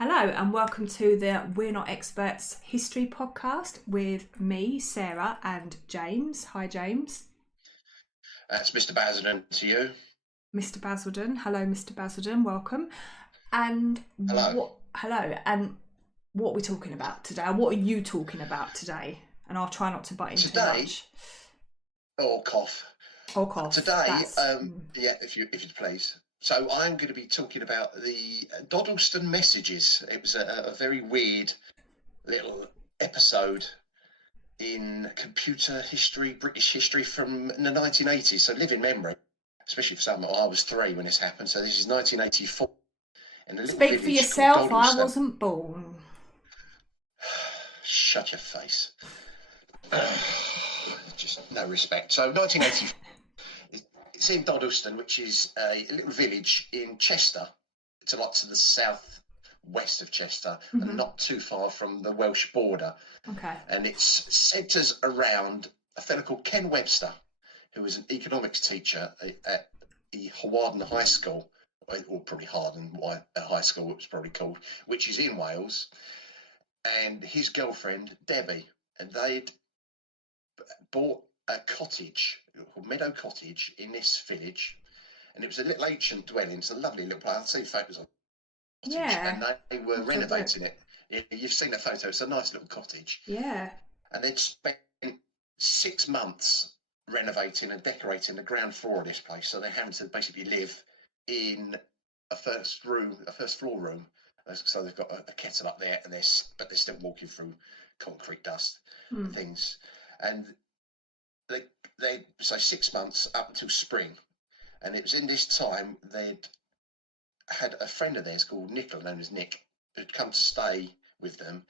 Hello and welcome to the We're Not Experts History podcast with me, Sarah, and James. Hi, James. That's Mr. Basildon to you. Mr. Basildon. Hello, Mr. Basildon. Welcome. And Hello. hello, and what are we talking about today? What are you talking about today? And I'll try not to butt in too Today, much. or cough. Or cough. Today, yeah, if you please. So I'm going to be talking about the Dodleston Messages. It was a very weird little episode in computer history, British history from the 1980s. So living memory, especially for some. I was 3 when this happened. So this is 1984 in a little Speak for village called yourself, I Dodleston. wasn't born. Shut your face. Just no respect. So 1984. It's in Dodleston, which is a little village in Chester. It's a lot to the south west of Chester and not too far from the Welsh border. Okay. And it centres around a fellow called Ken Webster, who was an economics teacher at the Hawarden High School, or probably Harden High School, it was probably called, which is in Wales, and his girlfriend, Debbie. And they'd bought a cottage called Meadow Cottage in this village, and it was a little ancient dwelling. It's a lovely little place. I've seen photos of the cottage, Yeah. and they were renovating it. You've seen the photo. It's a nice little cottage. Yeah. And they'd spent 6 months renovating and decorating the ground floor of this place. So they're having to basically live in a first floor room. So they've got a kettle up there, but they're still walking through concrete dust and things. And they so 6 months up until spring, and it was in this time they'd had a friend of theirs called Nicola, known as Nick, who'd come to stay with them,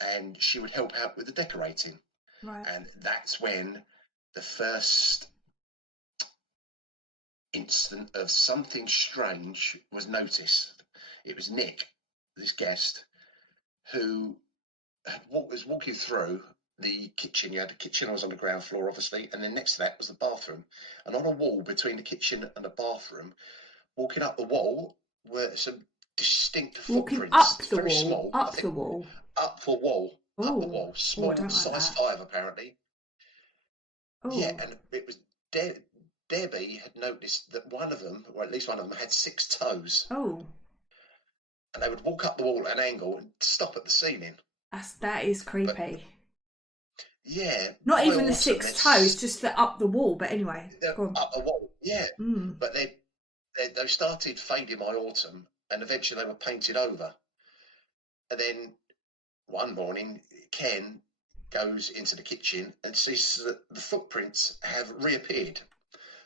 and she would help out with the decorating. Right. And that's when the first incident of something strange was noticed. It was Nick, this guest, who was walking through the kitchen. You had the kitchen, I was on the ground floor, obviously, and then next to that was the bathroom. And on a wall between the kitchen and the bathroom, walking up the wall, were some distinct Walking footprints. up the Very wall. small. Up the wall. Up the wall. Up the Oh. wall. I Small, don't like size that. 5 apparently. Yeah, Oh. and it was Debbie had noticed that one of them, or at least one of them, had 6 toes. Oh. And they would walk up the wall at an angle and stop at the ceiling. That is But creepy. yeah, Not by even the autumn, 6 toes, just the up the wall. But anyway, go on. up the wall. Yeah, Mm. but they started fading by autumn, and eventually they were painted over. And then one morning, Ken goes into the kitchen and sees that the footprints have reappeared,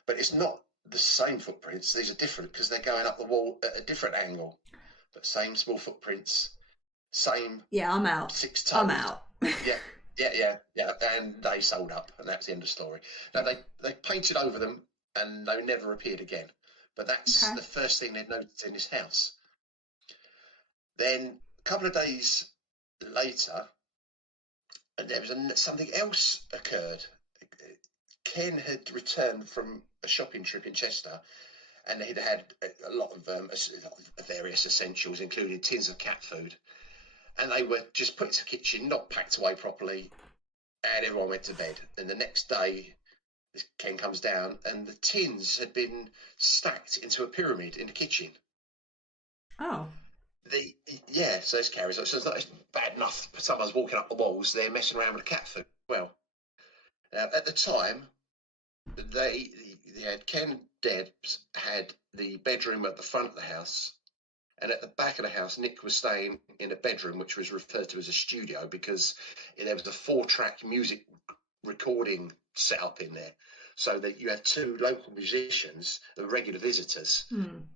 but it's not the same footprints. These are different because they're going up the wall at a different angle, but same small footprints, same Yeah, I'm out. 6 I'm toes. out. Yeah. And they sold up, and that's the end of the story. Now they painted over them, and they never appeared again. But that's Okay. the first thing they'd noticed in this house. Then a couple of days later, there was something else occurred. Ken had returned from a shopping trip in Chester, and he'd had a lot of various essentials, including tins of cat food. And they were just put into the kitchen, not packed away properly, and everyone went to bed. And the next day, Ken comes down, and the tins had been stacked into a pyramid in the kitchen. Oh. So this carries on. So it's not bad enough. Someone's walking up the walls, they're messing around with the cat food. Well, now at the time, they had Ken Debs had the bedroom at the front of the house, and at the back of the house, Nick was staying in a bedroom which was referred to as a studio because there was a 4-track music recording set up in there, so that you had 2 local musicians, the regular visitors,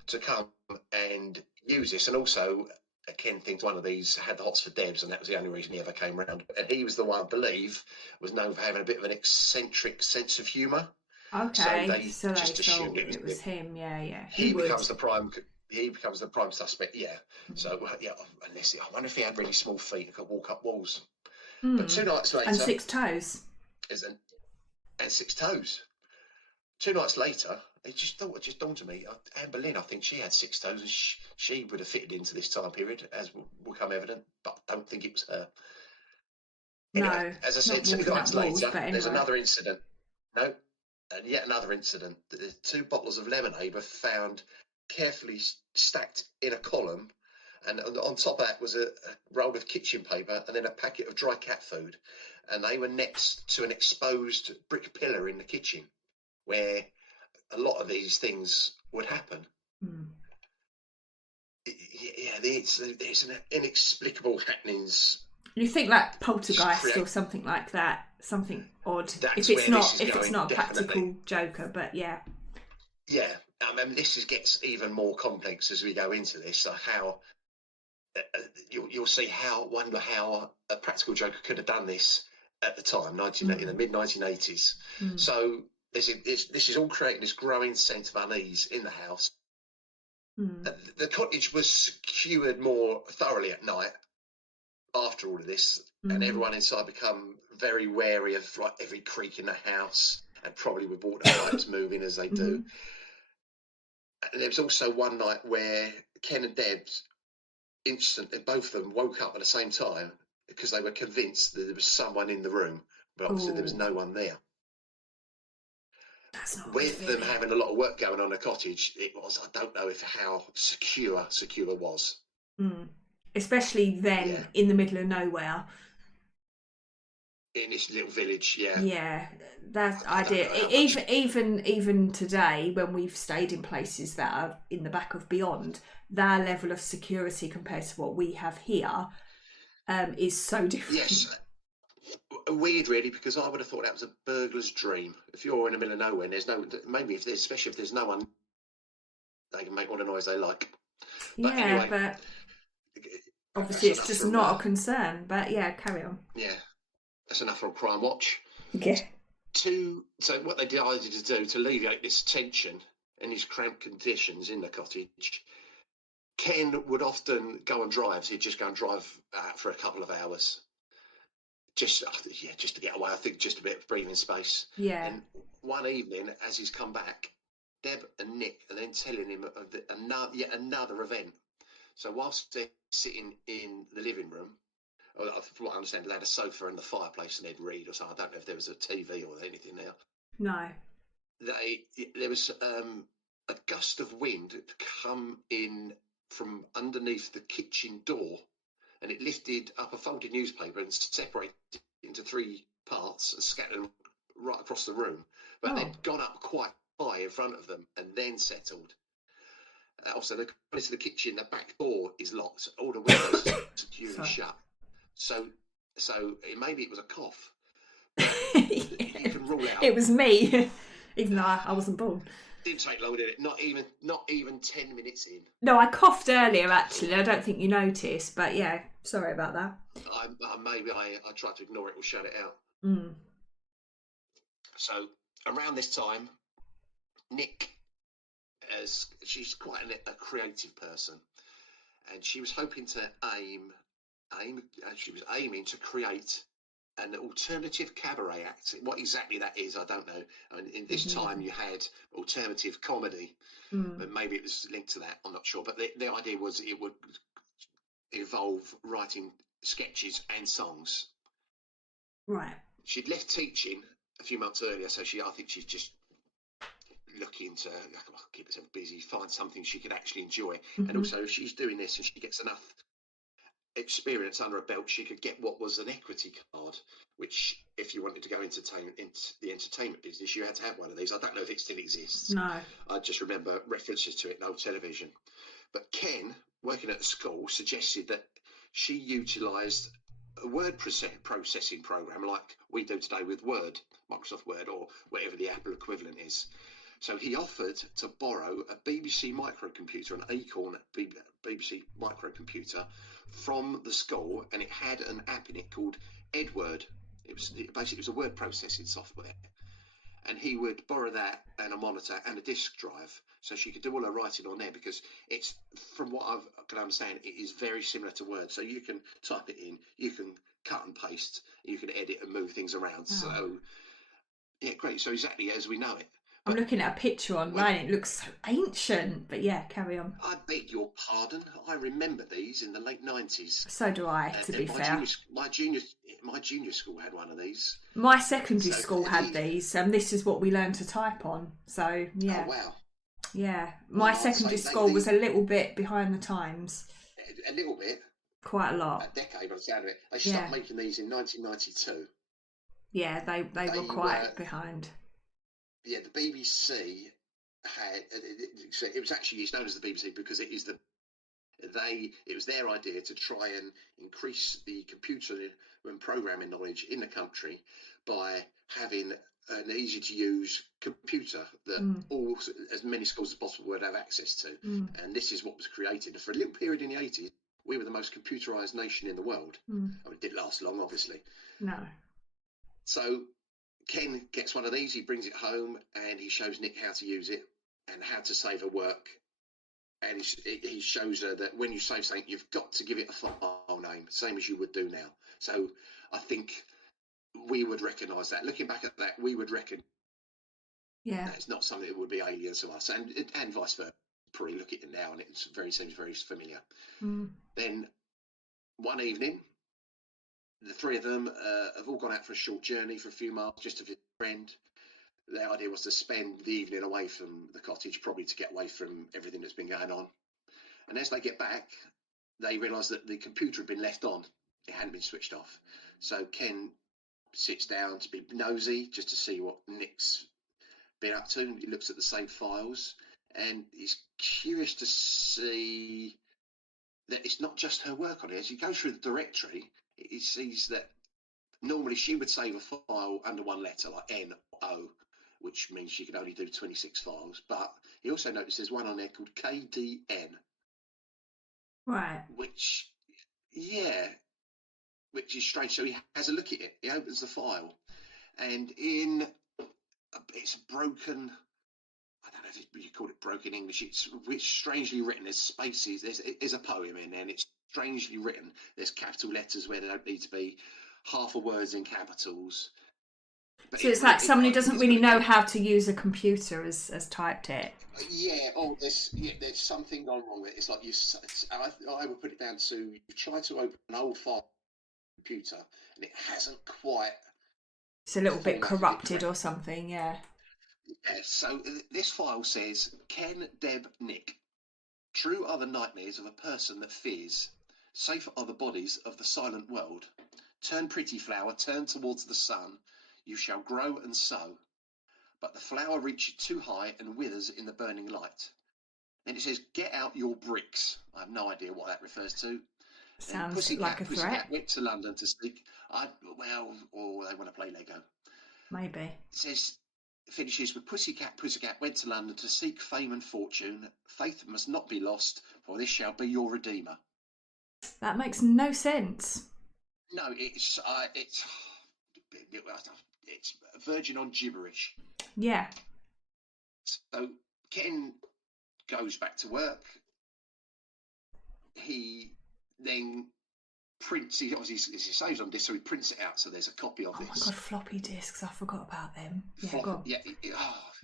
to come and use this. And also, Ken thinks one of these had the hots for Debs, and that was the only reason he ever came round. And he was the one, I believe, was known for having a bit of an eccentric sense of humour. Okay. So they Just assumed thought it was him. Yeah. He would. becomes the prime suspect. Yeah. So I wonder if he had really small feet and could walk up walls. But 2 nights later, And 6 toes. and 6 toes. 2 nights later, it just dawned on me. Anne Boleyn, I think she had 6 toes, and she would have fitted into this time period, as will become evident. But I don't think it was her. Anyway, No, as I said, not 2 walking up nights walls, later, but there's anyway. another incident. No, and yet another incident. The 2 bottles of lemonade were found carefully stacked in a column, and on top of that was a roll of kitchen paper and then a packet of dry cat food, and they were next to an exposed brick pillar in the kitchen, where a lot of these things would happen. Yeah, there's an inexplicable happenings. You think like poltergeist or something like that, something odd. That's If it's where this not, is if it's going, not a definitely. practical joker, but yeah. Yeah, this gets even more complex as we go into this. So how you'll see wonder how a practical joker could have done this at the time, in the mid 1980s. So this is all creating this growing sense of unease in the house. The cottage was secured more thoroughly at night after all of this, and everyone inside become very wary of like every creak in the house, and probably with water pipes moving as they do. And there was also one night where Ken and Deb instantly, both of them woke up at the same time because they were convinced that there was someone in the room, but obviously there was no one there. That's not With them having a lot of work going on in the cottage, it was, I don't know how secure was. Especially then in the middle of nowhere. In this little village, yeah. Yeah, that's idea. Even today, when we've stayed in places that are in the back of beyond, their level of security compared to what we have here is so different. Yes. Weird, really, because I would have thought that was a burglar's dream. If you're in the middle of nowhere and there's no, especially if there's no one, they can make all the noise they like. But yeah, anyway, but obviously it's just not a concern. But yeah, carry on. Yeah, that's enough for a Crime Watch. Yeah. So what they decided to do to alleviate this tension and these cramped conditions in the cottage, Ken would often go on drives. He'd just go and drive for a couple of hours. Just to get away. I think just a bit of breathing space. Yeah. And one evening, as he's come back, Deb and Nick are then telling him of yet another event. So whilst they're sitting in the living room, from what I understand, they had a sofa and the fireplace, and they'd read or something. I don't know if there was a TV or anything there. No. There was a gust of wind come in from underneath the kitchen door, and it lifted up a folded newspaper and separated it into 3 parts and scattered them right across the room. But they'd gone up quite high in front of them and then settled. Also, the kitchen, the back door is locked. All the windows are securely shut. So maybe it was a cough. You can rule out. It was me, even though I wasn't born. Didn't take long, did it? Not even 10 minutes in. No, I coughed earlier. Actually, I don't think you noticed, but yeah, sorry about that. Maybe I tried to ignore it or shut it out. So around this time, Nick, she's quite a creative person, and she was hoping to she was aiming to create an alternative cabaret act. What exactly that is, I don't know. I mean, in this time, you had alternative comedy, but maybe it was linked to that. I'm not sure. But the idea was it would involve writing sketches and songs. Right. She'd left teaching a few months earlier, so I think she's just looking to keep herself busy, find something she could actually enjoy. And also, if she's doing this and she gets enough experience under her belt, she could get what was an equity card, which, if you wanted to go into the entertainment business, you had to have one of these. I don't know if it still exists. No. I just remember references to it in old television. But Ken, working at the school, suggested that she utilised a word processing program like we do today with Word, Microsoft Word, or whatever the Apple equivalent is. So he offered to borrow a BBC microcomputer, an Acorn BBC microcomputer, from the school, and it had an app in it called Edward. It was a word processing software, and he would borrow that and a monitor and a disk drive, so she could do all her writing on there, because it's, from what I can understand, it is very similar to Word. So you can type it in, you can cut and paste, you can edit and move things around. So yeah, great. So exactly as we know it. I'm looking at a picture online. It looks so ancient. But yeah, carry on. I beg your pardon. I remember these in the late 90s. So do I, to be fair. My junior school had one of these. My secondary So school had these, and this is what we learned to type on. So yeah. Oh wow. Yeah, my secondary school was a little bit behind the times. A little bit. Quite a lot. A decade by the sound of it. They started making these in 1992. Yeah, they were quite behind. Yeah, the BBC had it was actually, it's known as the BBC because it was their idea to try and increase the computer and programming knowledge in the country by having an easy to use computer that as many schools as possible would have access to. And this is what was created. For a little period in the 80s, we were the most computerized nation in the world. I mean, it didn't last long, obviously. No. So Ken gets one of these, he brings it home, and he shows Nick how to use it and how to save her work. And he shows her that when you save something, you've got to give it a file name, same as you would do now. So I think we would recognise that. Looking back at that, we would reckon that's not something that would be alien to us, and vice versa. Probably look at it now, and it seems very familiar. Then one evening, the three of them have all gone out for a short journey for a few miles just to visit a friend. Their idea was to spend the evening away from the cottage, probably to get away from everything that's been going on. And as they get back, they realise that the computer had been left on. It hadn't been switched off. So Ken sits down to be nosy, just to see what Nick's been up to. He looks at the same files, and he's curious to see that it's not just her work on it. As you go through the directory, he sees that normally she would save a file under one letter, like N or O, which means she could only do 26 files. But he also noticed there's one on there called KDN. Right. Which is strange. So he has a look at it. He opens the file, and it's broken. I don't know if you call it broken English. It's strangely written. There's spaces. There's a poem in there, and it's strangely written. There's capital letters where there don't need to be. Half a word's in capitals. But so it's like someone who doesn't really know how to use a computer has typed it. Yeah. Oh, there's something gone wrong with it. It's like I would put it down to you've tried to open an old file computer and it hasn't quite. It's a little bit corrupted or something. Yeah. Yeah. So this file says Ken, Deb, Nick. True are the nightmares of a person that fears. Safe are the bodies of the silent world. Turn, pretty flower, turn towards the sun. You shall grow and sow. But the flower reaches too high and withers in the burning light. Then it says, get out your bricks. I have no idea what that refers to. Sounds like a threat. Pussycat went to London to seek. They want to play Lego. Maybe. It says, finishes with Pussycat went to London to seek fame and fortune. Faith must not be lost, for this shall be your redeemer. That makes no sense. No, it's verging on gibberish. Yeah. So Ken goes back to work. He then prints. He saves on disc, so he prints it out. So there's a copy of this. Oh my god, floppy disks! I forgot about them. Yeah, go on.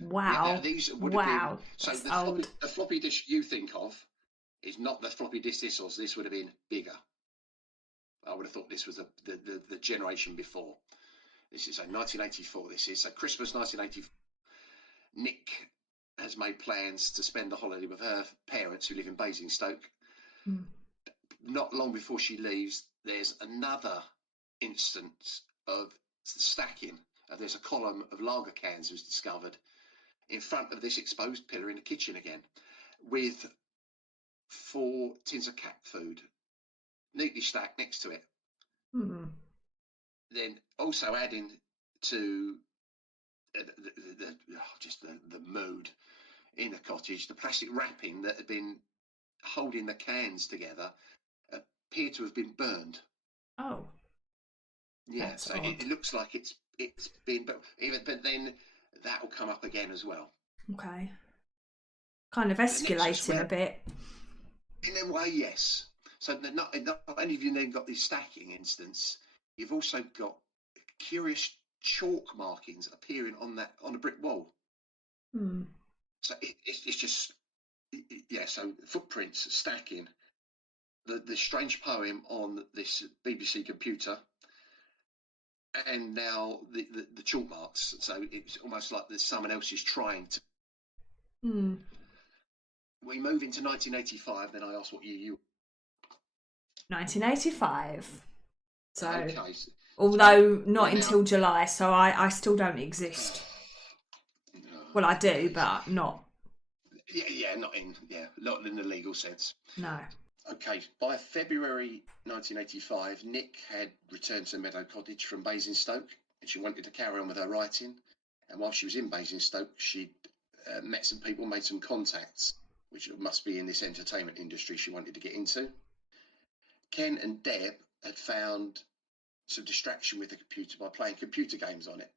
Wow. These would have been. So the floppy disk you think of is not the floppy disk this would have been bigger. I would have thought this was the generation before. This is 1984. This is Christmas 1984. Nick has made plans to spend the holiday with her parents who live in Basingstoke. Not long before she leaves, there's another instance of stacking. There's a column of lager cans was discovered in front of this exposed pillar in the kitchen again, with 4 tins of cat food neatly stacked next to it. Then also adding to the mood in the cottage, the plastic wrapping that had been holding the cans together appeared to have been burned. Oh. Yeah, so it looks like it's been, but then that will come up again as well. Okay. Kind of escalating a bit. In a way, yes. So not only have you then got this stacking instance, you've also got curious chalk markings appearing on a brick wall. Hmm. So it's just, yeah. So footprints stacking. The strange poem on this BBC computer, and now the chalk marks. So it's almost like there's someone else is trying to. Hmm. We move into 1985. Then I asked what year you. 1985. So, Okay, so although we're not now. until July, so I still don't exist. Well, I do, Okay. but not. Yeah, not in the legal sense. No. Okay, by February 1985, Nick had returned to Meadow Cottage from Basingstoke, and she wanted to carry on with her writing. And while she was in Basingstoke, she'd met some people, made some contacts, which must be in this entertainment industry she wanted to get into. Ken and Deb had found some distraction with the computer by playing computer games on it.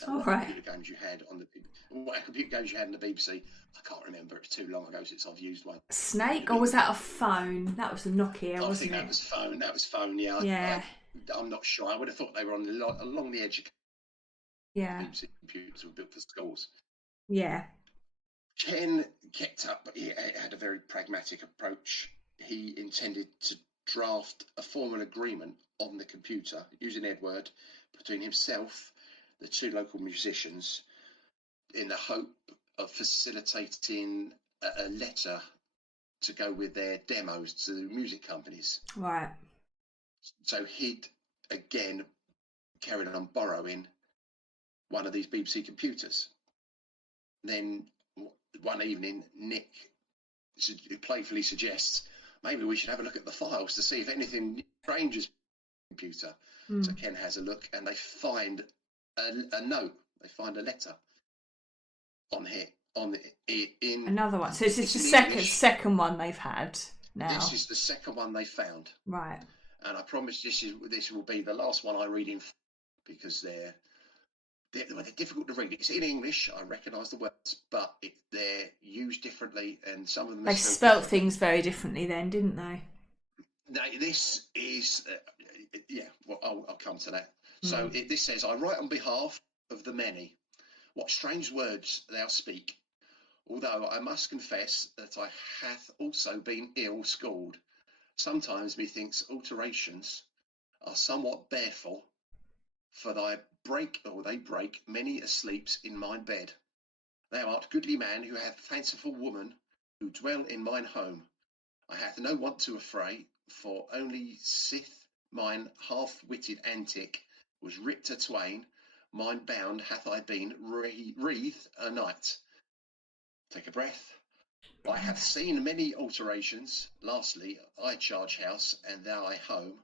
And All what right. computer games you had on the what computer games you had in the BBC, I can't remember. It was too long ago since I've used one. Snake, or was that a phone? That was the Nokia, I wasn't think it? that was phone. That was phone. Yeah, Yeah. I'm not sure. I would have thought they were along the edge of Yeah. BBC computers were built for schools. Yeah. Ken kept up, but he had a very pragmatic approach. He intended to draft a formal agreement on the computer using Edward between himself, the two local musicians, in the hope of facilitating a letter to go with their demos to the music companies. Right. So he'd again carried on borrowing one of these BBC computers. Then one evening, Nick playfully suggests maybe we should have a look at the files to see if anything strange is computer. So Ken has a look, and they find a note. They find a letter on here. In Another one. So this is it's the in second English. second one they've had This now. is the second one they found, Right. and I promise this will be the last one I read in because they're difficult to read. It's in English. I recognise the words, but they're used differently, and some of them are They spelled spelt differently. things very differently then, didn't they? Now, this is, yeah, well, I'll come to that. So this says, I write on behalf of the many. What strange words thou speak, although I must confess that I hath also been ill schooled. Sometimes methinks alterations are somewhat bareful, for they break many asleeps in mine bed. Thou art goodly man who hath fanciful woman who dwell in mine home. I hath no want to affray, for only sith mine half-witted antic was ripped a twain, mine bound hath I been wreathed a night. Take a breath. I have seen many alterations. Lastly, I charge house, and thou home,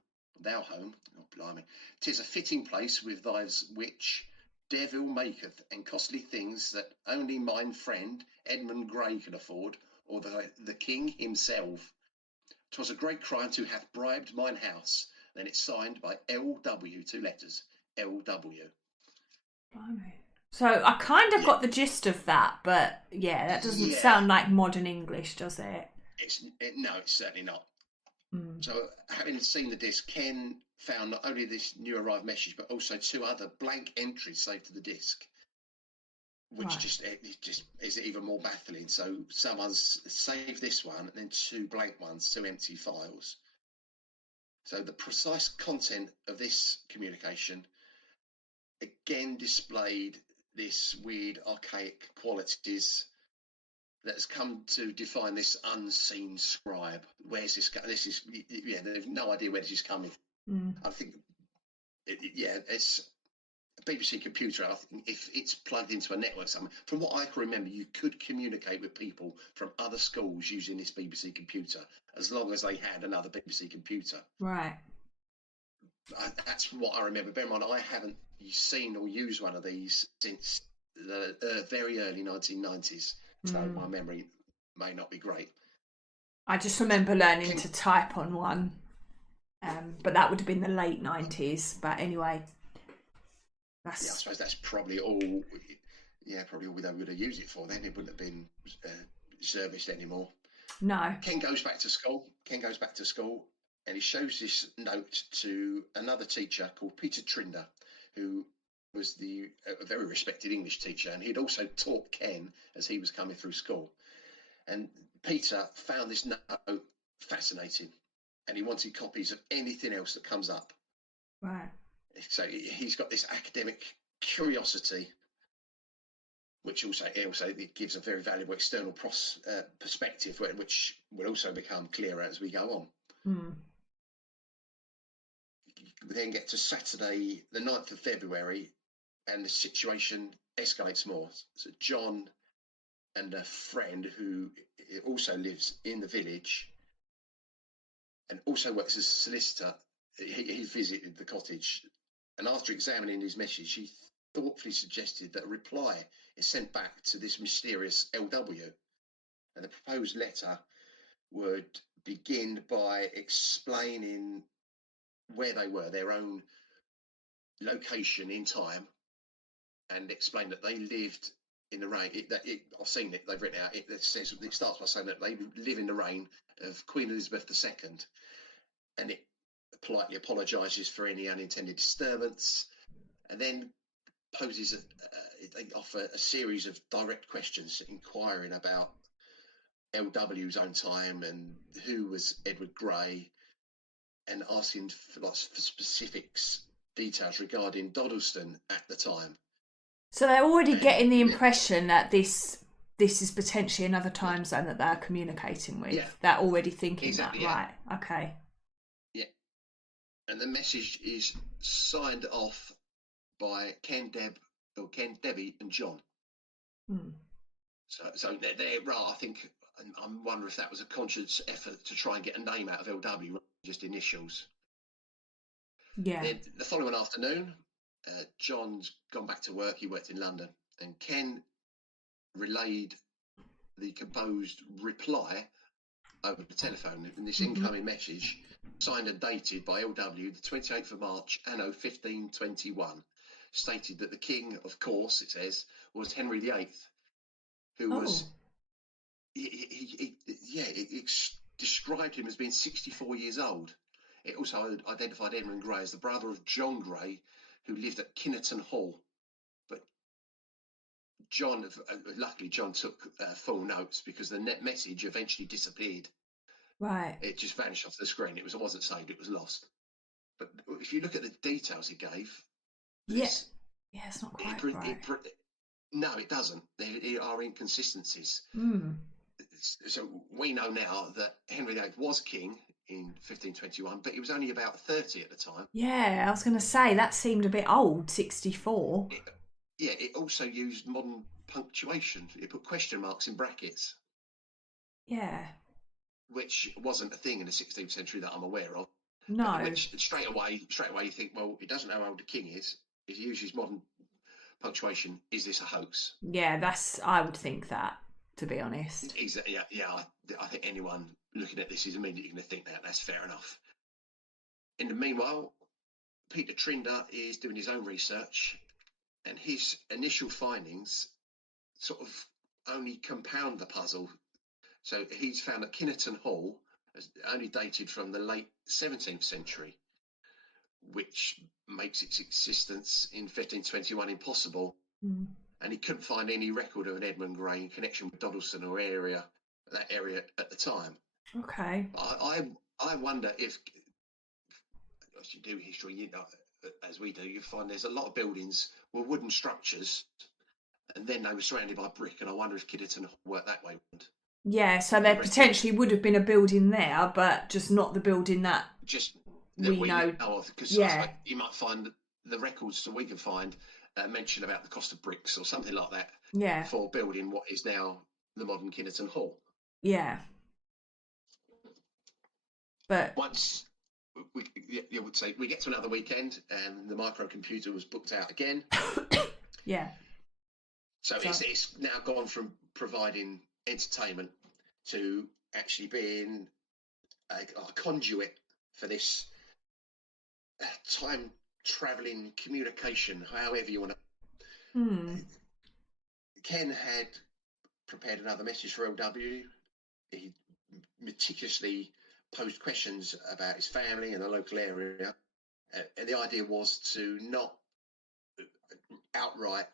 oh blimey, 'tis a fitting place with thy which devil maketh, and costly things that only mine friend Edmund Gray can afford, or the king himself. 'Twas a great crime to have bribed mine house. Then it's signed by L.W. 2 letters. L.W. Blimey. So I kind of Yeah, got the gist of that, but yeah, that doesn't yeah. sound like modern English, does it? No, it's certainly not. Mm. So, having seen the disc, Ken found not only this new arrived message, but also two other blank entries saved to the disc, which Right. it just is even more baffling. So, someone's saved this one, and then two blank ones, two empty files. So, the precise content of this communication again displayed this weird, archaic qualities that has come to define this unseen scribe. Where's this? This is, yeah, they've no idea where this is coming. Mm. I think, yeah, it's a BBC computer. I think if it's plugged into a network somewhere, from what I can remember, you could communicate with people from other schools using this BBC computer as long as they had another BBC computer. Right. That's what I remember. Bear in mind, I haven't seen or used one of these since the very early 1990s, so my memory may not be great. I just remember learning Ken, to type on one, but that would have been the late 90s. But anyway, yeah, I that's suppose that's probably all. Yeah, probably all they would have used it for. Then it wouldn't have been serviced anymore. no. Ken goes back to school. And he shows this note to another teacher called Peter Trinder, who was a very respected English teacher, and he'd also taught Ken as he was coming through school. And Peter found this note fascinating, and he wanted copies of anything else that comes up. Right. So he's got this academic curiosity, which also it gives a very valuable external perspective, which will also become clearer as we go on. We then get to Saturday, the 9th of February, and the situation escalates more. So John and a friend who also lives in the village and also works as a solicitor, he visited the cottage, and after examining his message, he thoughtfully suggested that a reply is sent back to this mysterious LW, and the proposed letter would begin by explaining where they were, their own location in time, and explain that they lived in the reign. I've seen it. They've written out. It says it starts by saying that they live in the reign of Queen Elizabeth II, and it politely apologises for any unintended disturbance, and then poses they offer a series of direct questions inquiring about LW's own time and who was Edward Grey, and asking for specifics, details regarding Dodleston at the time. So they're already getting the impression that this is potentially another time zone that they're communicating with. Yeah. They're already thinking exactly, that, right? Okay. Yeah. And the message is signed off by Ken, Debbie, and John. So they're right. I think I'm wondering if that was a conscious effort to try and get a name out of LW, just initials. Yeah. Then the following afternoon, John's gone back to work. He worked in London, and Ken relayed the composed reply over the telephone. And this incoming message, signed and dated by LW, the 28th of March, anno 1521, stated that the king, of course, it says, was Henry VIII, who was, it described him as being 64 years old. It also identified Edmund Grey as the brother of John Grey, who lived at Kinnerton Hall. But luckily John took full notes, because the net message eventually disappeared. Right. It just vanished off the screen. It wasn't saved, it was lost. But if you look at the details he gave, it's not quite right. No, it doesn't. There are inconsistencies. So we know now that Henry VIII was king in 1521, but he was only about 30 at the time. Yeah, I was going to say, that seemed a bit old, 64. It also used modern punctuation. It put question marks in brackets. Yeah. Which wasn't a thing in the 16th century that I'm aware of. No. Which straight away you think, well, it doesn't know how old the king is. If he uses modern punctuation, is this a hoax? Yeah, I would think that, to be honest. Exactly. Yeah. I think anyone looking at this is immediately going to think that. That's fair enough. In the meanwhile, Peter Trinder is doing his own research, and his initial findings sort of only compound the puzzle. So he's found that Kinnerton Hall is only dated from the late 17th century, which makes its existence in 1521 impossible. And he couldn't find any record of an Edmund Grey in connection with Dodleston or that area at the time. Okay. I wonder if, as you do history, as we do, you find there's a lot of buildings with wooden structures, and then they were surrounded by brick. And I wonder if Kinnerton worked that way. Yeah, so there potentially would have been a building there, but just not the building that we know of. Because you might find the records, so we can find mention about the cost of bricks or something like that. Yeah. For building what is now the modern Kinnerton Hall. Yeah. But once you would say we get to another weekend, and the microcomputer was booked out again. Yeah. So it's now gone from providing entertainment to actually being a conduit for this time traveling communication, however you want to. Ken had prepared another message for LW. He meticulously posed questions about his family and the local area, and the idea was to not outright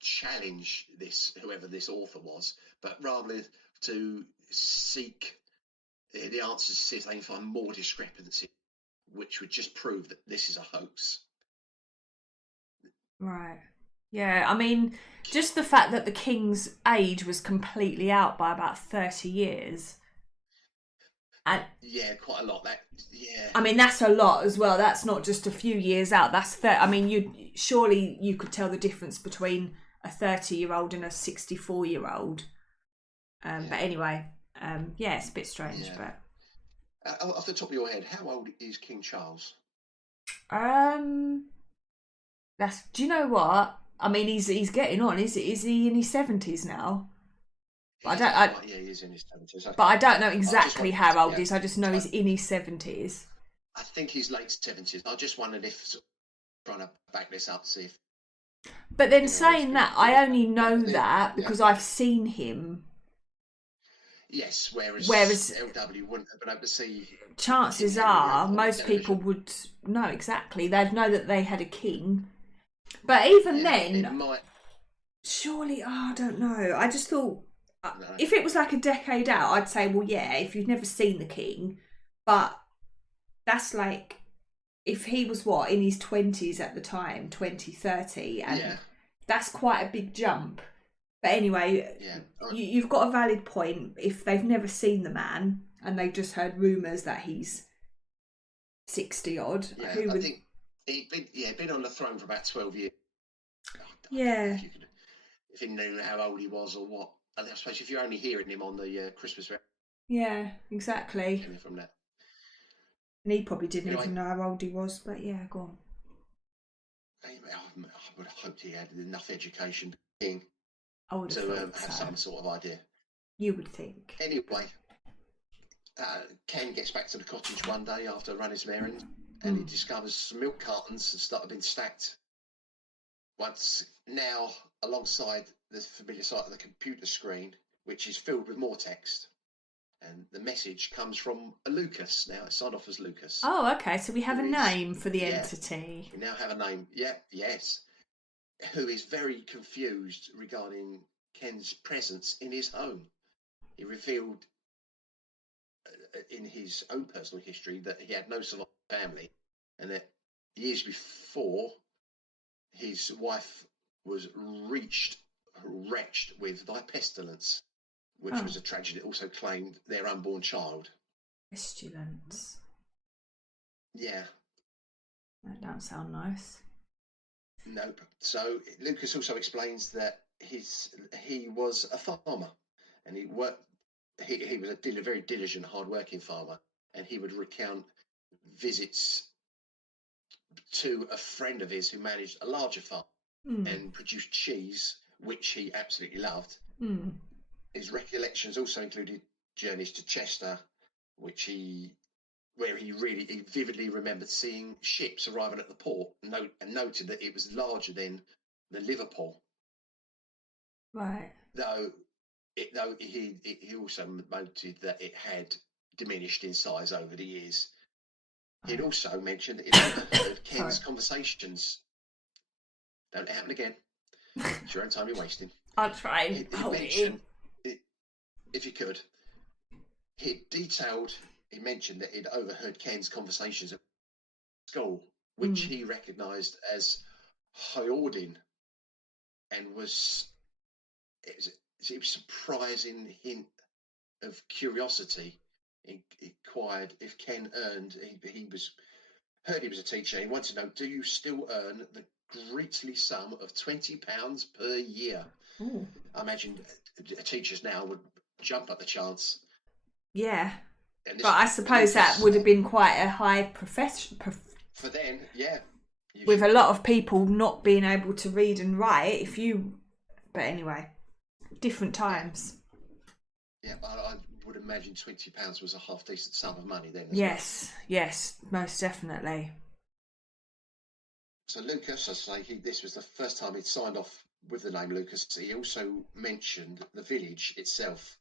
challenge this, whoever this author was, but rather to seek the answers to see if they can find more discrepancy, which would just prove that this is a hoax. Right. Yeah, I mean, just the fact that the king's age was completely out by about 30 years. And yeah, quite a lot. That, yeah. I mean, that's a lot as well. That's not just a few years out. I mean, you could tell the difference between a 30-year-old and a 64-year-old. But anyway, yeah, it's a bit strange. Yeah. But Off the top of your head, how old is King Charles? do you know what? I mean, he's getting on. Is he in his 70s now? But He is in his 70s. But I don't know exactly how old yeah, he is. I just know he's in his 70s. I think he's late 70s. I just wondered if trying to back this up, see if. But then saying that, I only know that because I've seen him. Yes, whereas LW wouldn't have been able to see. Chances are most people would know exactly. They'd know that they had a king. But even then, surely, I don't know. I just thought, if it was like a decade out, I'd say, well, yeah, if you've never seen the king. But that's like, if he was in his 20s at the time, 20, 30, and that's quite a big jump. But anyway, you've got a valid point. If they've never seen the man and they've just heard rumours that he's 60 odd, I think he'd been on the throne for about 12 years. If he knew how old he was or what. I suppose if you're only hearing him on the Christmas. Yeah, exactly. From that. And he probably didn't even know how old he was, but yeah, go on. I would have hoped he had enough education to have some sort of idea. You would think. Anyway, Ken gets back to the cottage one day after running some errands, and he discovers some milk cartons that have been stacked. Once now alongside the familiar sight of the computer screen, which is filled with more text. And the message comes from a Lucas. Now it's signed off as Lucas. Oh, okay. So we have a name for the entity. We now have a name. Yeah, yes. Who is very confused regarding Ken's presence in his home. He revealed in his own personal history that he had no surviving family, and that years before, his wife was wretched with thy pestilence, which was a tragedy that also claimed their unborn child. Pestilence. Yeah. That don't sound nice. Nope. So Lucas also explains that he was a farmer, and he was a very diligent, hard-working farmer, and he would recount visits to a friend of his who managed a larger farm and produced cheese, which he absolutely loved. His recollections also included journeys to Chester, where he vividly remembered seeing ships arriving at the port, and noted that it was larger than the Liverpool. Right. Though he also noted that it had diminished in size over the years. Right. He'd also mentioned that he'd overheard Ken's conversations. Don't let it happen again. It's your own time you're wasting. I'll try. If you could. He mentioned that he'd overheard Ken's conversations at school, which he recognised as Hyordin, and it was a surprising hint of curiosity. He inquired if Ken earned. He heard he was a teacher. He wanted to know: do you still earn the greatly sum of £20 per year? Ooh. I imagine teachers now would jump at the chance. Yeah. But I suppose that would have been quite a high profession. For then, yeah. With a lot of people not being able to read and write, but anyway, different times. Yeah, I would imagine £20 was a half decent sum of money then. Yes, most definitely. So Lucas, I say, this was the first time he'd signed off with the name Lucas. He also mentioned the village itself,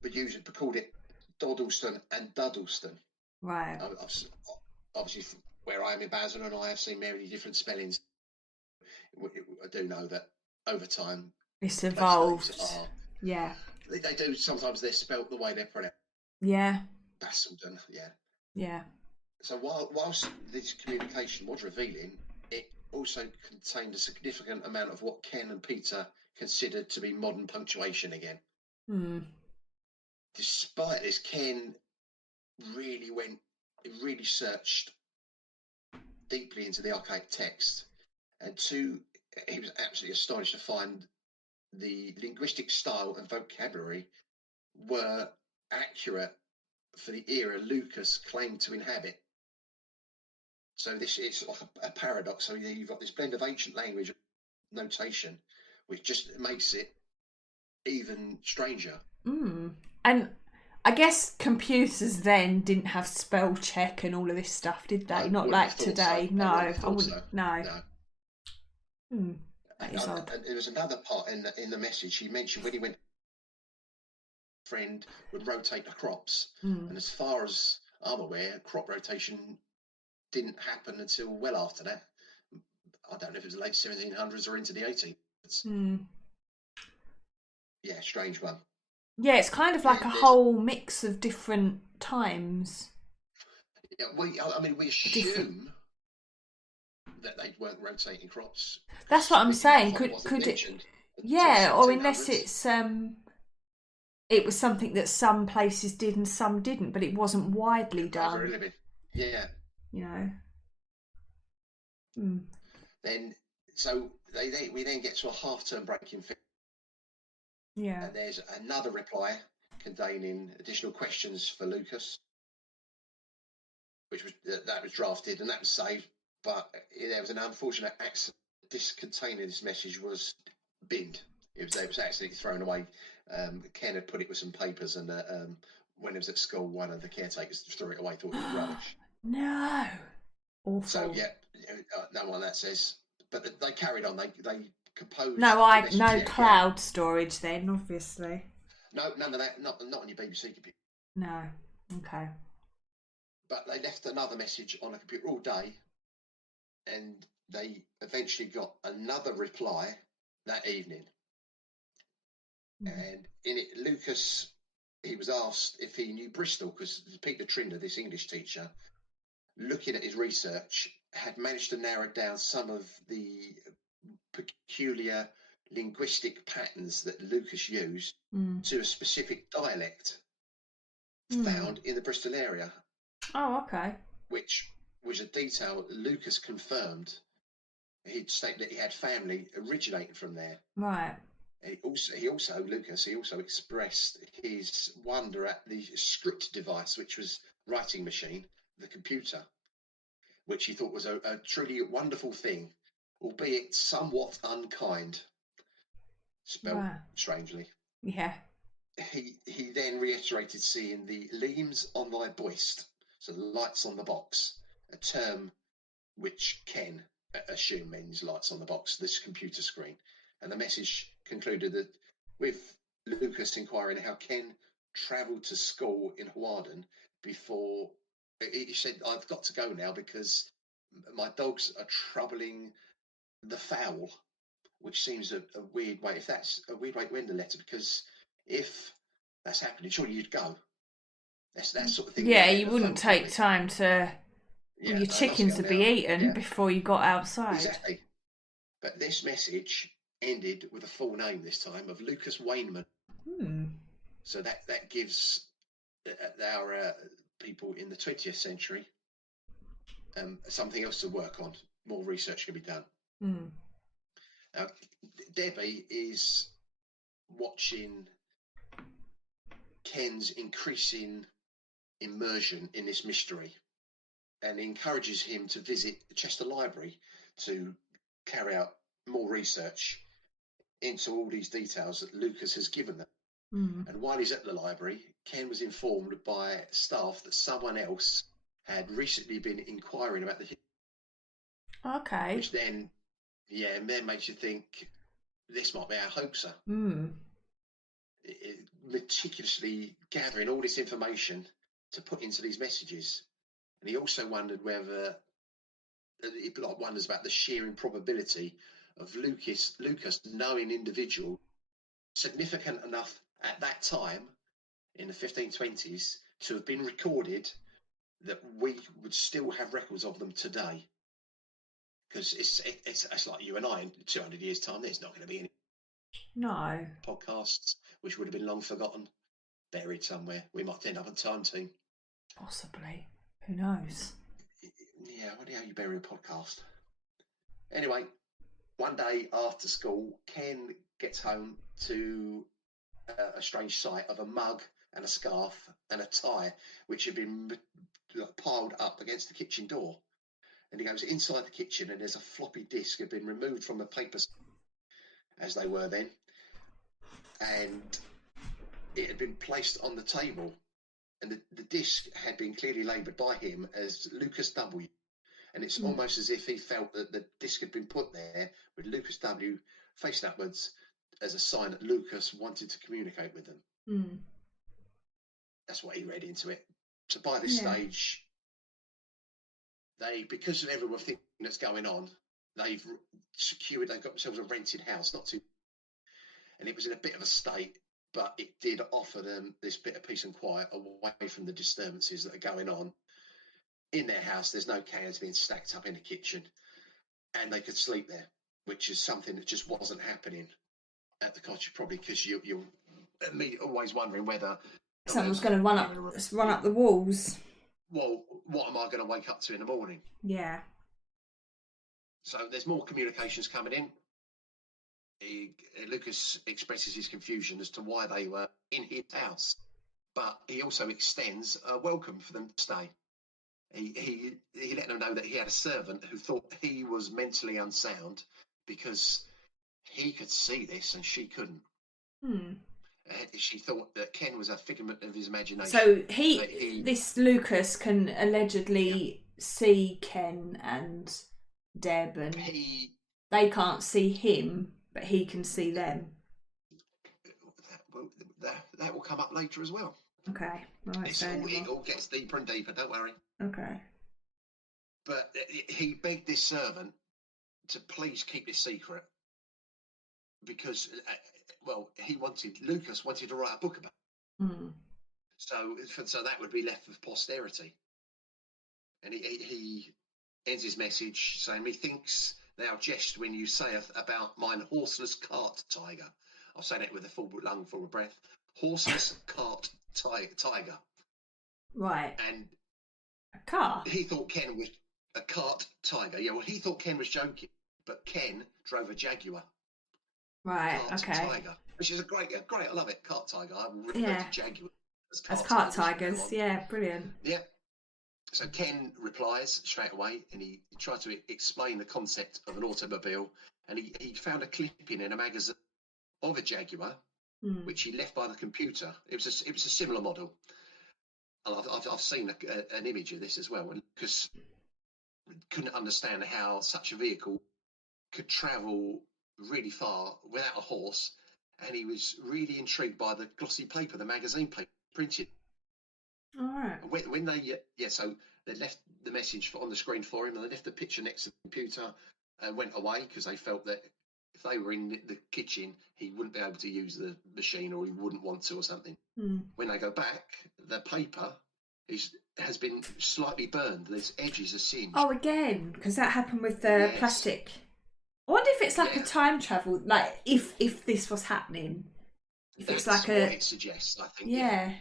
but called it Dodleston and Dudleston. Right. Obviously, where I am in Basel, and I have seen many different spellings I do know that over time, It's those evolved. names are. Yeah. They do sometimes. They're spelt the way they're pronounced. Yeah. Basildon, yeah. Yeah. So whilst this communication was revealing, it also contained a significant amount of what Ken and Peter considered to be modern punctuation again. Despite this, Ken really searched deeply into the archaic text, and he was absolutely astonished to find the linguistic style and vocabulary were accurate for the era Lucas claimed to inhabit. So this is like a paradox. So you've got this blend of ancient language notation, which just makes it even stranger. And I guess computers then didn't have spell check and all of this stuff, did they? I Not wouldn't like have thought today. so. No, I wouldn't have I thought wouldn't. so. No. No. That is odd. And there was another part in the message. He mentioned when he went, friend would rotate the crops, and as far as I'm aware, crop rotation didn't happen until well after that. I don't know if it was the late 1700s or into the 1800s. Yeah, strange one. Yeah, it's kind of like a whole mix of different times. Yeah, we assume that they weren't rotating crops. That's what I'm saying. Could it? Yeah, or unless it's it was something that some places did and some didn't, but it wasn't widely done. Yeah. You know. Then we then get to a half-term break in. Yeah. And there's another reply containing additional questions for Lucas, which was drafted and that was saved. But there was an unfortunate accident. This containing this message was binned. It was accidentally thrown away. Ken had put it with some papers, and when he was at school, one of the caretakers threw it away, thought it was rubbish. No. Awful. So yeah, no one that says. But they carried on. They composed. No cloud storage then, obviously. No, none of that. Not on your BBC computer. No. Okay. But they left another message on a computer all day, and they eventually got another reply that evening. And in it, Lucas, he was asked if he knew Bristol, because Peter Trinder, this English teacher, looking at his research, had managed to narrow down some of the peculiar linguistic patterns that Lucas used to a specific dialect found in the Bristol area. Oh, okay. Which was a detail Lucas confirmed. He'd stated that he had family originating from there. Right. And Lucas expressed his wonder at the script device, which was writing machine, the computer, which he thought was a truly wonderful thing, albeit somewhat unkind. Spelled strangely. Yeah. He then reiterated seeing the leams on thy boist, so the lights on the box, a term which Ken assume means lights on the box, this computer screen. And the message concluded that with Lucas inquiring how Ken travelled to school in Hawarden before, he said, I've got to go now because my dogs are troubling the fowl, which seems a weird way. If that's a weird way to end the letter, because if that's happening, surely you'd go. That's that sort of thing. Yeah, you wouldn't take time to. Yeah, your chickens would be eaten before you got outside. Exactly. But this message ended with a full name this time of Lucas Wainman. So that gives our people in the 20th century something else to work on. More research can be done. Now, Debbie is watching Ken's increasing immersion in this mystery and encourages him to visit Chester Library to carry out more research into all these details that Lucas has given them. And while he's at the library, Ken was informed by staff that someone else had recently been inquiring about the history. Okay. Which then makes you think this might be our hoaxer. Meticulously gathering all this information to put into these messages. And he also wondered whether he wonders about the sheer improbability of Lucas knowing individual significant enough at that time in the 1520s to have been recorded that we would still have records of them today. Because it's like you and I in 200 years' time, there's not going to be any podcasts, which would have been long forgotten, buried somewhere. We might end up on Time Team. Possibly. Who knows? Yeah, I wonder how you bury a podcast. Anyway, one day after school, Ken gets home to a strange sight of a mug and a scarf and a tie, which had been piled up against the kitchen door. And he goes inside the kitchen, and there's a floppy disk had been removed from the paper, as they were then, and it had been placed on the table. And the disc had been clearly labelled by him as Lucas W. And it's almost as if he felt that the disc had been put there with Lucas W facing upwards as a sign that Lucas wanted to communicate with them. That's what he read into it. So by this stage, because of everything that's going on, they've got themselves a rented house, and it was in a bit of a state, but it did offer them this bit of peace and quiet away from the disturbances that are going on. In their house, there's no cans being stacked up in the kitchen, and they could sleep there, which is something that just wasn't happening at the cottage, probably because you're always wondering whether someone's going to run up the walls. Well, what am I going to wake up to in the morning? Yeah. So there's more communications coming in. Lucas expresses his confusion as to why they were in his house, but he also extends a welcome for them to stay. He let them know that he had a servant who thought he was mentally unsound because he could see this and she couldn't. She thought that Ken was a figment of his imagination. So this Lucas can allegedly see Ken and Deb, and they can't see him, but he can see them. That will come up later as well. Okay, right. It all gets deeper and deeper, don't worry. Okay. But he begged this servant to please keep this secret because, Lucas wanted to write a book about it. So that would be left with posterity. And he ends his message saying, "Methinks thou jest when you sayest about mine horseless cart tiger." I'll say that with a full lung full of breath. Horseless cart tiger. Right. And a car. He thought Ken was a cart tiger. Yeah, well, he thought Ken was joking, but Ken drove a Jaguar. Right. Cart okay. Tiger, which is a great. I love it. Cart tiger. I would refer to Jaguar as cart tigers. Yeah, brilliant. Yeah. So Ken replies straight away, and he tried to explain the concept of an automobile, and he found a clipping in a magazine of a Jaguar, which he left by the computer. It was a similar model. And I've seen an image of this as well, and Lucas couldn't understand how such a vehicle could travel really far without a horse, and he was really intrigued by the glossy paper, the magazine paper printed. All right. When they so they left the message on the screen for him, and they left the picture next to the computer and went away because they felt that if they were in the kitchen, he wouldn't be able to use the machine, or he wouldn't want to, or something. When they go back, the paper has been slightly burned. There's edges are singed. Oh, again, because that happened with the plastic. I wonder if it's like a time travel, like if this was happening. If That's it's like what it suggests, I think. Yeah.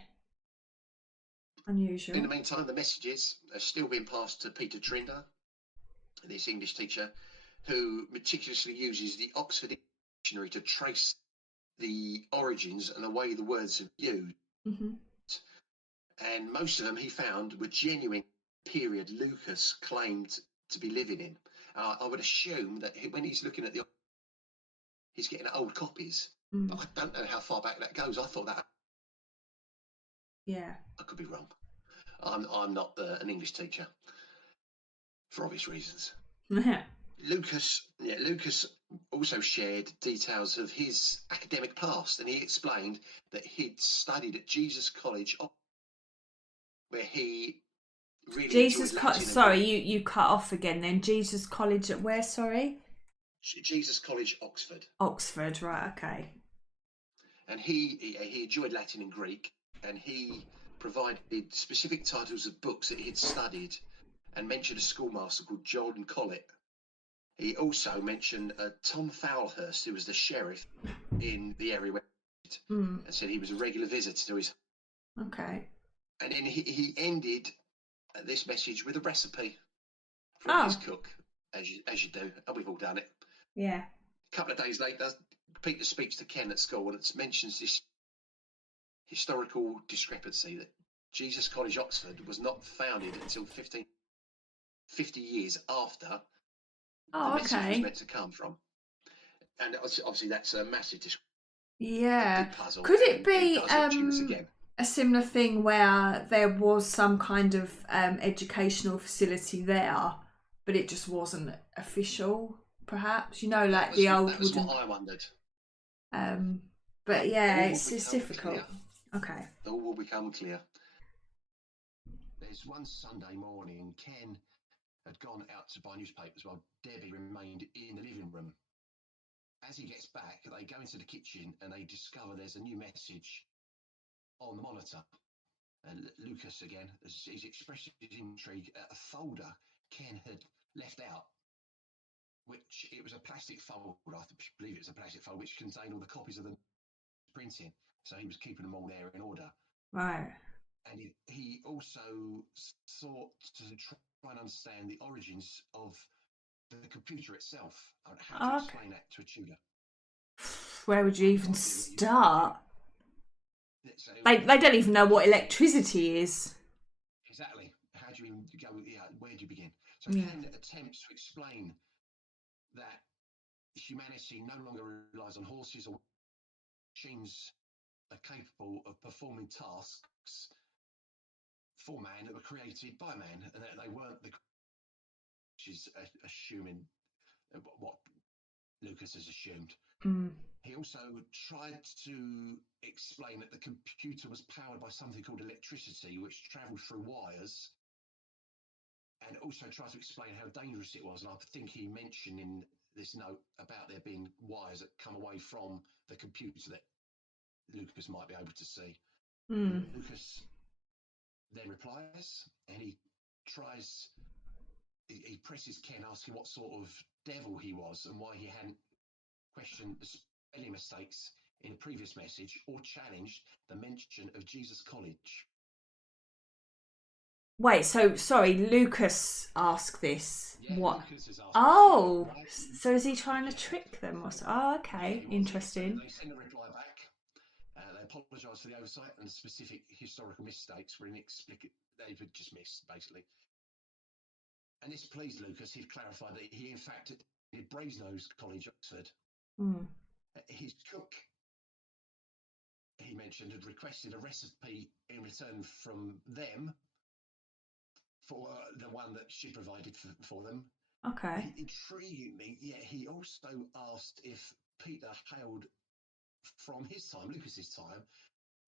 Unusual. In the meantime, the messages are still being passed to Peter Trinder, this English teacher, who meticulously uses the Oxford Dictionary to trace the origins and the way the words have used. And most of them he found were genuine period Lucas claimed to be living in. I would assume that when he's looking at he's getting old copies. But I don't know how far back that goes. I thought that. Yeah. I could be wrong. I'm not an English teacher for obvious reasons. Lucas also shared details of his academic past, and he explained that he'd studied at Jesus College, where he really you cut off again then. Jesus College at where, sorry? Jesus College, Oxford. Oxford, right? Okay. And he enjoyed Latin and Greek, and he provided specific titles of books that he had studied, and mentioned a schoolmaster called John Colet. He also mentioned Tom Foulhurst, who was the sheriff in the area where and said he was a regular visitor to his. Okay. And then he ended this message with a recipe from his cook, as you do, and we've all done it. Yeah. A couple of days later, Peter speaks to Ken at school and it mentions this historical discrepancy that Jesus College, Oxford, was not founded until 50 years after the message was meant to come from. And obviously that's a massive discrepancy. Yeah. Big puzzle. Could it be a similar thing where there was some kind of educational facility there, but it just wasn't official, perhaps? You know, like the old wooden... That was what I wondered. But yeah, it's difficult. Clear. Okay. It all will become clear. There's one Sunday morning, Ken had gone out to buy newspapers while Debbie remained in the living room. As he gets back, they go into the kitchen and they discover there's a new message on the monitor. And Lucas, again, he's expressed his intrigue at a folder Ken had left out, which it was a plastic folder, I believe it was a plastic folder, which contained all the copies of the printing. So he was keeping them all there in order. Right. And he also sought to try and understand the origins of the computer itself. How to explain that to a tutor? Where would you even start? They don't even know what electricity is. Exactly. How do you even go? Yeah, where do you begin? So Ken attempts to explain that humanity no longer relies on horses or machines are capable of performing tasks for man that were created by man, and that they weren't which is assuming what Lucas has assumed. He also tried to explain that the computer was powered by something called electricity, which travelled through wires, and also tried to explain how dangerous it was. And I think he mentioned in this note about there being wires that come away from the computer that Lucas might be able to see. Lucas then replies, and he presses Ken, asking what sort of devil he was and why he hadn't questioned the spelling mistakes in the previous message or challenged the mention of Jesus College. Wait, so sorry, Lucas asked this. Yeah, what? Lucas has asked So is he trying to trick them? Okay, interesting. They send a reply back. They apologise for the oversight and the specific historical mistakes were inexplicable. They were just missed, basically. And this pleased Lucas. He'd clarified that he, in fact, attended Brasenose College, Oxford. His cook, he mentioned, had requested a recipe in return from them for the one that she provided for them. Okay. Intriguingly, he also asked if Peter hailed from his time, Lucas's time,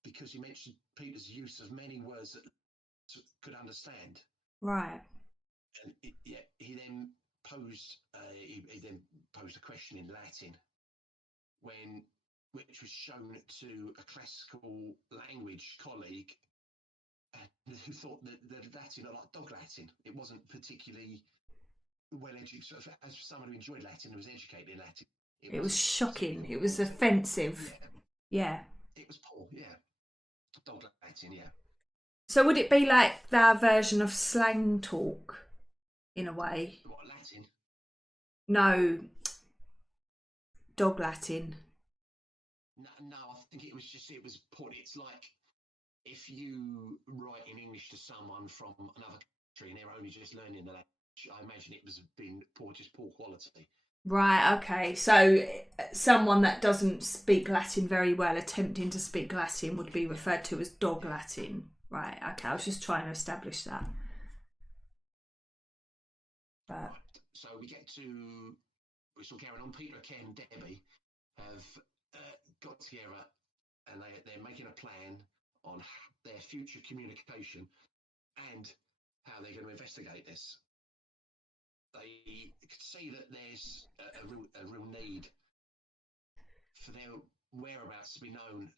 because he mentioned Peter's use of many words that could understand. Right. And he then posed a question in Latin, which was shown to a classical language colleague who thought that the Latin looked like dog Latin. It wasn't particularly well educated. As someone who enjoyed Latin and was educated in Latin, it was shocking. It was offensive. Yeah. It was poor. Yeah. Dog Latin. Yeah. So would it be like their version of slang talk, in a way? What, Latin? No. Dog Latin. No, I think it was poor. It's like if you write in English to someone from another country and they're only just learning the language, I imagine it was been poor quality. Right, okay. So someone that doesn't speak Latin very well attempting to speak Latin would be referred to as dog Latin. Right, okay. I was just trying to establish that. Right. So we still carrying on. Peter, Ken and Debbie have got together and they're making a plan on their future communication and how they're going to investigate this. they could see that there's a real need for their whereabouts to be known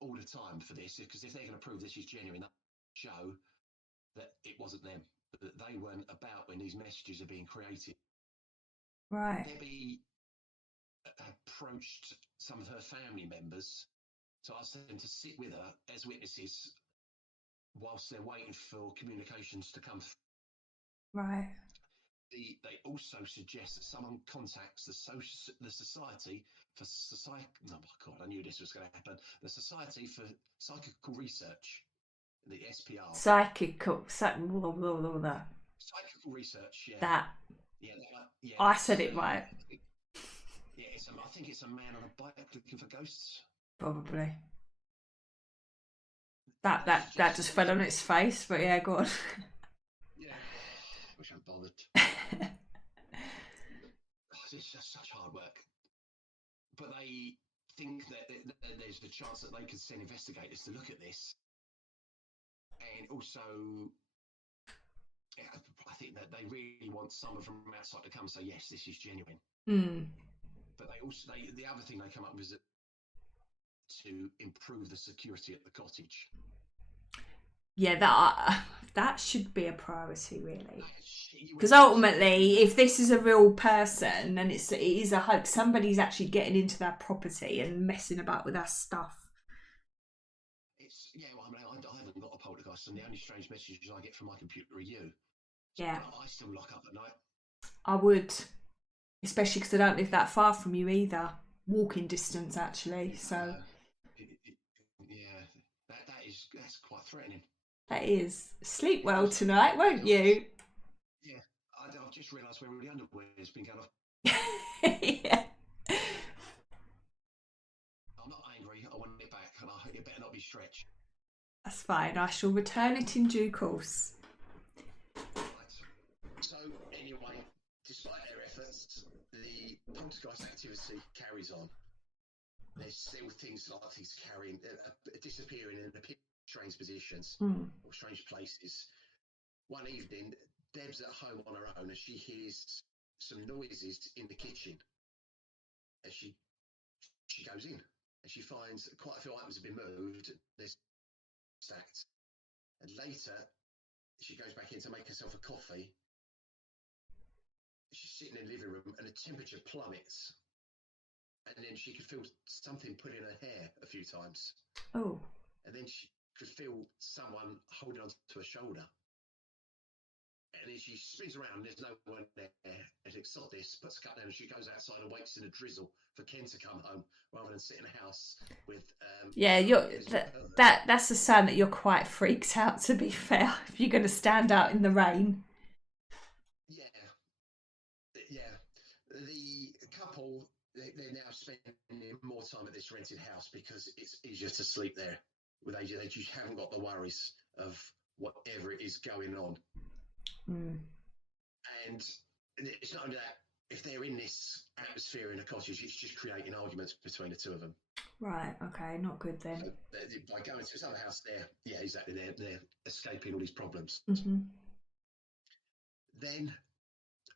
all the time for this, because if they're going to prove this is genuine, show that it wasn't them, that they weren't about when these messages are being created. Right. Debbie approached some of her family members to ask them to sit with her as witnesses whilst they're waiting for communications to come through. Right. They also suggest that someone contacts the Society for Society. Oh my God, I knew this was going to happen. The Society for Psychical Research, the SPR. Psychical Research, yeah. That. Yeah, yeah. I said it right. Yeah, I think it's a man on a bike looking for ghosts. Probably. That just fell on its face, but yeah, go on. Yeah, wish I'd bothered. It's just such hard work. But they think that there's the chance that they could send investigators to look at this. And also, I think that they really want someone from outside to come and say, yes, this is genuine. But the other thing they come up with is to improve the security at the cottage. Yeah, that should be a priority, really. Because ultimately, if this is a real person and it is a hoax, somebody's actually getting into their property and messing about with our stuff. Well, I mean, I haven't got a poltergeist, and the only strange messages I get from my computer are you. Yeah. But I still lock up at night. I would, especially because I don't live that far from you either. Walking distance, actually. So. Yeah, that's quite threatening. That is. Sleep well tonight, won't you? Yeah, I've just realised where all the underwear has been going off. Yeah. I'm not angry. I want it back, and it better not be stretched. That's fine. I shall return it in due course. Right. So, anyway, despite their efforts, the poltergeist activity carries on. There's still things disappearing in strange positions or strange places. One evening, Deb's at home on her own as she hears some noises in the kitchen. As she goes in and she finds quite a few items have been moved. They're stacked. And later, she goes back in to make herself a coffee. She's sitting in the living room and the temperature plummets. And then she could feel something put in her hair a few times. Oh. And then she could feel someone holding onto her shoulder. And then she spins around, there's no one there. And she sod this, puts a cut down, and she goes outside and waits in a drizzle for Ken to come home rather than sit in the house with. That's a sign that you're quite freaked out, to be fair, if you're going to stand out in the rain. Yeah. The couple, they're now spending more time at this rented house because it's easier to sleep there. They just haven't got the worries of whatever is going on. And it's not only that, if they're in this atmosphere in a cottage, it's just creating arguments between the two of them. Right, okay, not good then. So by going to this other house, they're escaping all these problems. Mm-hmm. Then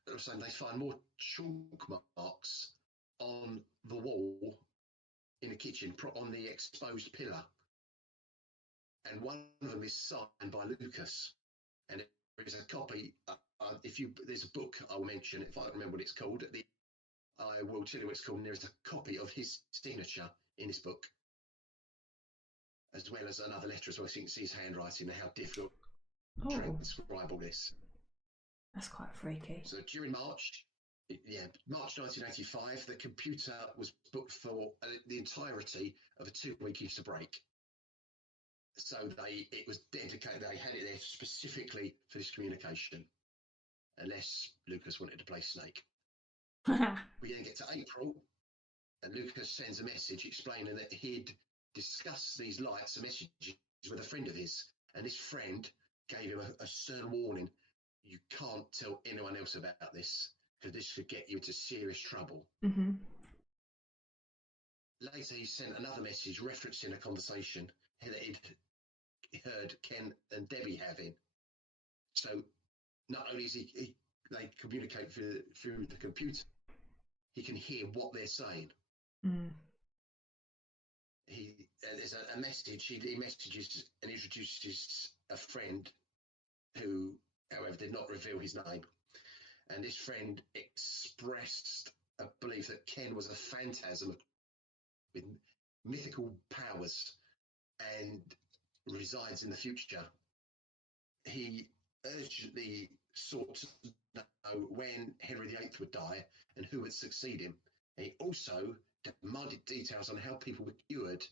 all of a sudden they find more chalk marks on the wall in the kitchen, on the exposed pillar. And one of them is signed by Lucas. And there is a copy. There's a book I'll mention if I remember what it's called. I will tell you what it's called. And there is a copy of his signature in this book, as well as another letter as well. So you can see his handwriting and how difficult to transcribe all this. That's quite freaky. So during March 1985, the computer was booked for the entirety of a 2-week Easter break. So it was dedicated. They had it there specifically for this communication, unless Lucas wanted to play Snake. We then get to April, and Lucas sends a message explaining that he'd discussed these lights and messages with a friend of his, and this friend gave him a stern warning: you can't tell anyone else about this because this could get you into serious trouble. Mm-hmm. Later, he sent another message referencing a conversation that he'd heard Ken and Debbie having. So not only is they communicate through the computer. He can hear what they're saying. There's a message. He messages and introduces a friend who, however, did not reveal his name. And this friend expressed a belief that Ken was a phantasm with mythical powers and resides in the future. He urgently sought to know when Henry VIII would die and who would succeed him. And he also demanded details on how people were cured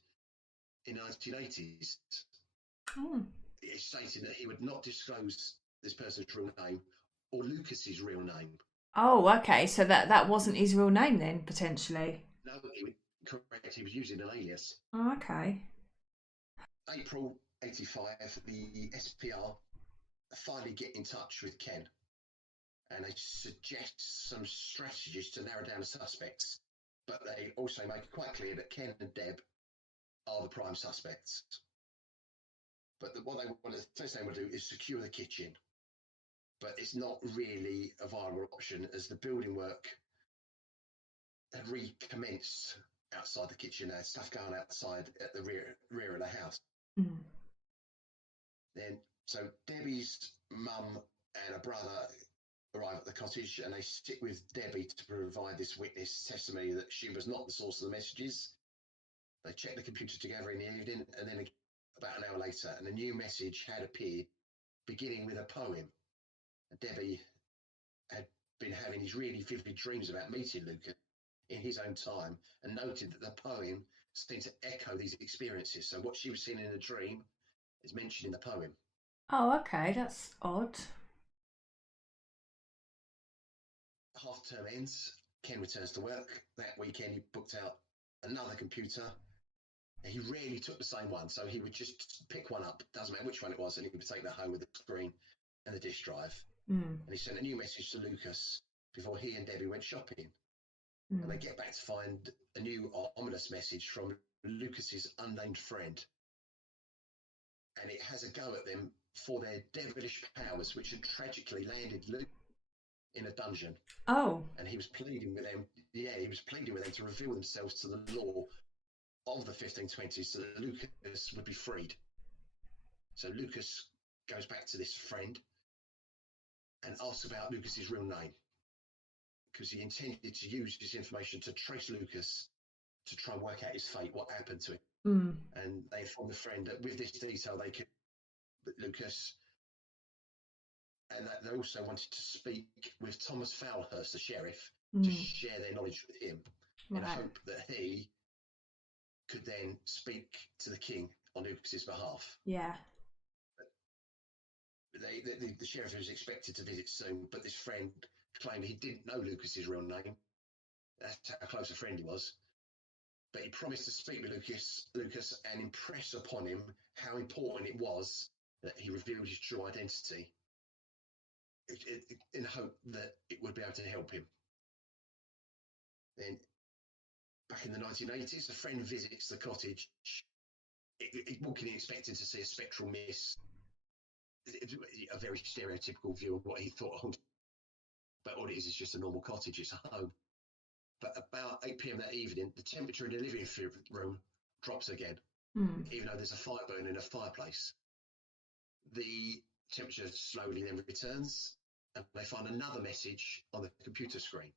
in the 1980s. He stated that he would not disclose this person's real name or Lucas's real name. Oh, okay. So that wasn't his real name then, potentially. No, correct. He was using an alias. Oh, okay. April 85, the SPR finally get in touch with Ken, and they suggest some strategies to narrow down the suspects. But they also make it quite clear that Ken and Deb are the prime suspects. But what the first thing they want to do is secure the kitchen. But it's not really a viable option as the building work had recommenced outside the kitchen. There's stuff going outside at the rear of the house. Then, so Debbie's mum and her brother arrive at the cottage, and they sit with Debbie to provide this witness testimony that she was not the source of the messages. They check the computer together in the evening, and then about an hour later, and a new message had appeared, beginning with a poem. Debbie had been having these really vivid dreams about meeting Lucas in his own time, and noted that the poem seemed to echo these experiences. So what she was seeing in a dream is mentioned in the poem. Oh, okay, that's odd. Half term ends, Ken returns to work. That weekend he booked out another computer. He rarely took the same one, so he would just pick one up, doesn't matter which one it was, and he would take that home with the screen and the disk drive. And he sent a new message to Lucas before he and Debbie went shopping. And they get back to find a new ominous message from Lucas's unnamed friend. And it has a go at them for their devilish powers, which had tragically landed Luke in a dungeon. Oh. And he was pleading with them. Yeah, he was pleading with them to reveal themselves to the law of the 1520s so that Lucas would be freed. So Lucas goes back to this friend and asks about Lucas's real name, because he intended to use this information to trace Lucas to try and work out his fate, what happened to him. And they informed the friend that with this detail they could Lucas, and that they also wanted to speak with Thomas Fowlhurst, the sheriff, to share their knowledge with him in hope that he could then speak to the king on Lucas's behalf. Yeah. The sheriff was expected to visit soon, but this friend claimed he didn't know Lucas's real name. That's how close a friend he was. But he promised to speak with Lucas and impress upon him how important it was that he revealed his true identity, in hope that it would be able to help him. Then, back in the 1980s, a friend visits the cottage, walking in expecting to see a spectral mist. A very stereotypical view of what he thought. But all it is just a normal cottage, it's a home. But about 8 p.m. that evening, the temperature in the living room drops again, even though there's a fire burning in a fireplace. The temperature slowly then returns, and they find another message on the computer screen.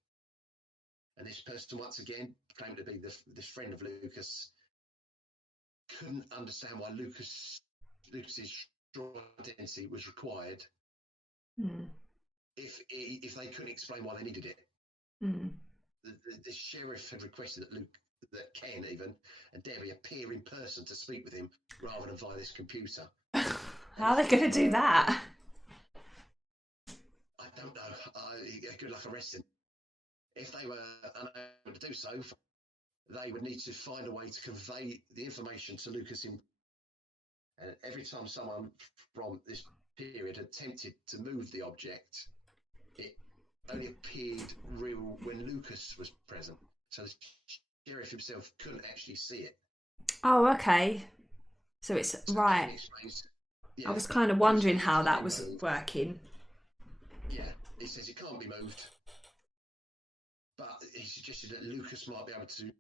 And this person, once again, claimed to be this friend of Lucas, couldn't understand why Lucas's true identity was required if they couldn't explain why they needed it. The sheriff had requested that Ken even and Debbie appear in person to speak with him rather than via this computer. How are they going to do that? I don't know. Good luck arresting. If they were unable to do so, they would need to find a way to convey the information to Lucas. And every time someone from this period attempted to move the object, it only appeared real when Lucas was present. So the sheriff himself couldn't actually see it. Oh, okay. So it's right. I was kind of wondering how that was working. Yeah, he says it can't be moved, but he suggested that Lucas might be able to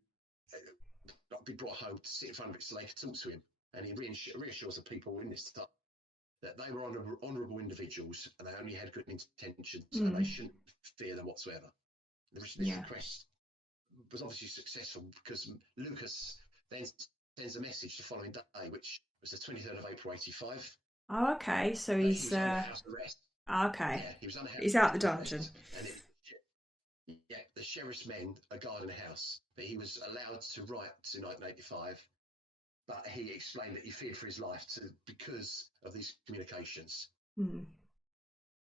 be brought home to sit in front of it so they could talk to him. And he reassures the people in this time that they were honourable individuals and they only had good intentions and they shouldn't fear them whatsoever. This request was obviously successful because Lucas then sends a message the following day, which was the 23rd of April 85. Oh, okay. So he was under house arrest. Okay. Yeah, he was under house He's out the dungeon. And the sheriff's men are guarding the house, but he was allowed to write to 1985. But he explained that he feared for his life because of these communications.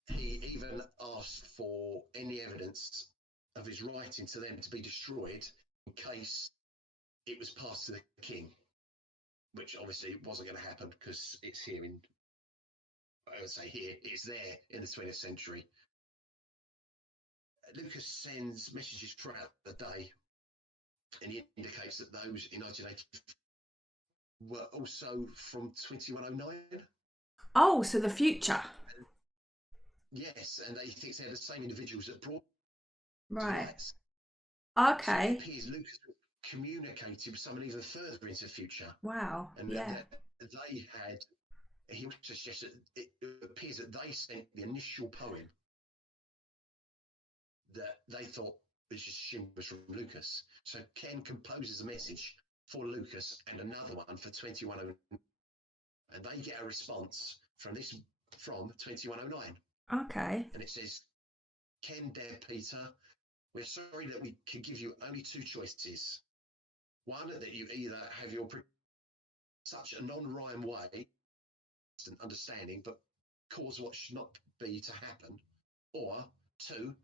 He even asked for any evidence of his writing to them to be destroyed in case it was passed to the king, which obviously wasn't going to happen because it's here in, I would say here, it's there in the 20th century. Lucas sends messages throughout the day, and he indicates that those in 1980 were also from 2109. Oh, so the future. Yes, and he thinks they're the same individuals that brought Right. So Okay. it appears Lucas communicated with someone even further into the future. Wow. And that they had, he also suggested it appears that they sent the initial poem that they thought was from Lucas. So Ken composes a message for Lucas and another one for 2109. And they get a response from 2109. Okay. And it says, Ken, dear Peter, we're sorry that we can give you only two choices. One, that you either have your such a non-rhyme way, an understanding, but cause what should not be to happen, or two,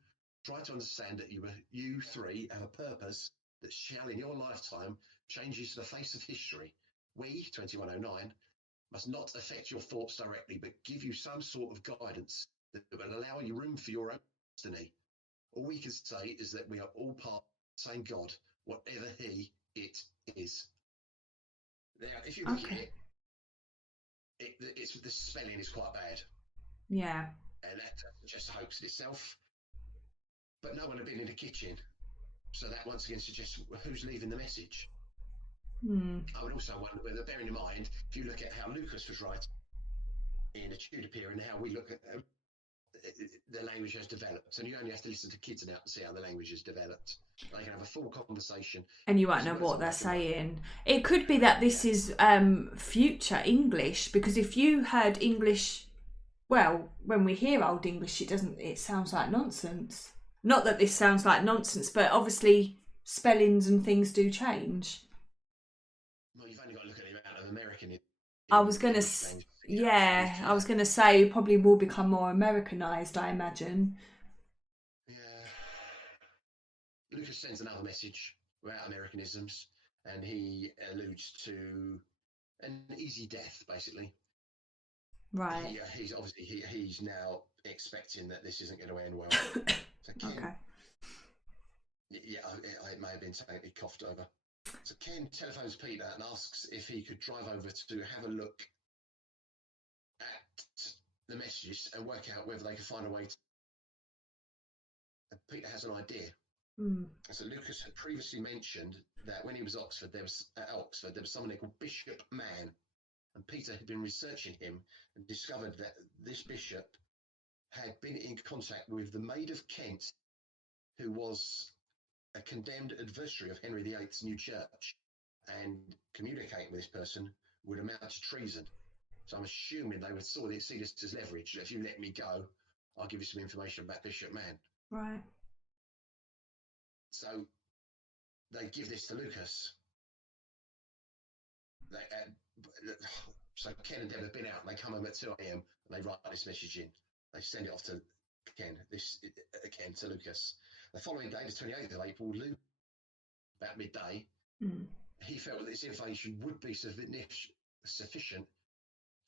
try to understand that you three have a purpose that shall in your lifetime changes the face of history. We, 2109, must not affect your thoughts directly, but give you some sort of guidance that will allow you room for your own destiny. All we can say is that we are all part of the same God, whatever it is. Now, if you look at it, the spelling is quite bad. Yeah. And that just hoax itself. But no one had been in the kitchen. So that once again suggests who's leaving the message. I would also wonder whether, bearing in mind, if you look at how Lucas was writing in a Tudor period and how we look at the language has developed, and you only have to listen to kids now to see how the language has developed. They can have a full conversation, and you won't know what they're saying. It could be that this is future English, because if you heard English, well, when we hear Old English, it sounds like nonsense. Not that this sounds like nonsense, but obviously spellings and things do change. Well, you've only got to look at the amount of American. I was going to say it probably will become more Americanized, I imagine. Yeah. Lucas sends another message about Americanisms, and he alludes to an easy death, basically. Right. He's now expecting that this isn't going to end well. So Ken, okay. Yeah, it may have been something he coughed over. So Ken telephones Peter and asks if he could drive over to have a look at the messages and work out whether they can find a way to. And Peter has an idea. So Lucas had previously mentioned that when he was at Oxford, there was someone called Bishop Mann, and Peter had been researching him and discovered that this bishop had been in contact with the Maid of Kent, who was a condemned adversary of Henry VIII's new church, and communicating with this person would amount to treason. So I'm assuming they would see this as leverage. If you let me go, I'll give you some information about Bishop Mann. Right. So they give this to Lucas. So Ken and Deb have been out, and they come home at 2 a.m. and they write this message in. They send it off to Ken to Lucas. The following day, the 28th of April, about midday, he felt that this information would be sufficient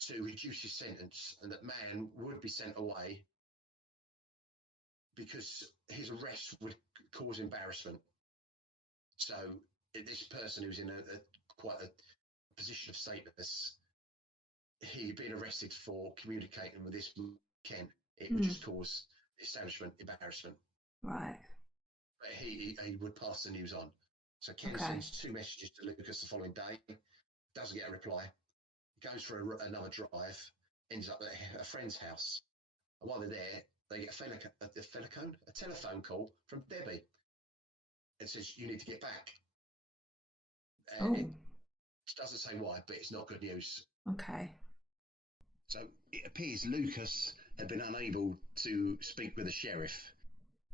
to reduce his sentence, and that Mann would be sent away because his arrest would cause embarrassment. So this person who's in quite a position of status, he'd been arrested for communicating with this Ken. It would just cause establishment embarrassment. Right. But he would pass the news on. So Ken Okay. sends 2 messages to Lucas the following day, doesn't get a reply, goes for another drive, ends up at a friend's house. And while they're there, they get a telephone call from Debbie. It says, you need to get back. Oh. It doesn't say why, but it's not good news. Okay. So it appears Lucas had been unable to speak with the sheriff.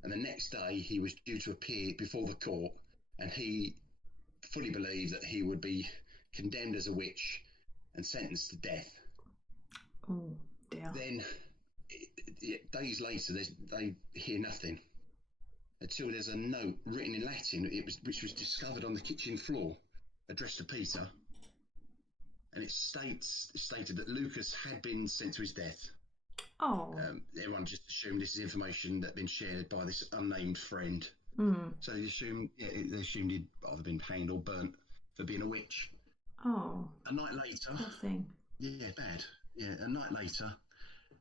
And the next day he was due to appear before the court, and he fully believed that he would be condemned as a witch and sentenced to death. Oh, dear. Then, days later, they hear nothing until there's a note written in Latin, which was discovered on the kitchen floor, addressed to Peter, and it stated that Lucas had been sent to his death. Oh. Everyone just assumed this is information that had been shared by this unnamed friend. So they assumed he'd either been hanged or burnt for being a witch. Oh. A night later. Poor thing. Yeah, bad. Yeah, a night later,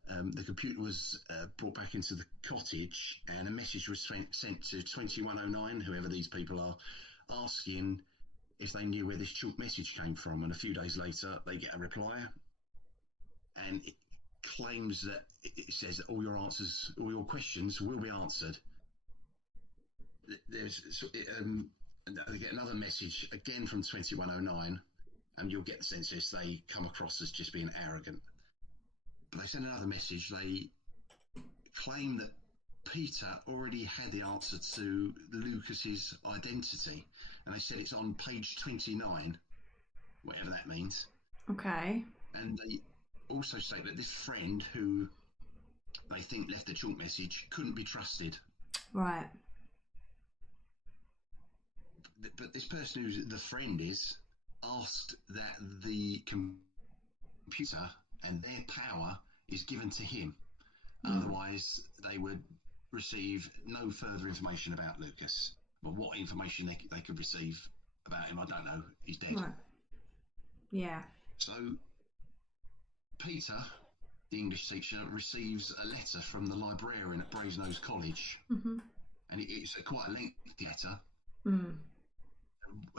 the computer was brought back into the cottage, and a message was sent to 2109, whoever these people are, asking if they knew where this chalk message came from. And a few days later, they get a reply, and it claims that it says that all your questions will be answered. They get another message again from 2109, and you'll get the sense this, they come across as just being arrogant. But they send another message. They claim that Peter already had the answer to Lucas's identity, and they said it's on page 29, whatever that means. Okay. And they also state that this friend who they think left the chalk message couldn't be trusted. Right. But this person who the friend is asked that the computer and their power is given to him. Otherwise, they would receive no further information about Lucas. But what information they could receive about him, I don't know. He's dead. Right. Yeah. So Peter, the English teacher, receives a letter from the librarian at Brasenose College. And it's quite a lengthy letter.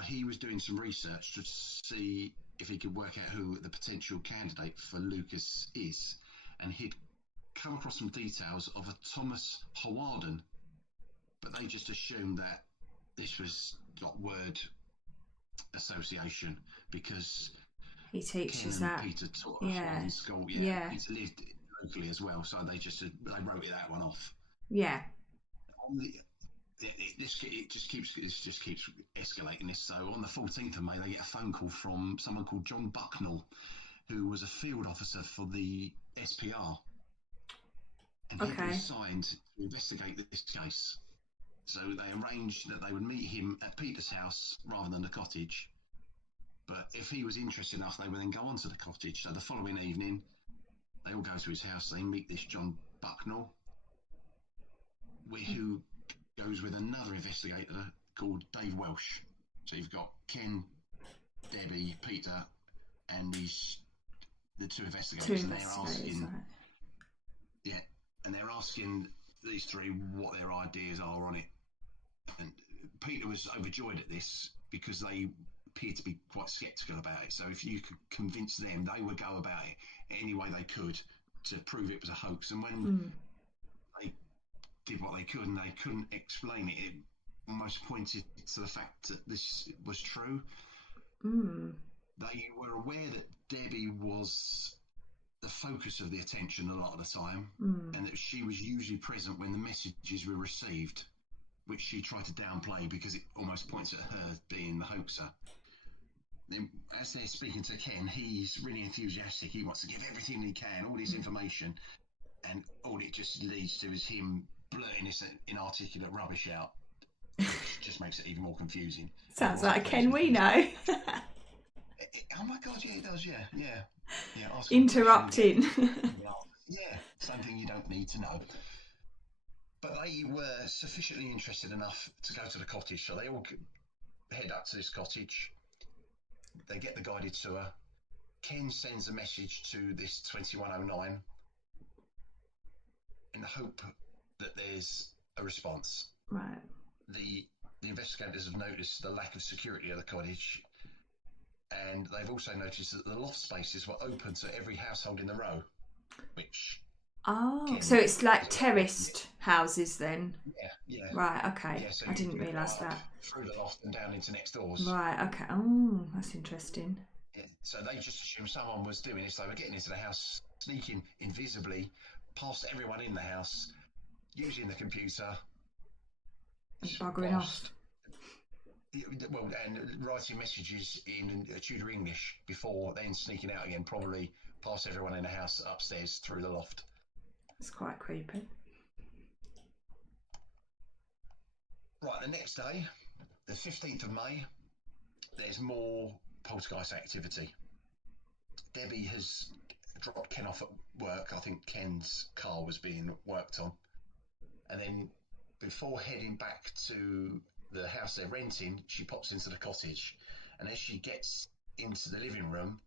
He was doing some research to see if he could work out who the potential candidate for Lucas is. And he'd come across some details of a Thomas Hawarden, but they just assumed that this was got word association because he teaches Ken that. and Peter taught in school. Yeah. Peter lived locally as well, so they wrote that one off. Yeah. It just keeps escalating this. So on the 14th of May, they get a phone call from someone called John Bucknell, who was a field officer for the SPR. And he was assigned to investigate this case. So they arranged that they would meet him at Peter's house rather than the cottage. But if he was interested enough, they would then go on to the cottage. So the following evening, they all go to his house. They meet this John Bucknell, who goes with another investigator called Dave Welsh. So you've got Ken, Debbie, Peter, and the 2 investigators. And they're asking, and they're asking these 3 what their ideas are on it. And Peter was overjoyed at this because they appeared to be quite sceptical about it. So if you could convince them, they would go about it any way they could to prove it was a hoax. And when they did what they could and they couldn't explain it, it almost pointed to the fact that this was true. They were aware that Debbie was the focus of the attention a lot of the time, and that she was usually present when the messages were received, which she tried to downplay because it almost points at her being the hoaxer. Then, as they're speaking to Ken, he's really enthusiastic. He wants to give everything he can, all this information, and all it just leads to is him blurting this inarticulate rubbish out, which just makes it even more confusing. Sounds like Ken we know. Oh my God, yeah, it does, yeah. Interrupting. Yeah, something you don't need to know. But they were sufficiently interested enough to go to the cottage, so they all head up to this cottage. They get the guided tour. Ken sends a message to this 2109 in the hope that there's a response. Right. The investigators have noticed the lack of security of the cottage, and they've also noticed that the loft spaces were open to every household in the row, which... Oh, so it's like terraced houses then? Yeah. Right, okay. Yeah, so I didn't realise go up that. through the loft and down into next doors. Right, okay. Oh, that's interesting. Yeah, so they just assumed someone was doing this. They were getting into the house, sneaking invisibly past everyone in the house, using the computer, And buggering off. Well, and writing messages in Tudor English before then sneaking out again, probably past everyone in the house upstairs through the loft. It's quite creepy. Right, the next day, the 15th of May, there's more poltergeist activity. Debbie has dropped Ken off at work. I think Ken's car was being worked on. And then before heading back to the house they're renting, she pops into the cottage. And as she gets into the living room,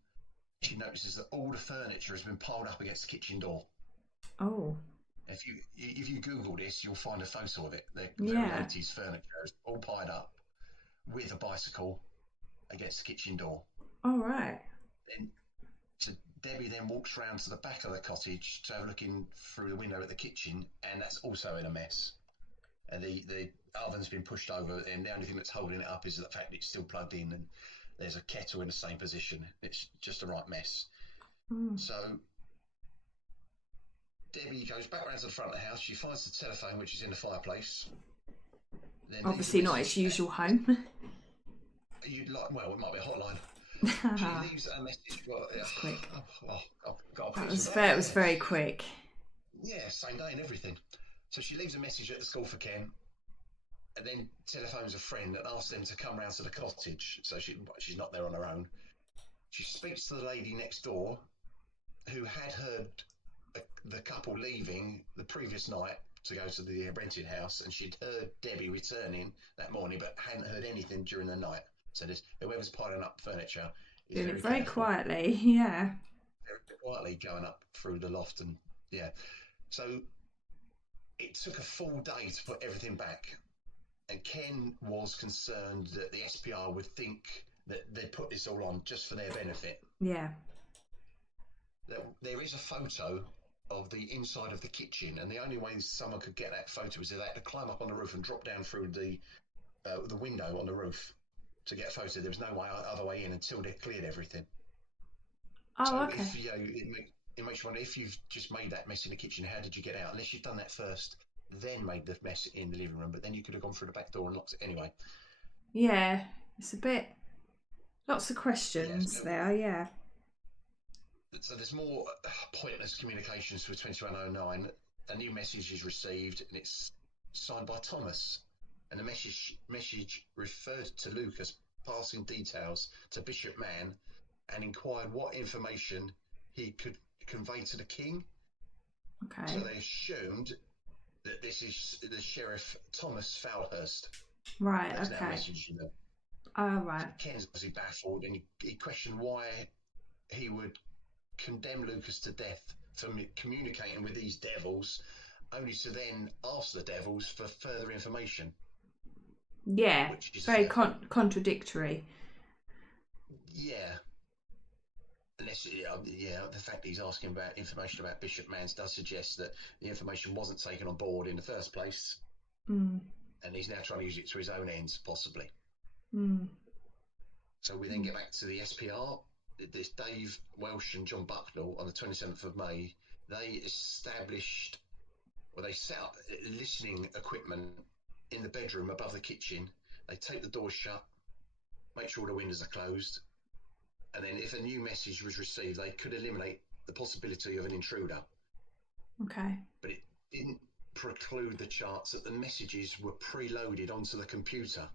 she notices that all the furniture has been piled up against the kitchen door. Oh. If you Google this, you'll find a photo of it. They're Yeah. very 80s furniture, all piled up with a bicycle against the kitchen door. All right. So Debbie then walks round to the back of the cottage to have a look in through the window at the kitchen, and that's also in a mess. And the oven's been pushed over, and the only thing that's holding it up is the fact that it's still plugged in, and there's a kettle in the same position. It's just a right mess. So Debbie goes back round to the front of the house. She finds the telephone, which is in the fireplace. Then obviously not its usual home. You'd like, well, it might be a hotline. She leaves a message. Well, That's quick. That was very quick. Yeah, same day and everything. So she leaves a message at the school for Ken, and then telephones a friend and asks them to come round to the cottage. So she's not there on her own. She speaks to the lady next door, who had heard the couple leaving the previous night to go to the rented house, and she'd heard Debbie returning that morning, but hadn't heard anything during the night. So whoever's piling up furniture is Doing very, it very careful. quietly, yeah. Very quietly going up through the loft, and yeah. So it took a full day to put everything back, and Ken was concerned that the SPR would think that they'd put this all on just for their benefit. Yeah. There is a photo of the inside of the kitchen, and the only way someone could get that photo is if they had to climb up on the roof and drop down through the window on the roof to get a photo. There was no other way in until they cleared everything. Oh, so okay. If, it makes you wonder, if you've just made that mess in the kitchen, how did you get out? Unless you've done that first, then made the mess in the living room, but then you could have gone through the back door and locked it anyway. Yeah, it's a bit... Lots of questions there, yeah. So there's more pointless communications for 2109. A new message is received, and it's signed by Thomas. And the message referred to Lucas passing details to Bishop Mann and inquired what information he could convey to the king. Okay. So they assumed that this is the Sheriff Thomas Fowlhurst. Right, That's okay. that message, you know. Oh, right. So Ken's obviously baffled, and he questioned why he would condemn Lucas to death for communicating with these devils, only to then ask the devils for further information. Yeah, which is very contradictory. Yeah. Unless, the fact that he's asking about information about Bishop Mann's does suggest that the information wasn't taken on board in the first place, and he's now trying to use it to his own ends, possibly. So we then get back to the SPR. This Dave Welsh and John Bucknell on the 27th of May, they set up listening equipment in the bedroom above the kitchen. They tape the doors shut, make sure the windows are closed, and then if a new message was received, they could eliminate the possibility of an intruder. Okay. But it didn't preclude the chance that the messages were preloaded onto the computer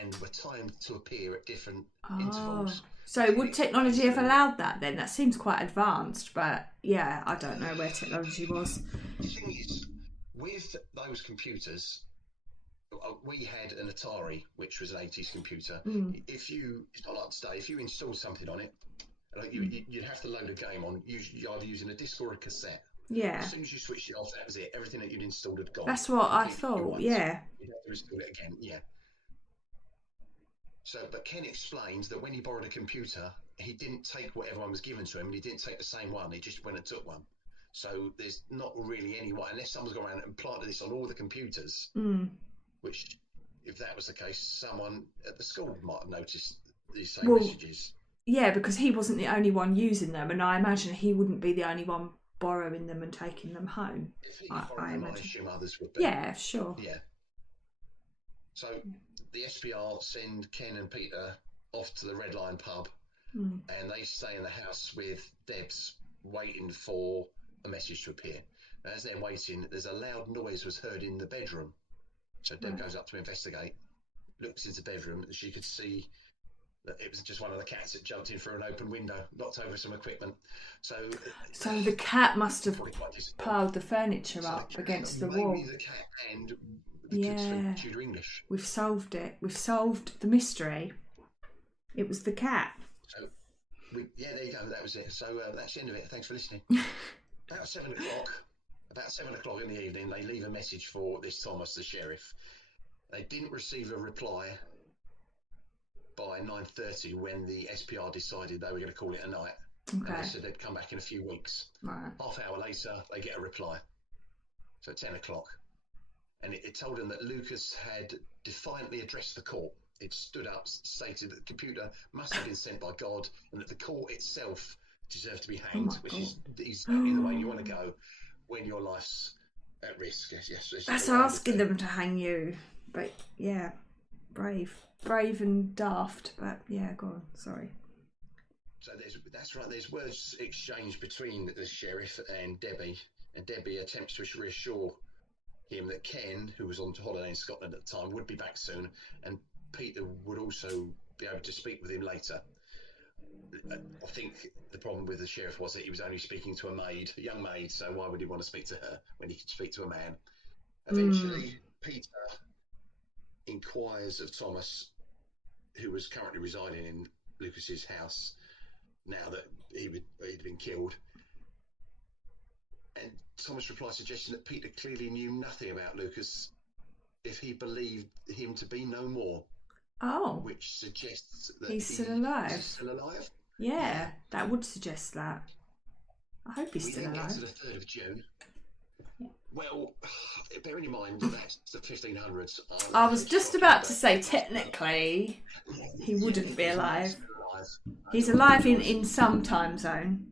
and were timed to appear at different intervals. So would technology have allowed that then? That seems quite advanced, but yeah, I don't know where technology was. The thing is, with those computers, we had an Atari, which was an 80s computer. It's not like today, if you install something on it, like you'd have to load a game on, usually either using a disc or a cassette. Yeah. As soon as you switched it off, that was it. Everything that you'd installed had gone. That's what I thought, yeah. You'd have to install it again, yeah. So, but Ken explains that when he borrowed a computer, he didn't take what everyone was given to him, and he didn't take the same one. He just went and took one. So there's not really any way, unless someone's gone around and planted this on all the computers, which, if that was the case, someone at the school might have noticed these same messages. Yeah, because he wasn't the only one using them, and I imagine he wouldn't be the only one borrowing them and taking them home. If he borrowed them, I assume others would be. Yeah, sure. Yeah. So the SPR send Ken and Peter off to the Red Lion pub, and they stay in the house with Debs, waiting for a message to appear. As they're waiting, there's a loud noise was heard in the bedroom. So Deb goes up to investigate, looks into the bedroom, and she could see that it was just one of the cats that jumped in through an open window, knocked over some equipment. So the cat must have piled the furniture up against the wall. Maybe the cat and the kids from Tudor English. We've solved it. We've solved the mystery. It was the cat. So, there you go. That was it. So that's the end of it. Thanks for listening. About 7 o'clock in the evening, they leave a message for this Thomas, the sheriff. They didn't receive a reply by 9:30 when the SPR decided they were going to call it a night. Okay. And they said they'd come back in a few weeks. Right. Half hour later, they get a reply. So at 10 o'clock. And it told them that Lucas had defiantly addressed the court. It stood up, stated that the computer must have been sent by God, and that the court itself deserved to be hanged, which is exactly the way you want to go when your life's at risk. Yes, that's asking them to hang you. But yeah, brave and daft. But yeah, go on. Sorry. So that's right. There's words exchanged between the sheriff and Debbie attempts to reassure him that Ken, who was on holiday in Scotland at the time, would be back soon, and Peter would also be able to speak with him later. I think the problem with the sheriff was that he was only speaking to a young maid, so why would he want to speak to her when he could speak to a man? Eventually, Peter inquires of Thomas, who was currently residing in Lucas's house now that he'd been killed. And Thomas replies, suggesting that Peter clearly knew nothing about Lucas if he believed him to be no more. Oh. Which suggests that he's still alive. He's still alive? Yeah, that would suggest that. I hope he's still alive. We then get to the 3rd of June. Well, bearing in mind that's the 1500s. I was just about to say, technically, he wouldn't be alive. He's alive in some time zone.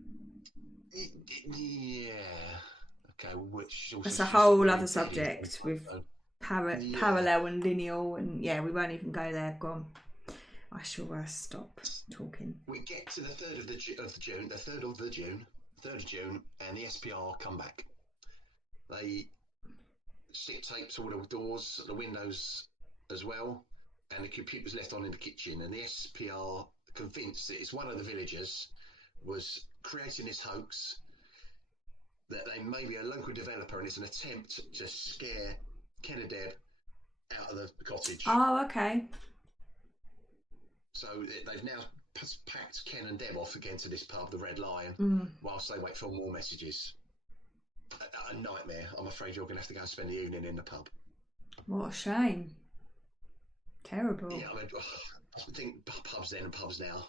Yeah. Okay, which also that's a whole other subject with parallel and lineal, and we won't even go there. Go on. I shall stop talking. We get to the 3rd of June, and the SPR come back. They stick tapes all the doors, the windows as well, and the computer's left on in the kitchen. And the SPR, convinced that it's one of the villagers, was creating this hoax, that they may be a local developer, and it's an attempt to scare Ken and Deb out of the cottage. Oh, okay. So they've now packed Ken and Deb off again to this pub, the Red Lion, whilst they wait for more messages. A nightmare. I'm afraid you're going to have to go and spend the evening in the pub. What a shame. Terrible. Yeah, I think pubs then and pubs now,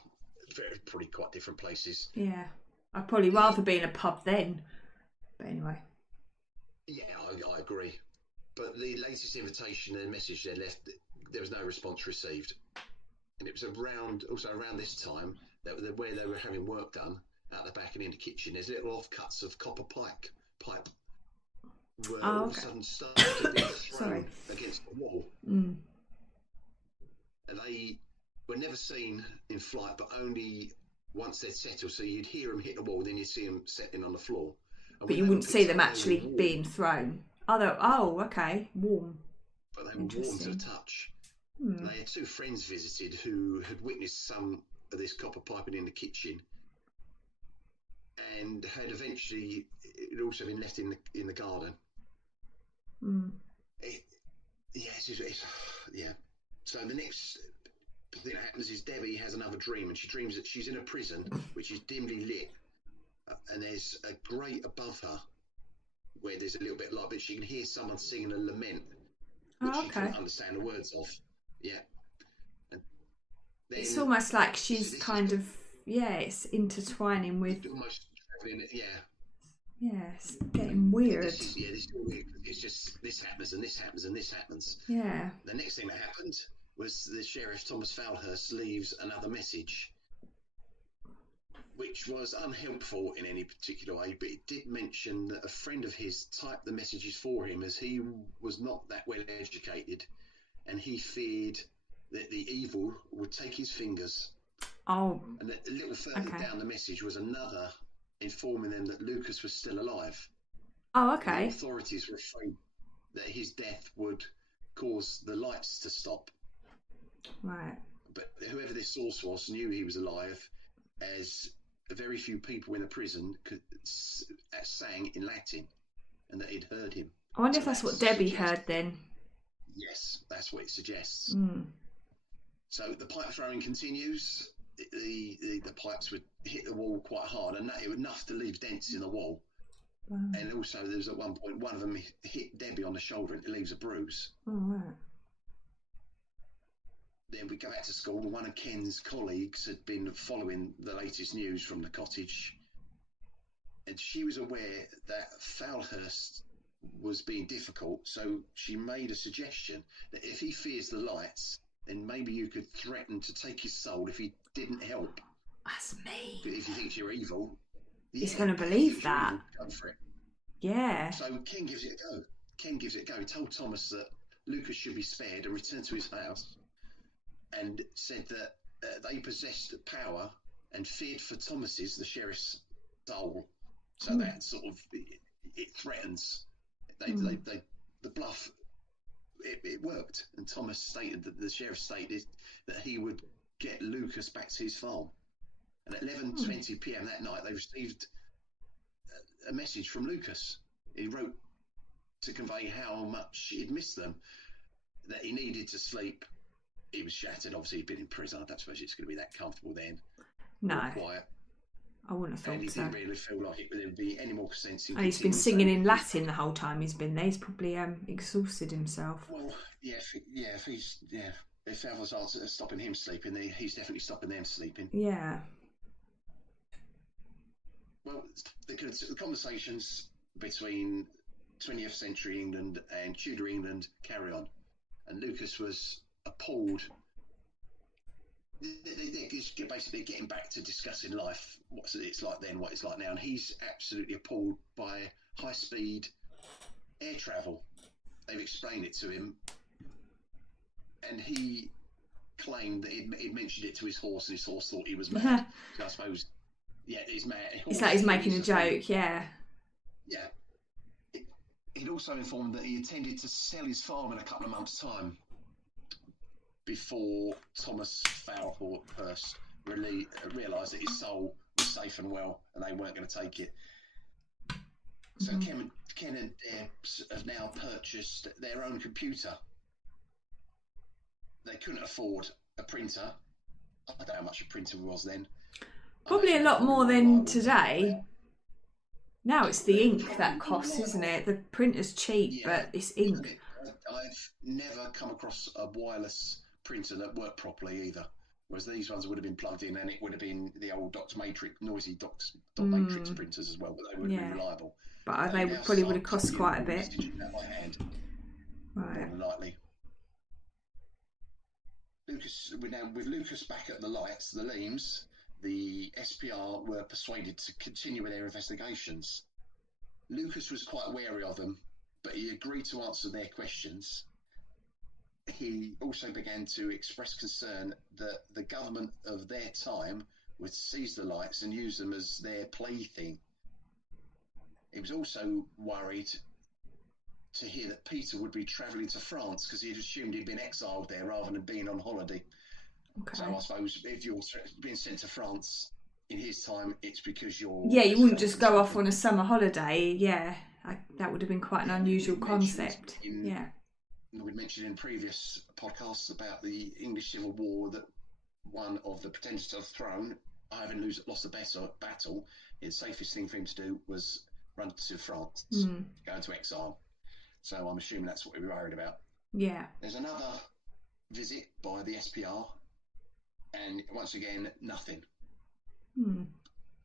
probably quite different places. Yeah. I'd probably rather be in a pub then. But anyway. Yeah, I agree. But the latest invitation and message they left, there was no response received. And it was around this time that where they were having work done out the back and in the kitchen, there's little offcuts of copper pipe were all of a sudden started to be thrown against the wall. And they were never seen in flight, but only once they'd settled. So you'd hear them hit the wall, then you'd see them settling on the floor. But you wouldn't see them actually being thrown. Okay, warm. But they were warm to the touch. They had 2 friends visited who had witnessed some of this copper piping in the kitchen, and had eventually it had also been left in the garden. So the next thing that happens is Debbie has another dream, and she dreams that she's in a prison which is dimly lit, and there's a grate above her, where there's a little bit like, but she can hear someone singing a lament, which Oh, she okay. couldn't understand the words of. Yeah. And then It's almost like this she's is kind of, yeah, it's intertwining with, almost traveling. Yeah. yeah, it's getting And weird. this is all weird. It's just this happens and this happens and this happens. Yeah. The next thing that happened was the sheriff Thomas Falhurst leaves another message, which was unhelpful in any particular way, but it did mention that a friend of his typed the messages for him, as he was not that well educated, and he feared that the evil would take his fingers. Oh. And a little further down the message was another informing them that Lucas was still alive. Oh, And the okay. authorities were afraid that his death would cause the lights to stop. Right. But whoever this source was knew he was alive, as very few people in the prison sang in Latin, and that he'd heard him. I wonder if that's what Debbie heard then. Yes, that's what it suggests. Mm. So the pipe throwing continues. The pipes would hit the wall quite hard, and it was enough to leave dents in the wall. Wow. And also, there's at one point one of them hit Debbie on the shoulder, and it leaves a bruise. Oh, right. Then we go back to school. One of Ken's colleagues had been following the latest news from the cottage, and she was aware that Falhurst was being difficult, so she made a suggestion that if he fears the lights, then maybe you could threaten to take his soul if he didn't help. That's me. If he thinks you're evil, he's going to believe that. Evil, go for it. Yeah. So Ken gives it a go. He told Thomas that Lucas should be spared and returned to his house, and said that they possessed power and feared for Thomas's, the sheriff's, soul. So that sort of it threatens. The bluff. It worked, and Thomas stated that the sheriff stated that he would get Lucas back to his farm. And at 11:20 p.m. that night, they received a message from Lucas. He wrote to convey how much he'd missed them, that he needed to sleep. He was shattered. Obviously, he'd been in prison. I don't suppose it's going to be that comfortable then. No. Quiet. I wouldn't have thought so. And he didn't really feel like there would be any more sense in. And he's been singing in Latin the whole time he's been there. He's probably exhausted himself. Well, if others aren't stopping him sleeping, he's definitely stopping them sleeping. Yeah. Well, the conversations between 20th century England and Tudor England carry on, and Lucas was appalled. They're basically getting back to discussing life, what it's like then, what it's like now, and he's absolutely appalled by high-speed air travel. They've explained it to him, and he claimed that he'd mentioned it to his horse, and his horse thought he was mad. So I suppose, he's mad. It's like he's making a joke, yeah. Yeah. He'd also informed that he intended to sell his farm in a couple of months' time, before Thomas Falhurst really realised that his soul was safe and well, and they weren't going to take it. So Ken and Deb have now purchased their own computer. They couldn't afford a printer. I don't know how much a printer was then. Probably a lot more than today. Now it's the ink that costs, isn't it? The printer's cheap, but it's ink. I've never come across a wireless printer that worked properly either. Whereas these ones would have been plugged in, and it would have been the old noisy dot matrix printers as well, but they would have been reliable. But they probably would have cost quite a bit. Right. Likely. With Lucas back at the lights, the Leams, the SPR were persuaded to continue with their investigations. Lucas was quite wary of them, but he agreed to answer their questions. He also began to express concern that the government of their time would seize the lights and use them as their plaything. He was also worried to hear that Peter would be travelling to France, because he'd assumed he'd been exiled there rather than being on holiday. Okay. So I suppose if you're being sent to France in his time, it's because you're... Yeah, you wouldn't just go off on a summer holiday. Yeah, that would have been quite an unusual concept. Yeah. We mentioned in previous podcasts about the English Civil War that one of the pretenders to the throne, having lost the battle, the safest thing for him to do was run to France, go into exile. So I'm assuming that's what we were worried about. Yeah. There's another visit by the SPR, and once again, nothing.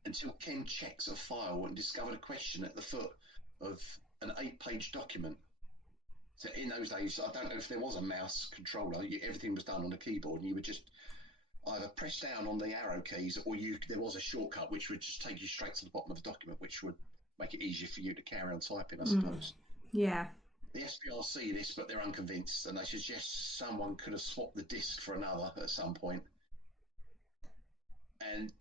Until Ken checks a file and discovered a question at the foot of an 8-page document. So in those days, I don't know if there was a mouse controller. Everything was done on the keyboard, and you would just either press down on the arrow keys, or there was a shortcut which would just take you straight to the bottom of the document, which would make it easier for you to carry on typing, I suppose. Yeah. The SPR see this, but they're unconvinced, and they suggest someone could have swapped the disc for another at some point. And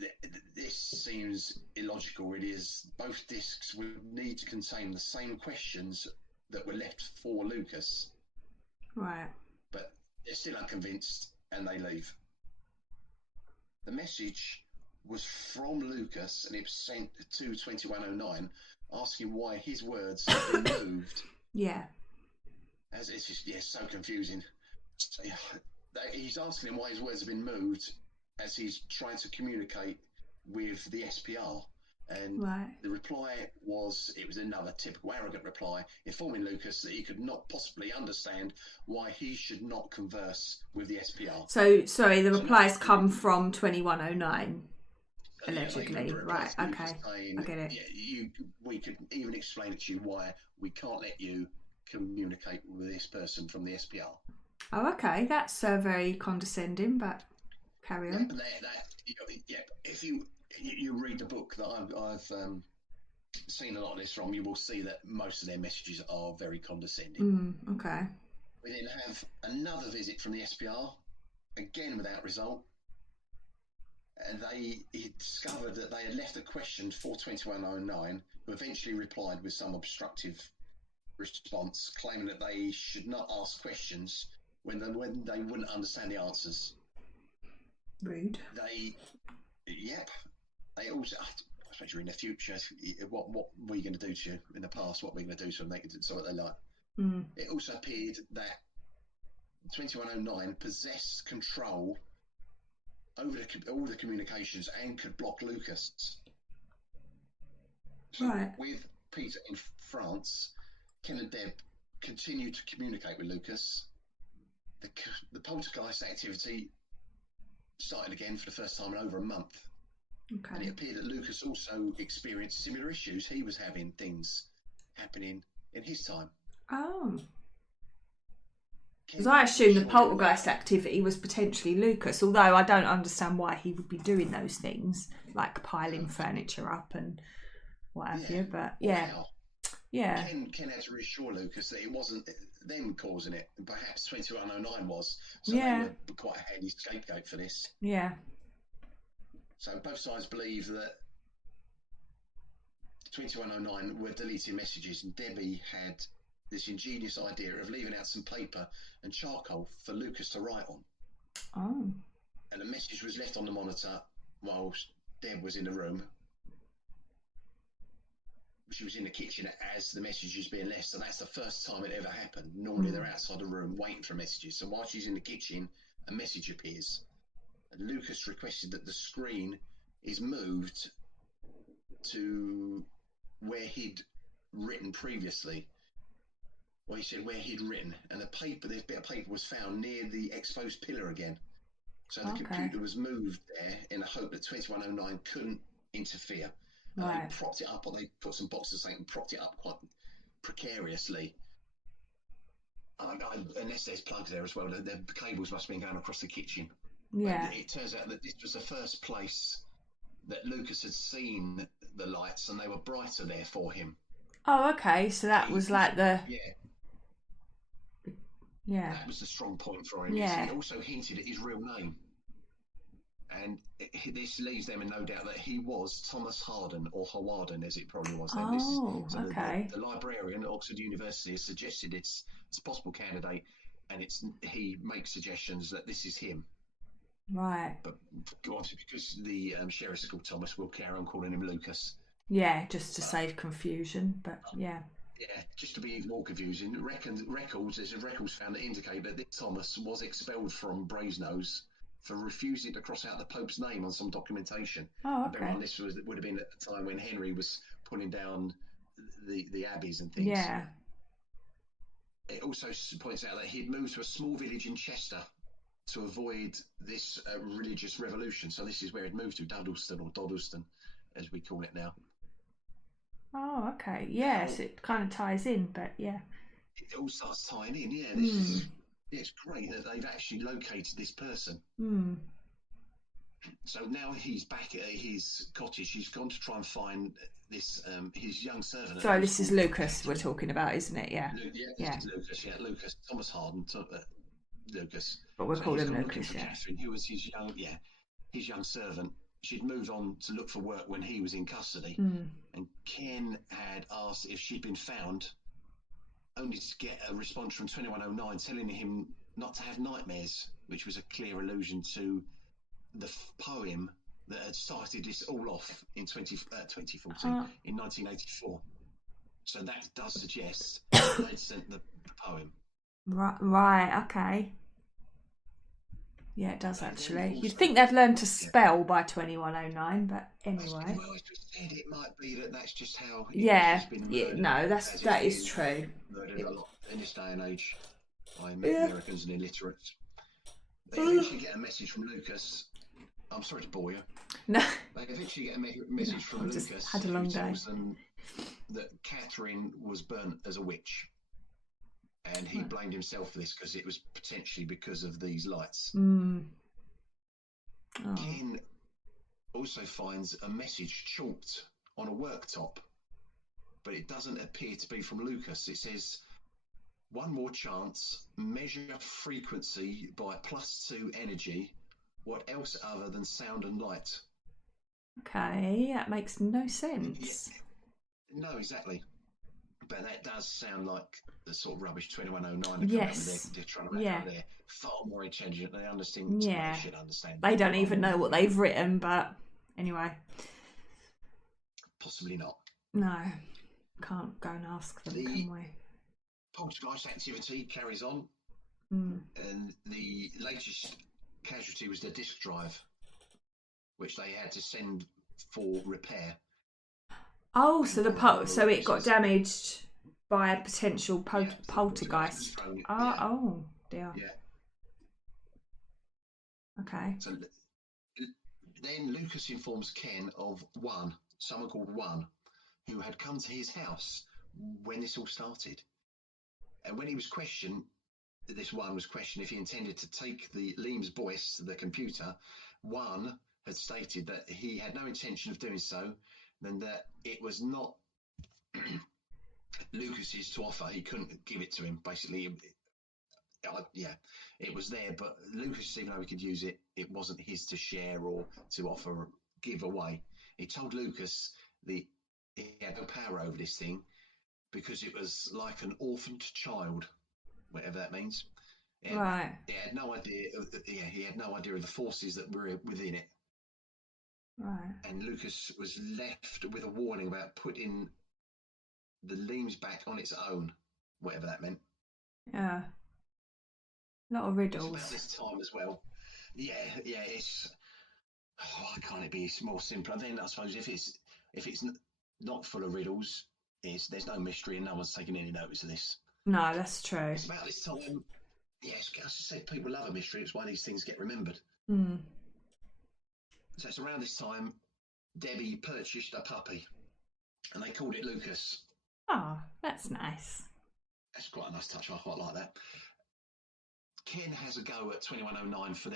this seems illogical, really, as both discs would need to contain the same questions that were left for Lucas. Right. But they're still unconvinced, and they leave. The message was from Lucas, and it was sent to 2109, asking why his words had been moved. Yeah. As it's just so confusing. So, he's asking him why his words have been moved, as he's trying to communicate with the SPR. And the reply was, it was another typical arrogant reply, informing Lucas that he could not possibly understand why he should not converse with the SPR. So, sorry, the replies come from 2109, allegedly. Right, okay. Saying, I get it. Yeah, we could even explain it to you why we can't let you communicate with this person from the SPR. Oh, okay. That's very condescending, but carry on. If you read the book that I've seen a lot of this from, you will see that most of their messages are very condescending. Okay. We then have another visit from the SPR, again without result. And he discovered that they had left a question for 2109, who eventually replied with some obstructive response, claiming that they should not ask questions when they wouldn't understand the answers. Rude. They also, especially in the future, what were you going to do to you in the past? What were you going to do to them? They could do what they like. It also appeared that 2109 possessed control over all the communications and could block Lucas. So with Peter in France, Ken and Deb continued to communicate with Lucas. The poltergeist activity started again for the first time in over a month. Okay. And it appeared that Lucas also experienced similar issues. He was having things happening in his time. Oh. Because I assume the poltergeist activity was potentially Lucas, although I don't understand why he would be doing those things, like piling furniture up and what have you. But Ken had to reassure Lucas that it wasn't them causing it, and perhaps 2109 was. So they were quite a handy scapegoat for this. Yeah. So both sides believe that 2109 were deleting messages, and Debbie had this ingenious idea of leaving out some paper and charcoal for Lucas to write on. Oh. And a message was left on the monitor while Deb was in the room. She was in the kitchen as the message was being left, so that's the first time it ever happened. Normally they're outside the room waiting for messages. So while she's in the kitchen, a message appears. And Lucas requested that the screen is moved to where he'd written previously. Well, he said where he'd written, and this bit of paper was found near the exposed pillar again. So the computer was moved there in the hope that 2109 couldn't interfere. And they propped it up, or they put some boxes of something and propped it up quite precariously. Unless there's plugs there as well, the cables must have been going across the kitchen. Yeah. But it turns out that this was the first place that Lucas had seen the lights, and they were brighter there for him. Oh, okay. So that was like the... Yeah. That was the strong point for him. Yeah. He also hinted at his real name. And this leaves them in no doubt that he was Thomas Harden, or Hawarden as it probably was then. The librarian at Oxford University has suggested it's a possible candidate, and he makes suggestions that this is him. Right. But obviously, because the sheriff is called Thomas, we'll carry on calling him Lucas. Yeah, just to save confusion, but yeah. Yeah, just to be even more confusing, there's records found that indicate that this Thomas was expelled from Brasenose for refusing to cross out the Pope's name on some documentation. Oh, okay. This would have been at the time when Henry was pulling down the abbeys and things. Yeah. It also points out that he'd moved to a small village in Chester to avoid this religious revolution. So this is where he'd moved to, Dodleston, as we call it now. Oh, okay. Yes, it kind of ties in, but yeah. It all starts tying in. Yeah, this is. It's great that they've actually located this person. So now he's back at his cottage. He's gone to try and find this his young servant. So this is Lucas we're talking about, isn't it? Yeah. This is Lucas. Yeah, Lucas. Thomas Harden. Lucas. But we'll call him Lucas. Yeah. Catherine, who was his young servant. She'd moved on to look for work when he was in custody, and Ken had asked if she'd been found, only to get a response from 2109 telling him not to have nightmares, which was a clear allusion to the poem that had started this all off in 2014, in 1984. So that does suggest they'd sent the poem. Right, okay. Yeah, it does actually. You'd think they'd learn to spell by 2109, but anyway. Well, I just said it might be that's just how. That is true. Murdered a lot in this day and age by Americans and illiterates. They eventually get a message from Lucas. I'm sorry to bore you. No. They eventually get a message from Lucas. Just had a long day. Tells them that Catherine was burnt as a witch. And he blamed himself for this because it was potentially because of these lights. Ken also finds a message chalked on a worktop, but it doesn't appear to be from Lucas. It says, "One more chance, measure frequency by +2 energy. What else other than sound and light?" Okay, that makes no sense. Yeah. No, exactly. But that does sound like the sort of rubbish 2109. Yes. They're trying to make out they're far more intelligent. They understand. Yeah. They should understand. They don't even know what they've written, but anyway. Possibly not. No. Can't go and ask them, can we? Poltergeist activity carries on. And the latest casualty was the disk drive, which they had to send for repair. Oh, so it got damaged by a potential poltergeist. Oh dear. Yeah. Okay. So then Lucas informs Ken of someone called One, who had come to his house when this all started. And when he was questioned, this One was questioned if he intended to take the Leem's voice to the computer. One had stated that he had no intention of doing so, and that it was not Lucas's to offer. He couldn't give it to him. Basically, it was there, but Lucas, even though he could use it, it wasn't his to share or to offer, give away. He told Lucas that he had no power over this thing because it was like an orphaned child, whatever that means. Right. He had no idea. He had no idea of the forces that were within it. Right. And Lucas was left with a warning about putting the Leems back on its own, whatever that meant. Yeah. A lot of riddles. It's about this time as well. Yeah, it's. Why can't it be more simpler? Then I suppose if it's not full of riddles, there's no mystery and no one's taking any notice of this. No, that's true. It's about this time. Yes, I just said people love a mystery. It's why these things get remembered. So it's around this time Debbie purchased a puppy, and they called it Lucas. Oh, that's nice. That's quite a nice touch. I quite like that. Ken has a go at 2109 for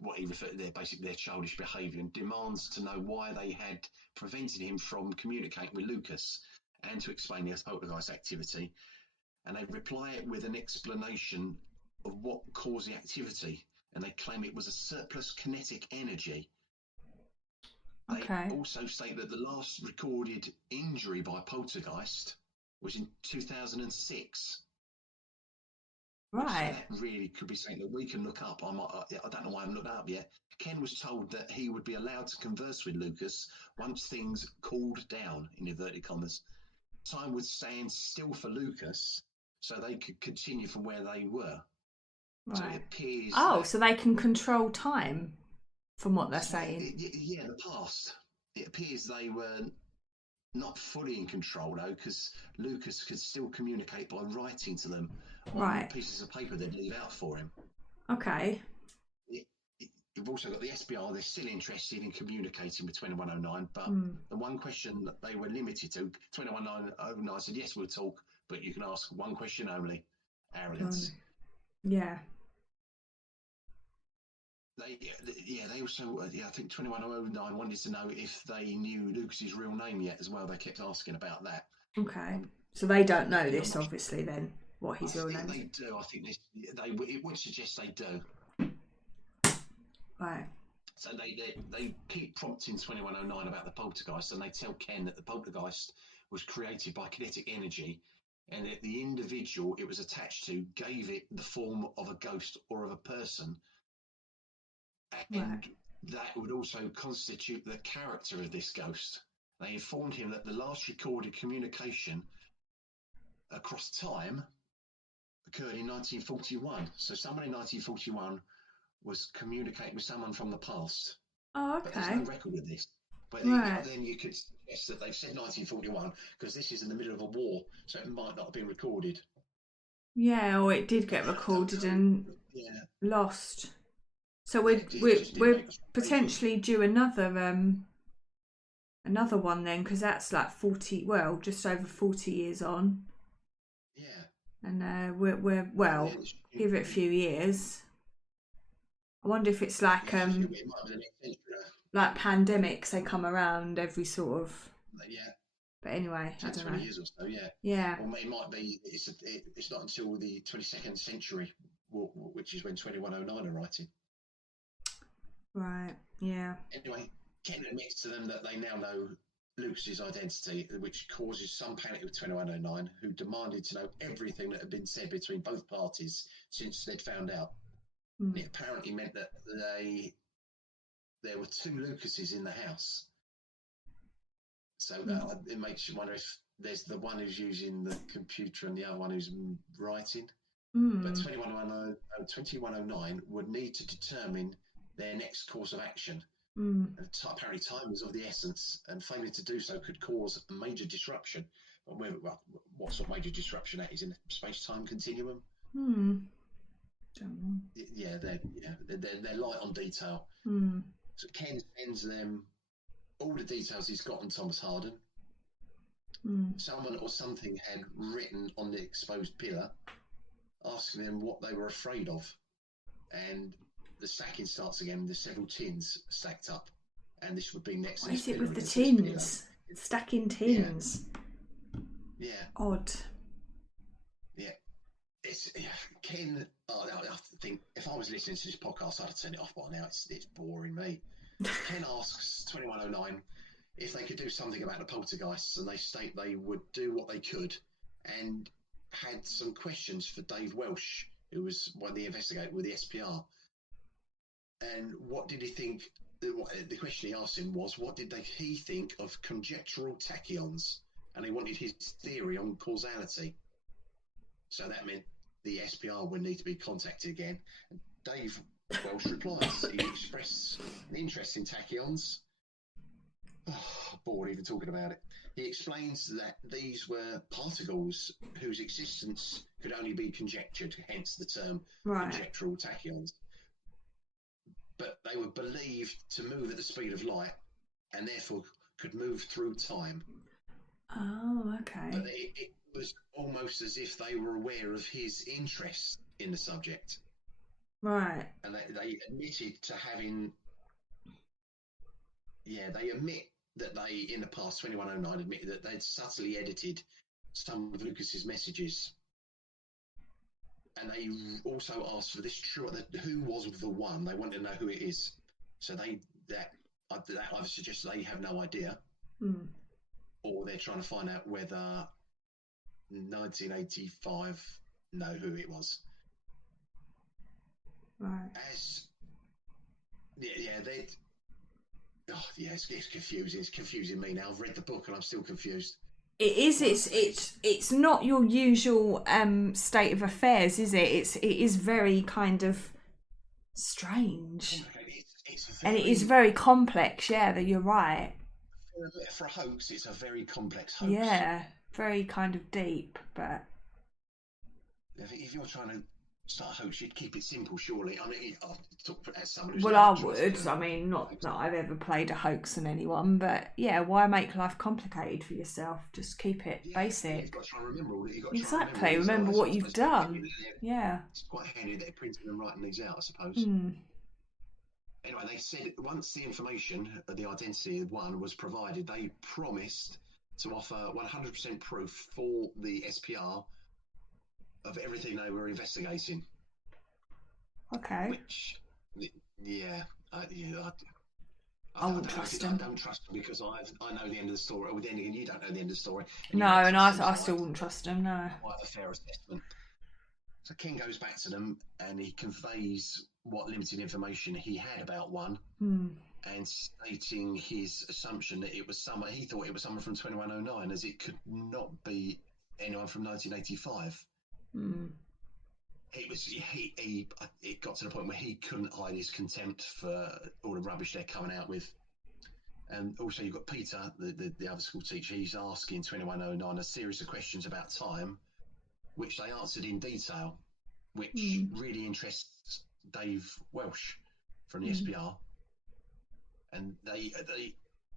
what he referred to their childish behaviour, and demands to know why they had prevented him from communicating with Lucas and to explain the poltergeist activity. And they reply with an explanation of what caused the activity, and they claim it was a surplus kinetic energy. They also state that the last recorded injury by poltergeist was in 2006. Right. So that really could be something that we can look up. I don't know why I haven't looked up yet. Ken was told that he would be allowed to converse with Lucas once things cooled down, in inverted commas. Time would stand still for Lucas, so they could continue from where they were. Right. So it appears. So they can control time, from what they're saying. Yeah, the past. It appears they were not fully in control though, because Lucas could still communicate by writing to them on Right. pieces of paper they'd leave out for him. Okay. You've also got the SBR, they're still interested in communicating with 2109, but the one question that they were limited to, 2109 said, yes, we'll talk, but you can ask one question only, arrogance. Yeah. They also, I think 2109 wanted to know if they knew Lucas's real name yet as well. They kept asking about that. Okay. So they don't know this, obviously, then, what his real name is. They do. I think it would suggest they do. Right. So they keep prompting 2109 about the poltergeist, and they tell Ken that the poltergeist was created by kinetic energy, and that the individual it was attached to gave it the form of a ghost or of a person, and that would also constitute the character of this ghost. They informed him that the last recorded communication across time occurred in 1941. So someone in 1941 was communicating with someone from the past. Oh, But there's okay. no record of this. But then you could guess that they've said 1941 because this is in the middle of a war, so it might not have been recorded. Yeah, or it did get recorded and lost. So we're potentially due another one then, because that's like 40, well, just over 40 years on. Yeah. And we're well, give it a few years. I wonder if it's like like pandemics, they come around every sort of. Yeah. But anyway, 10, I don't 20 know. years or so, yeah. Yeah. Or it might be, it's not until the 22nd century, which is when 2109 are writing. Right, yeah. Anyway, Ken admits to them that they now know Lucas's identity, which causes some panic with 2109, who demanded to know everything that had been said between both parties since they'd found out. And it apparently meant that there were two Lucases in the house. So it makes you wonder if there's the one who's using the computer and the other one who's writing. But 2109 would need to determine their next course of action. And apparently time was of the essence, and failing to do so could cause a major disruption. What sort of major disruption that is in the space-time continuum? Don't know. Yeah, they're light on detail. So Ken sends them all the details he's got on Thomas Harden. Someone or something had written on the exposed pillar, asking them what they were afraid of, and the stacking starts again. There's several tins stacked up, and this would be next. What is it with the tins? Stacking tins. Yeah. Odd. Yeah. It's Ken. I think if I was listening to this podcast, I'd have turned it off by now. It's boring me. Ken asks 2109 if they could do something about the poltergeists, and they state they would do what they could, and had some questions for Dave Welsh, who was one of the investigators with the SPR. And what did he think? The question he asked him was, what did he think of conjectural tachyons? And he wanted his theory on causality. So that meant the SPR would need to be contacted again. And Dave Welsh replies. He expressed an interest in tachyons. Oh, bored even talking about it. He explains that these were particles whose existence could only be conjectured, hence the term conjectural tachyons. But they were believed to move at the speed of light and therefore could move through time. Oh, okay. But it was almost as if they were aware of his interest in the subject. Right. And they admitted to having... Yeah, they admit that they, in the past, 2109, admitted that they'd subtly edited some of Lucas's messages. And they also asked for this who was the one. They wanted to know who it is. So that either suggests they have no idea, or they're trying to find out whether 1985 know who it was. Right. It's confusing. It's confusing me now. I've read the book and I'm still confused. It is. It's not your usual state of affairs, is it? It is very kind of strange, and it is very complex. Yeah, that you're right. For a hoax, it's a very complex hoax. Yeah, very kind of deep, but if you're trying to start a hoax, you'd keep it simple, surely. I mean, I'll talk as someone who's well, never I tried would. I mean, not that I've ever played a hoax on anyone, but yeah, why make life complicated for yourself? Just keep it basic. You've got to try and remember all that. You've got to Exactly. try and Remember what you've done. Yeah. It's quite handy that they're printing and writing these out, I suppose. Mm. Anyway, they said once the information of the identity of one was provided, they promised to offer 100% proof for the SPR of everything they were investigating. Okay. Which, yeah, I wouldn't trust them. I don't trust them because I know the end of the story. Well, then again, you don't know the end of the story. No, and I still wouldn't trust them. No. Quite a fair assessment. So Ken goes back to them and he conveys what limited information he had about one, and stating his assumption that it was someone, he thought it was someone from 2109, as it could not be anyone from 1985. It got to the point where he couldn't hide his contempt for all the rubbish they're coming out with. And also you've got Peter, the other school teacher, he's asking 2109 a series of questions about time, which they answered in detail, which really interests Dave Welsh from the SPR. And they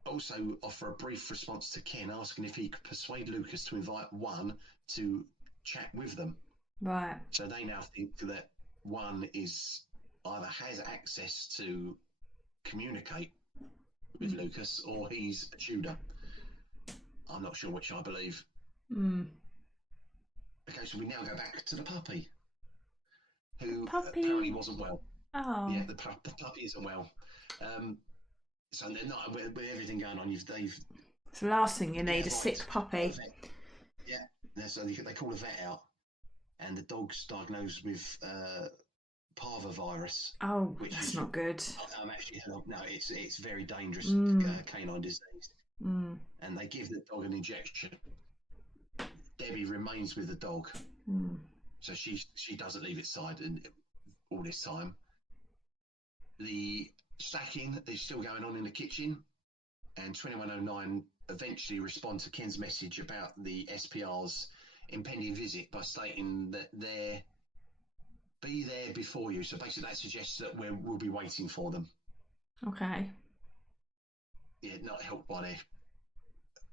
also offer a brief response to Ken, asking if he could persuade Lucas to invite one to chat with them. Right. So they now think that one is either has access to communicate with Lucas, or he's a Tudor. I'm not sure which I believe. Okay, so we now go back to the puppy, who apparently wasn't well. Oh. Yeah, the puppy isn't well. So they're not, with everything going on, they've... It's the last thing you need, a sick puppy. Yeah, so they call a vet out, and the dog's diagnosed with parvovirus. Oh, that's not good. It's very dangerous canine disease. And they give the dog an injection. Debbie remains with the dog, so she doesn't leave its side all this time. The stacking is still going on in the kitchen, and 2109 eventually respond to Ken's message about the SPR's impending visit by stating that they'll be there before you. So basically that suggests that we'll be waiting for them. Okay. Yeah, not helped by their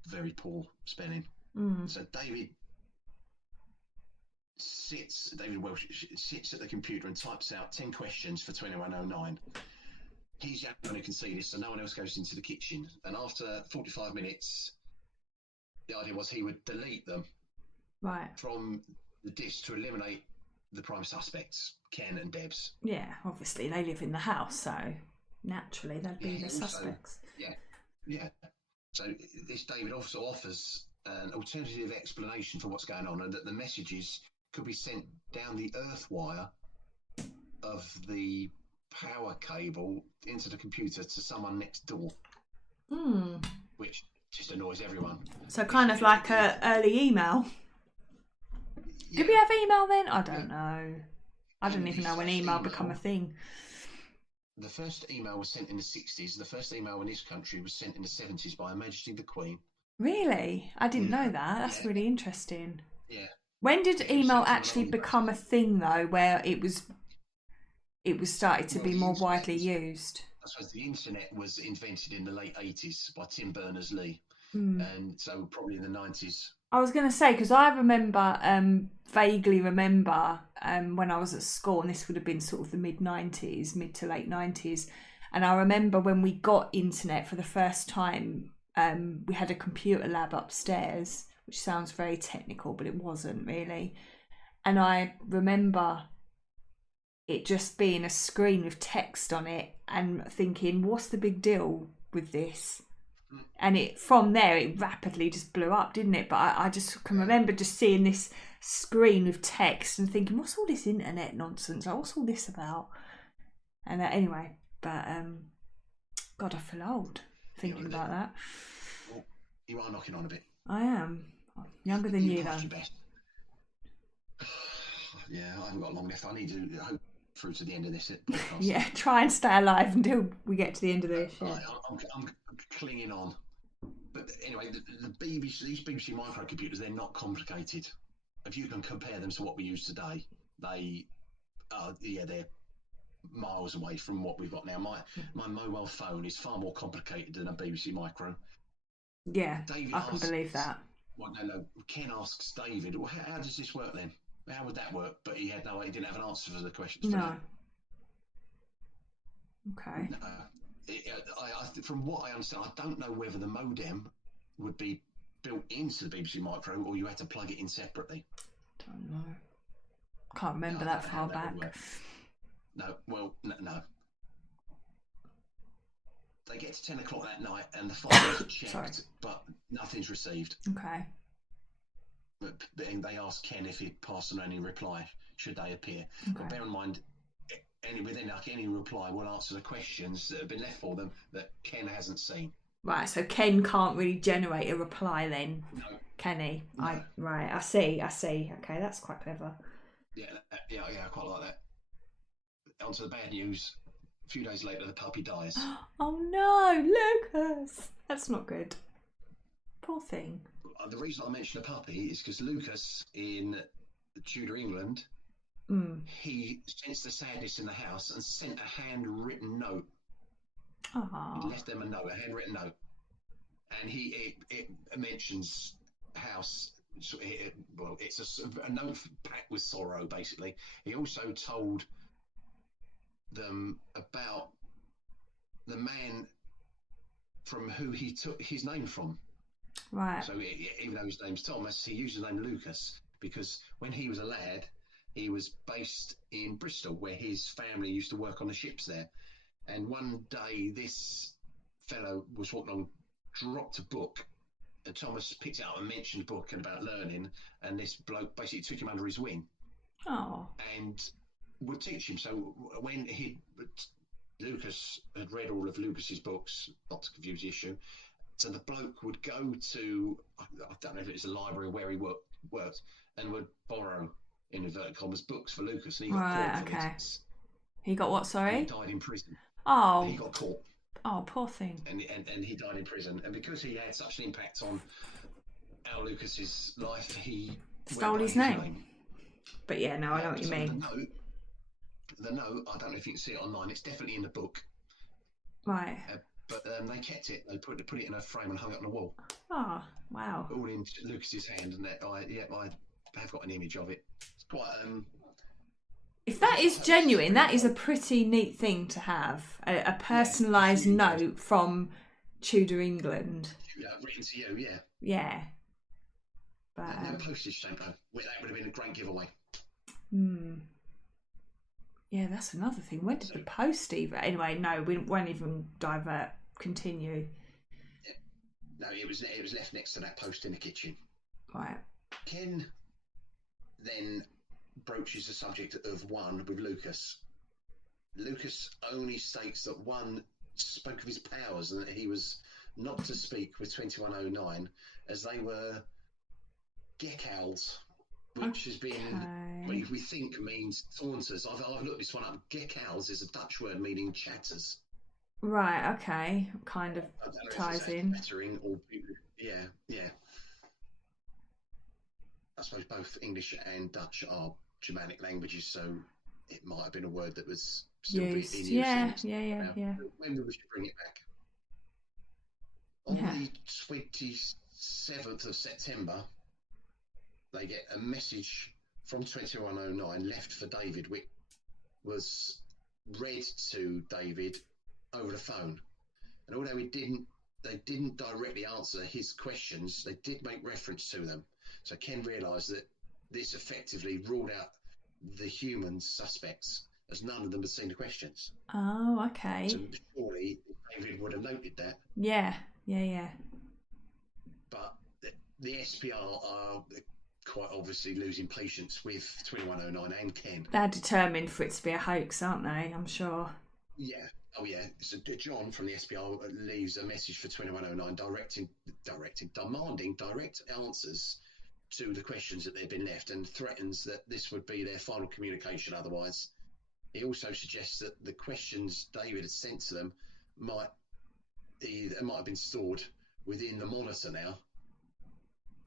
very poor spelling. So David Welsh sits at the computer and types out 10 questions for 2109. He's the only one who can see this, so no one else goes into the kitchen. And after 45 minutes, the idea was he would delete them from the disk to eliminate the prime suspects, Ken and Debs. Yeah, obviously they live in the house, so naturally they'd be the suspects. Yeah. So this David also offers an alternative explanation for what's going on, and that the messages could be sent down the earth wire of the power cable into the computer to someone next door, which just annoys everyone. So kind of like a early email. Did we have email then? I don't know. I didn't even know when email became a thing. The first email was sent in the 60s. The first email in this country was sent in the 70s by Her Majesty the Queen. Really? I didn't know that. That's really interesting. Yeah. When did email actually become a thing, though, where it was started to be more widely used? I suppose the internet was invented in the late 80s by Tim Berners-Lee, and so probably in the 90s. I was going to say, because I vaguely remember when I was at school, and this would have been sort of the mid to late 90s, and I remember when we got internet for the first time, we had a computer lab upstairs, which sounds very technical, but it wasn't really. And I remember it just being a screen with text on it and thinking, what's the big deal with this? And from there, it rapidly just blew up, didn't it? But I just can remember just seeing this screen with text and thinking, what's all this internet nonsense? Like, what's all this about? And anyway, but God, I feel old thinking about that. Well, you are knocking on a bit. I am. Younger than you, though. Yeah, I haven't got long left. I need to hope through to the end of this podcast. Yeah, try and stay alive until we get to the end of this. Yeah. I'm clinging on. anyway, the BBC, these BBC microcomputers, they're not complicated. If you can compare them to what we use today, they're miles away from what we've got now. My mobile phone is far more complicated than a BBC micro. Yeah, I can believe that. Well, no. Ken asks David, well, how does this work then? How would that work? But he didn't have an answer for the questions. No. Okay. From what I understand, I don't know whether the modem would be built into the BBC micro or you had to plug it in separately. Don't know. Can't remember that far back. No. They get to 10 o'clock that night and the files are checked, but nothing's received. Okay. But they ask Ken if he'd pass on any reply should they appear. Okay. But bear in mind, any reply will answer the questions that have been left for them that Ken hasn't seen. Right, so Ken can't really generate a reply then, no. Can he? No. I see. Okay, that's quite clever. Yeah, I quite like that. On to the bad news. A few days later, the puppy dies. Oh no, Lucas! That's not good. Poor thing. The reason I mention a puppy is because Lucas in Tudor England, he sensed the sadness in the house and sent a handwritten note. Aww. He left them a handwritten note, and it mentions house. It's a note packed with sorrow. Basically, he also told them about the man from who he took his name from. Right. So even though his name's Thomas, he used the name Lucas because when he was a lad, he was based in Bristol, where his family used to work on the ships there. And one day, this fellow was walking along, dropped a book, and Thomas picked it up and mentioned the book and about learning, and this bloke basically took him under his wing. Oh. And would teach him. So when Lucas had read all of Lucas's books, not to confuse the issue, so the bloke would go to, I don't know if it was a library or where he worked, and would borrow, in inverted commas, books for Lucas, and he got caught for this. He got what, sorry? And he died in prison. Oh. He got caught. Oh, poor thing. And he died in prison. And because he had such an impact on Al Lucas's life, he stole his name. But yeah, no, I know what you mean. The note, I don't know if you can see it online, it's definitely in the book. Right. But they kept it. They put it in a frame and hung it on the wall. Oh, wow. All in Lucas's hand, and I have got an image of it. It's quite. If that is genuine, that is a pretty neat thing to have. A personalised note from Tudor England. Written to you, yeah. Yeah. But no postage stamp though. That would have been a great giveaway. Yeah, that's another thing. When did the post even? Anyway, no, we won't even divert. Continue. Yeah. No, it was left next to that post in the kitchen. Right. Ken then broaches the subject of one with Lucas. Lucas only states that one spoke of his powers and that he was not to speak with 2109 as they were geckowls. Which has been, we think means taunters. I've looked this one up. Geckowls is a Dutch word meaning chatters. Right, okay. Kind of ties in. Chattering or, yeah. I suppose both English and Dutch are Germanic languages, so it might have been a word that was still in use. Yeah. When we should bring it back. On the 27th of September, they get a message from 2109 left for David, which was read to David over the phone. And although they didn't directly answer his questions, they did make reference to them. So Ken realised that this effectively ruled out the human suspects, as none of them had seen the questions. Oh, okay. So surely David would have noted that. Yeah. But the SPR are quite obviously losing patience with 2109 and Ken. They're determined for it to be a hoax, aren't they? I'm sure. Yeah. Oh, yeah. So John from the SPR leaves a message for 2109 demanding direct answers to the questions that they've been left and threatens that this would be their final communication otherwise. He also suggests that the questions David had sent to them might have been stored within the monitor now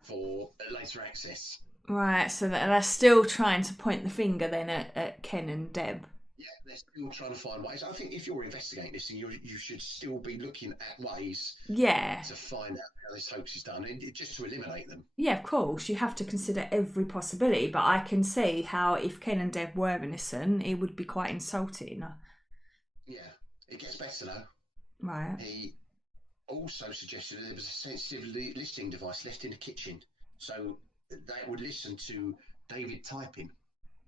for later access. Right, so they're still trying to point the finger then at Ken and Deb. Yeah, they're still trying to find ways. I think if you're investigating this thing, you should still be looking at ways to find out how this hoax is done, and just to eliminate them. Yeah, of course, you have to consider every possibility, but I can see how if Ken and Deb were innocent, it would be quite insulting. Yeah, it gets better though. Right. He also suggested that there was a sensitive listening device left in the kitchen, so they would listen to David typing,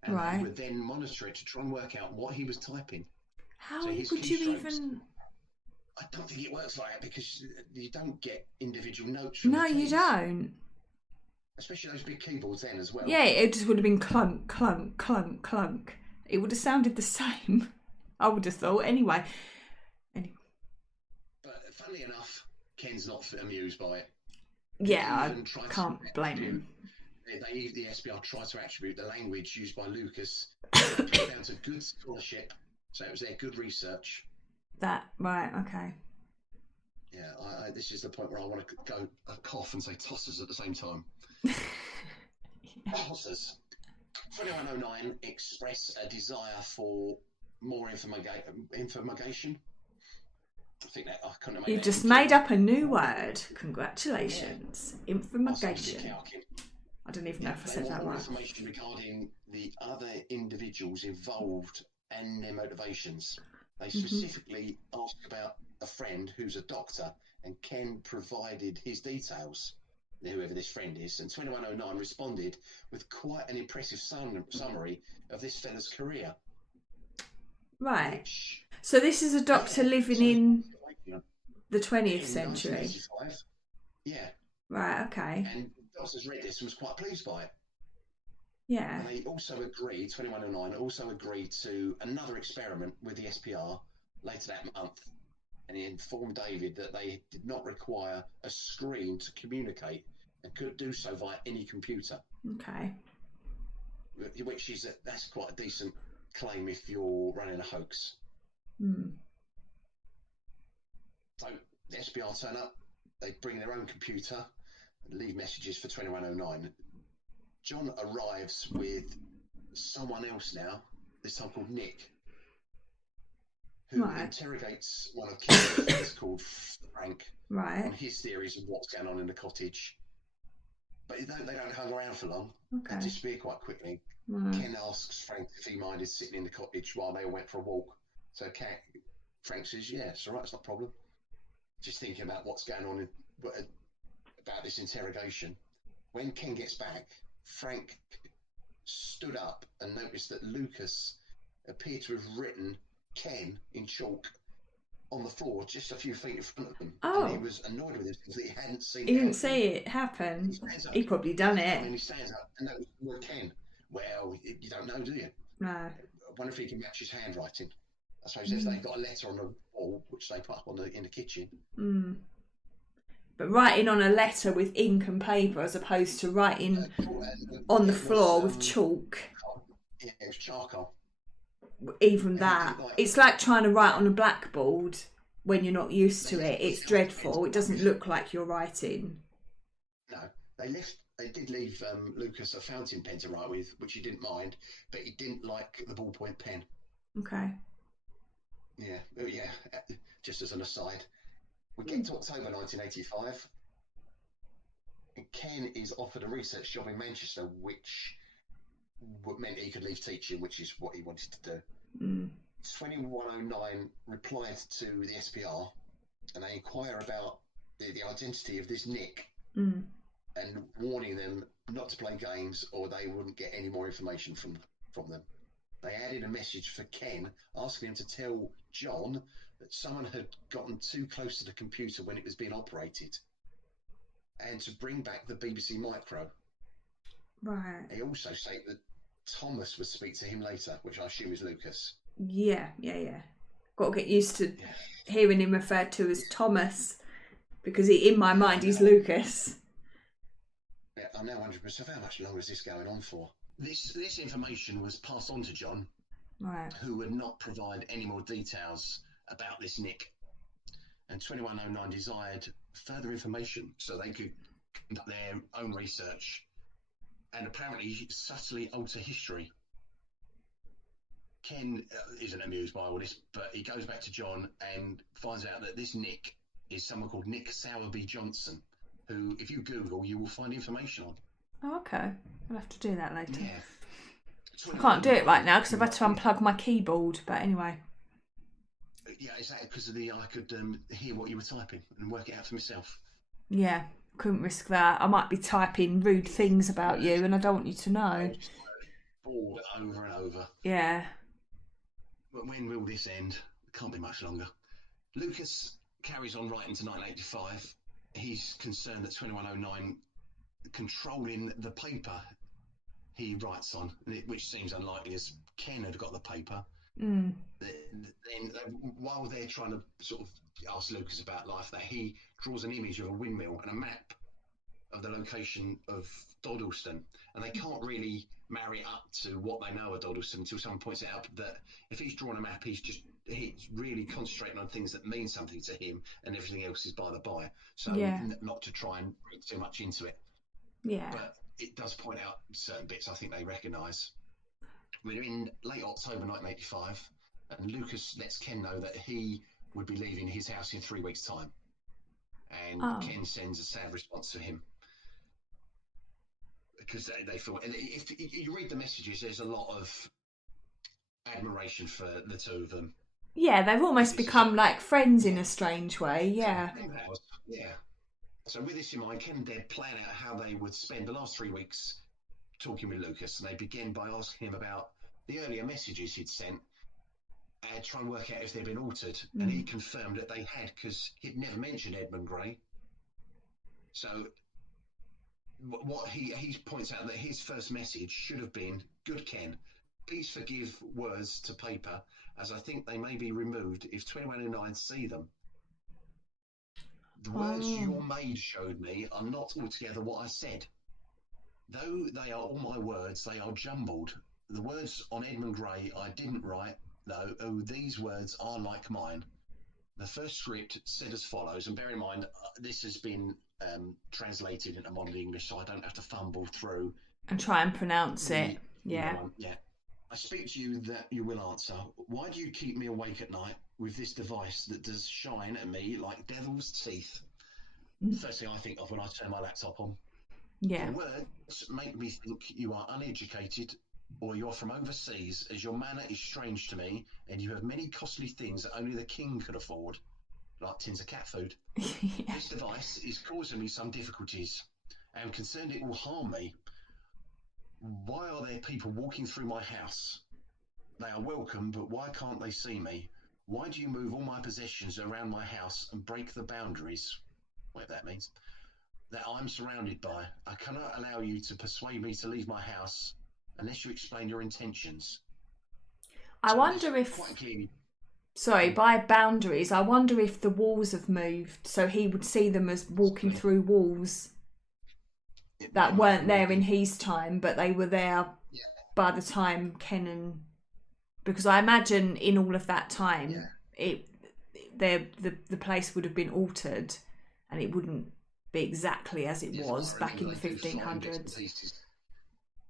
and they would then monitor it to try and work out what he was typing. How would you even... I don't think it works like that, because you don't get individual notes from No, you don't. Especially those big keyboards then as well. Yeah, it just would have been clunk, clunk, clunk, clunk. It would have sounded the same. I would have thought, anyway. But funnily enough, Ken's not amused by it. Yeah, I can't blame him. The SBR tried to attribute the language used by Lucas down to good scholarship, so it was their good research. Right, okay. Yeah, this is the point where I want to go cough and say tossers at the same time. Tossers. 2109 express a desire for more information. I think that I couldn't have made. You've just made up a new word. Congratulations. Yeah. Information. I don't even know if I said that right. Information regarding the other individuals involved and their motivations. They specifically asked about a friend who's a doctor, and Ken provided his details, whoever this friend is, and 2109 responded with quite an impressive summary of this fella's career. Right. So this is a doctor living in the 20th century. Yeah. Right, okay. And the doctors read this and was quite pleased by it. Yeah. And they also agreed, 2109 also agreed to another experiment with the SPR later that month. And he informed David that they did not require a screen to communicate and could do so via any computer. Okay. Which is that's quite a decent claim if you're running a hoax. So the SPR turn up, they bring their own computer and leave messages for 2109. John arrives with someone else now, this time called Nick, who interrogates one of Ken's friends called Frank on his theories of what's going on in the cottage. But they don't hang around for long. They disappear quite quickly. Ken asks Frank if he minded sitting in the cottage while they all went for a walk. So Frank says, yeah, it's all right, it's not a problem. Just thinking about what's going on about this interrogation. When Ken gets back, Frank stood up and noticed that Lucas appeared to have written Ken in chalk on the floor just a few feet in front of them. Oh. And he was annoyed with him because he hadn't seen it. He didn't see it happen. He probably done it. I mean, he stands up and noticed the word Ken. Well, you don't know, do you? No. I wonder if he can match his handwriting. I suppose if they've got a letter on the wall, which they put up in the kitchen. But writing on a letter with ink and paper as opposed to writing on the floor with chalk. Yeah, it was charcoal. Even that. It's like trying to write on a blackboard when you're not used to it. It's dreadful. It doesn't look like you're writing. No. They did leave Lucas a fountain pen to write with, which he didn't mind, but he didn't like the ballpoint pen. Okay. Yeah. Just as an aside. We get to October 1985. And Ken is offered a research job in Manchester, which meant he could leave teaching, which is what he wanted to do. 2109 replied to the SPR, and they inquire about the identity of this Nick, and warning them not to play games or they wouldn't get any more information from them. They added a message for Ken asking him to tell John that someone had gotten too close to the computer when it was being operated, and to bring back the BBC Micro. Right. They also say that Thomas would speak to him later, which I assume is Lucas. Yeah. Got to get used to hearing him referred to as Thomas, because in my mind he's Lucas. Yeah, I'm now wondering myself, how much longer is this going on for? This information was passed on to John, who would not provide any more details about this Nick. And 2109 desired further information so they could conduct their own research and apparently subtly alter history. Ken isn't amused by all this, but he goes back to John and finds out that this Nick is someone called Nick Sowerby Johnson, who, if you Google, you will find information on. Oh, okay. I'll have to do that later. Yeah. I can't do it right now because I've had to unplug my keyboard, but anyway. Yeah, is that because of I could hear what you were typing and work it out for myself? Yeah, couldn't risk that. I might be typing rude things about you and I don't want you to know. Over and over. Yeah. But when will this end? It can't be much longer. Lucas carries on writing to 1985. He's concerned that 2109 controlling the paper he writes on, which seems unlikely as Ken had got the paper. Then while they're trying to sort of ask Lucas about life, that he draws an image of a windmill and a map of the location of Dodleston, and they can't really marry it up to what they know of Dodleston until someone points it out that if he's drawn a map, he's really concentrating on things that mean something to him, and everything else is by the by. So not to try and read too much into it. Yeah. But it does point out certain bits I think they recognise. We're in late October 1985, and Lucas lets Ken know that he would be leaving his house in 3 weeks' time. And Ken sends a sad response to him. Because they feel, and if you read the messages, there's a lot of admiration for the two of them. Yeah, they've almost become like friends in a strange way. Yeah. Yeah. So with this in mind, Ken and Deb plan out how they would spend the last 3 weeks talking with Lucas, and they begin by asking him about the earlier messages he'd sent and try and work out if they'd been altered. And he confirmed that they had, because he'd never mentioned Edmund Gray. So what he points out that his first message should have been, "Good Ken, please forgive words to paper, as I think they may be removed if 2109 see them. The words your maid showed me are not altogether what I said. Though they are all my words, they are jumbled. The words on Edmund Gray I didn't write, though. Oh, these words are like mine. The first script said as follows," and bear in mind, this has been translated into modern English, so I don't have to fumble through and try and pronounce it. Yeah. "I speak to you that you will answer. Why do you keep me awake at night with this device that does shine at me like devil's teeth?" First thing I think of when I turn my laptop on. Yeah. "Your words make me think you are uneducated or you're from overseas, as your manner is strange to me, and you have many costly things that only the king could afford, like tins of cat food. This device is causing me some difficulties. I am concerned it will harm me. Why are there people walking through my house? They are welcome, but why can't they see me? Why do you move all my possessions around my house and break the boundaries," whatever that means, "that I'm surrounded by? I cannot allow you to persuade me to leave my house unless you explain your intentions." I wonder if... Sorry, by boundaries, I wonder if the walls have moved, so he would see them as walking through walls that weren't there in his time, but they were there by the time Ken and... Because I imagine in all of that time, the place would have been altered, and it wouldn't be exactly as it was back in the 1500s.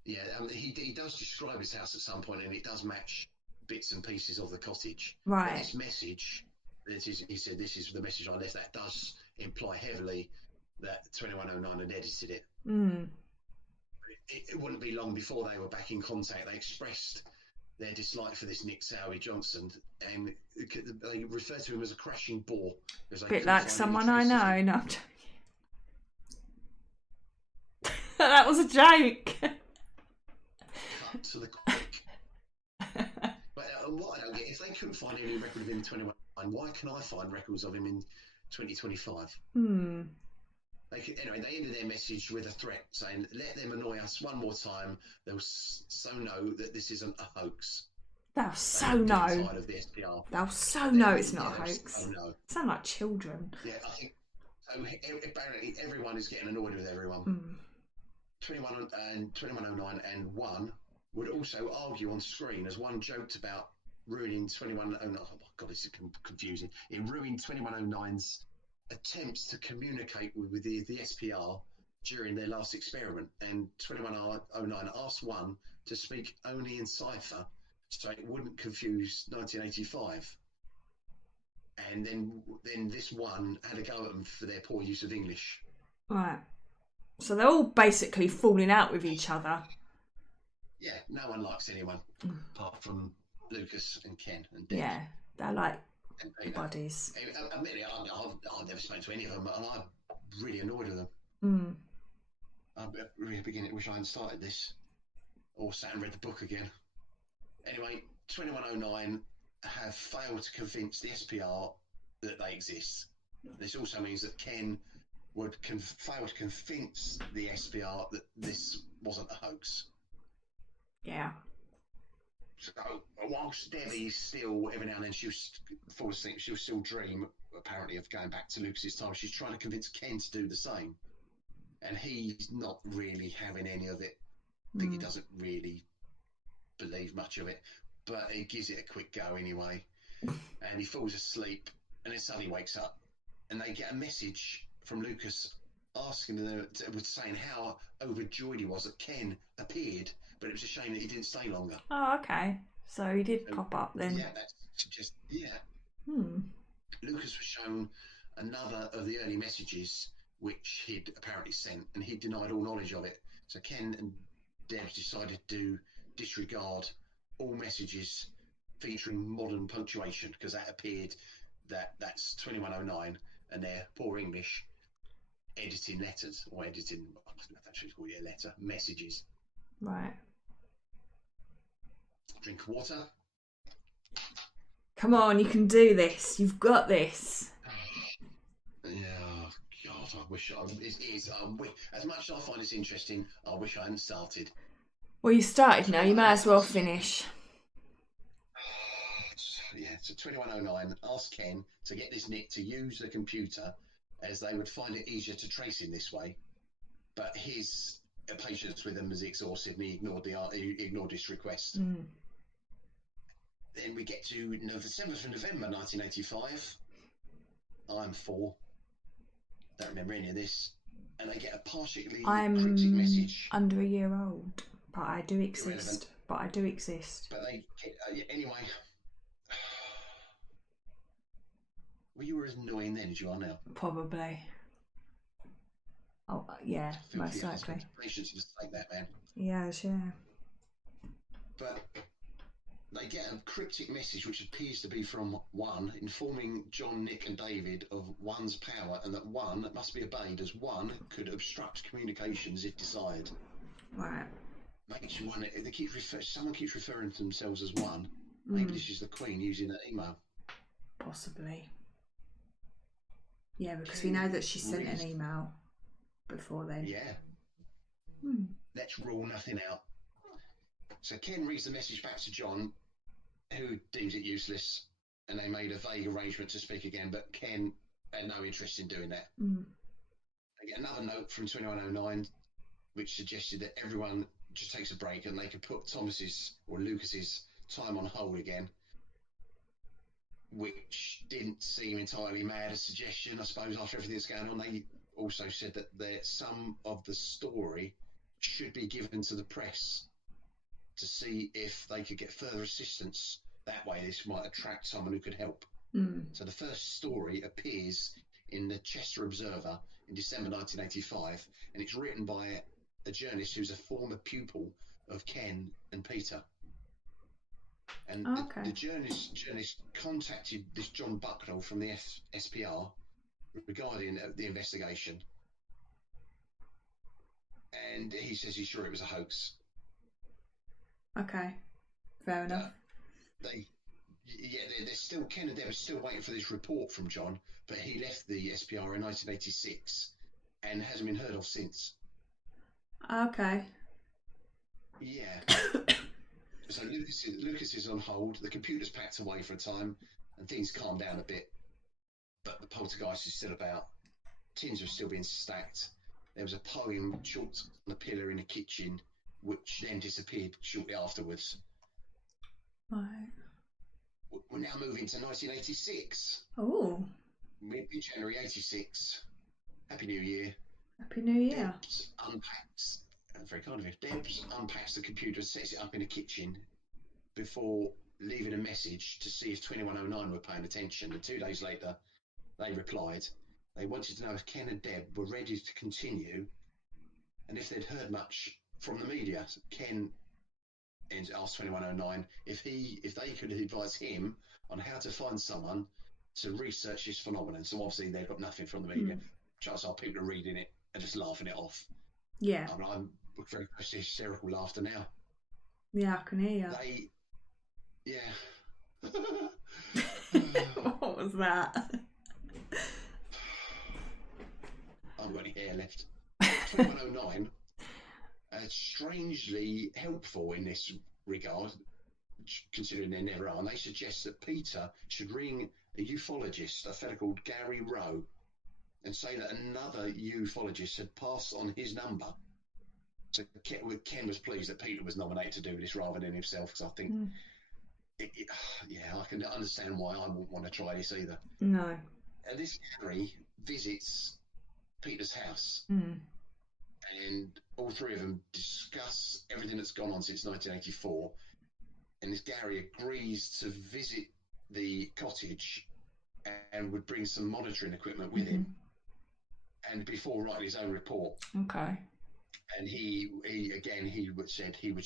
Yeah, he does describe his house at some point, and it does match bits and pieces of the cottage. Right. But this message, he said, "This is the message I left," that does imply heavily that 2109 had edited it. It wouldn't be long before they were back in contact. They expressed their dislike for this Nick Sowerby Johnson, and they referred to him as a crashing bore. A bit like someone I know. No, I'm joking. That was a joke. Cut to the quick. But what I don't get, if they couldn't find any record of him in 2109, why can I find records of him in 2025? Anyway, they ended their message with a threat saying, "Let them annoy us one more time. They'll so know that this isn't a hoax." They'll so know. Of the SPR. They'll so know it's not a hoax. So know. Sound like children. Yeah, I think so. Apparently, everyone is getting annoyed with everyone. 2109 and 1 would also argue on screen, as one joked about ruining 2109. Oh my God, this is confusing. It ruined 2109's attempts to communicate with the SPR during their last experiment, and 2109 asked one to speak only in cipher so it wouldn't confuse 1985. And then this one had a go at them for their poor use of English. Right. So they're all basically falling out with each other. Yeah, no one likes anyone apart from Lucas and Ken and Deb. Yeah, they're like and Peter. buddies. Admittedly, I've never spoken to any of them, and I'm really annoyed with them. Mm. I'm really beginning to wish I hadn't started this or sat and read the book again. Anyway, 2109 have failed to convince the SPR that they exist. This also means that Ken would fail to convince the SPR that this wasn't a hoax. Yeah. So whilst Debbie's still, every now and then she'll fall asleep, she'll still dream, apparently, of going back to Lucas's time. She's trying to convince Ken to do the same. And he's not really having any of it. I think he doesn't really believe much of it, but he gives it a quick go anyway. And he falls asleep, and then suddenly wakes up, and they get a message from Lucas asking them, saying how overjoyed he was that Ken appeared, but it was a shame that he didn't stay longer. Oh, okay. So he did pop up then. Yeah, that's just, yeah. Hmm. Lucas was shown another of the early messages which he'd apparently sent, and he denied all knowledge of it. So Ken and Debs decided to disregard all messages featuring modern punctuation, because that appeared that's 2109 and their poor English editing letters, or editing, I don't know if that's called a letter, messages. Right. Drink of water. Come on, you can do this. You've got this. Yeah, God, I wish as much as I find this interesting, I wish I hadn't started. Well, you started now. You might as well finish. Yeah, so 2109 asked Ken to get this Nick to use the computer, as they would find it easier to trace him this way. But his patience with them was exhausted, and he ignored this request. Mm. Then we get to the 7th of November 1985. I'm 4. Don't remember any of this. And they get a partially cryptic message. I'm under a year old, but I do exist. Irrelevant. But they anyway. Well, you were as annoying then as you are now. Probably. Oh, yeah, most likely. Patience to take that, man. Yes, yeah. But they get a cryptic message which appears to be from one, informing John, Nick, and David of one's power, and that one must be obeyed, as one could obstruct communications if desired. Right. Makes you wonder. Someone keeps referring to themselves as one. Maybe this is the Queen using that email. Possibly. Yeah, because we know that she sent an email before then. Yeah. Let's rule nothing out. So Ken reads the message back to John, who deems it useless, and they made a vague arrangement to speak again, but Ken had no interest in doing that. They get another note from 2109, which suggested that everyone just takes a break and they could put Thomas's or Lucas's time on hold again, which didn't seem entirely mad a suggestion, I suppose, after everything that's going on. They also said that some of the story should be given to the press to see if they could get further assistance. That way, this might attract someone who could help. So the first story appears in the Chester Observer in December 1985, and it's written by a journalist who's a former pupil of Ken and Peter. And the journalist contacted this John Bucknell from the SPR regarding the investigation, and he says he's sure it was a hoax. Okay, fair enough. They're still, Ken and Deb are still waiting for this report from John, but he left the SPR in 1986 and hasn't been heard of since. Okay. Yeah. So Lucas is on hold. The computer's packed away for a time, and things calm down a bit. But the poltergeist is still about. Tins are still being stacked. There was a poem chalked on the pillar in the kitchen, which then disappeared shortly afterwards. Right. We're now moving to 1986. Oh. mid-January 86. Happy New Year. Happy New Year. Debs unpacks, very kind of you. Debs unpacks the computer and sets it up in the kitchen before leaving a message to see if 2109 were paying attention. And 2 days later, they replied. They wanted to know if Ken and Deb were ready to continue and if they'd heard much from the media. Ken asked 2109 if they could advise him on how to find someone to research this phenomenon. So obviously they've got nothing from the media. Chances are people are reading it and just laughing it off. Yeah. I'm very close to hysterical laughter now. Yeah, I can hear you. What was that? I haven't got any hair left. 2109, strangely helpful in this regard, considering they never are. And they suggest that Peter should ring a ufologist, a fellow called Gary Rowe, and say that another ufologist had passed on his number. So Ken was pleased that Peter was nominated to do this rather than himself, because I think, I can understand why I wouldn't want to try this either. No. And this Gary visits Peter's house, and all three of them discuss everything that's gone on since 1984. And this Gary agrees to visit the cottage and would bring some monitoring equipment with him, and before writing his own report. Okay. And he said he would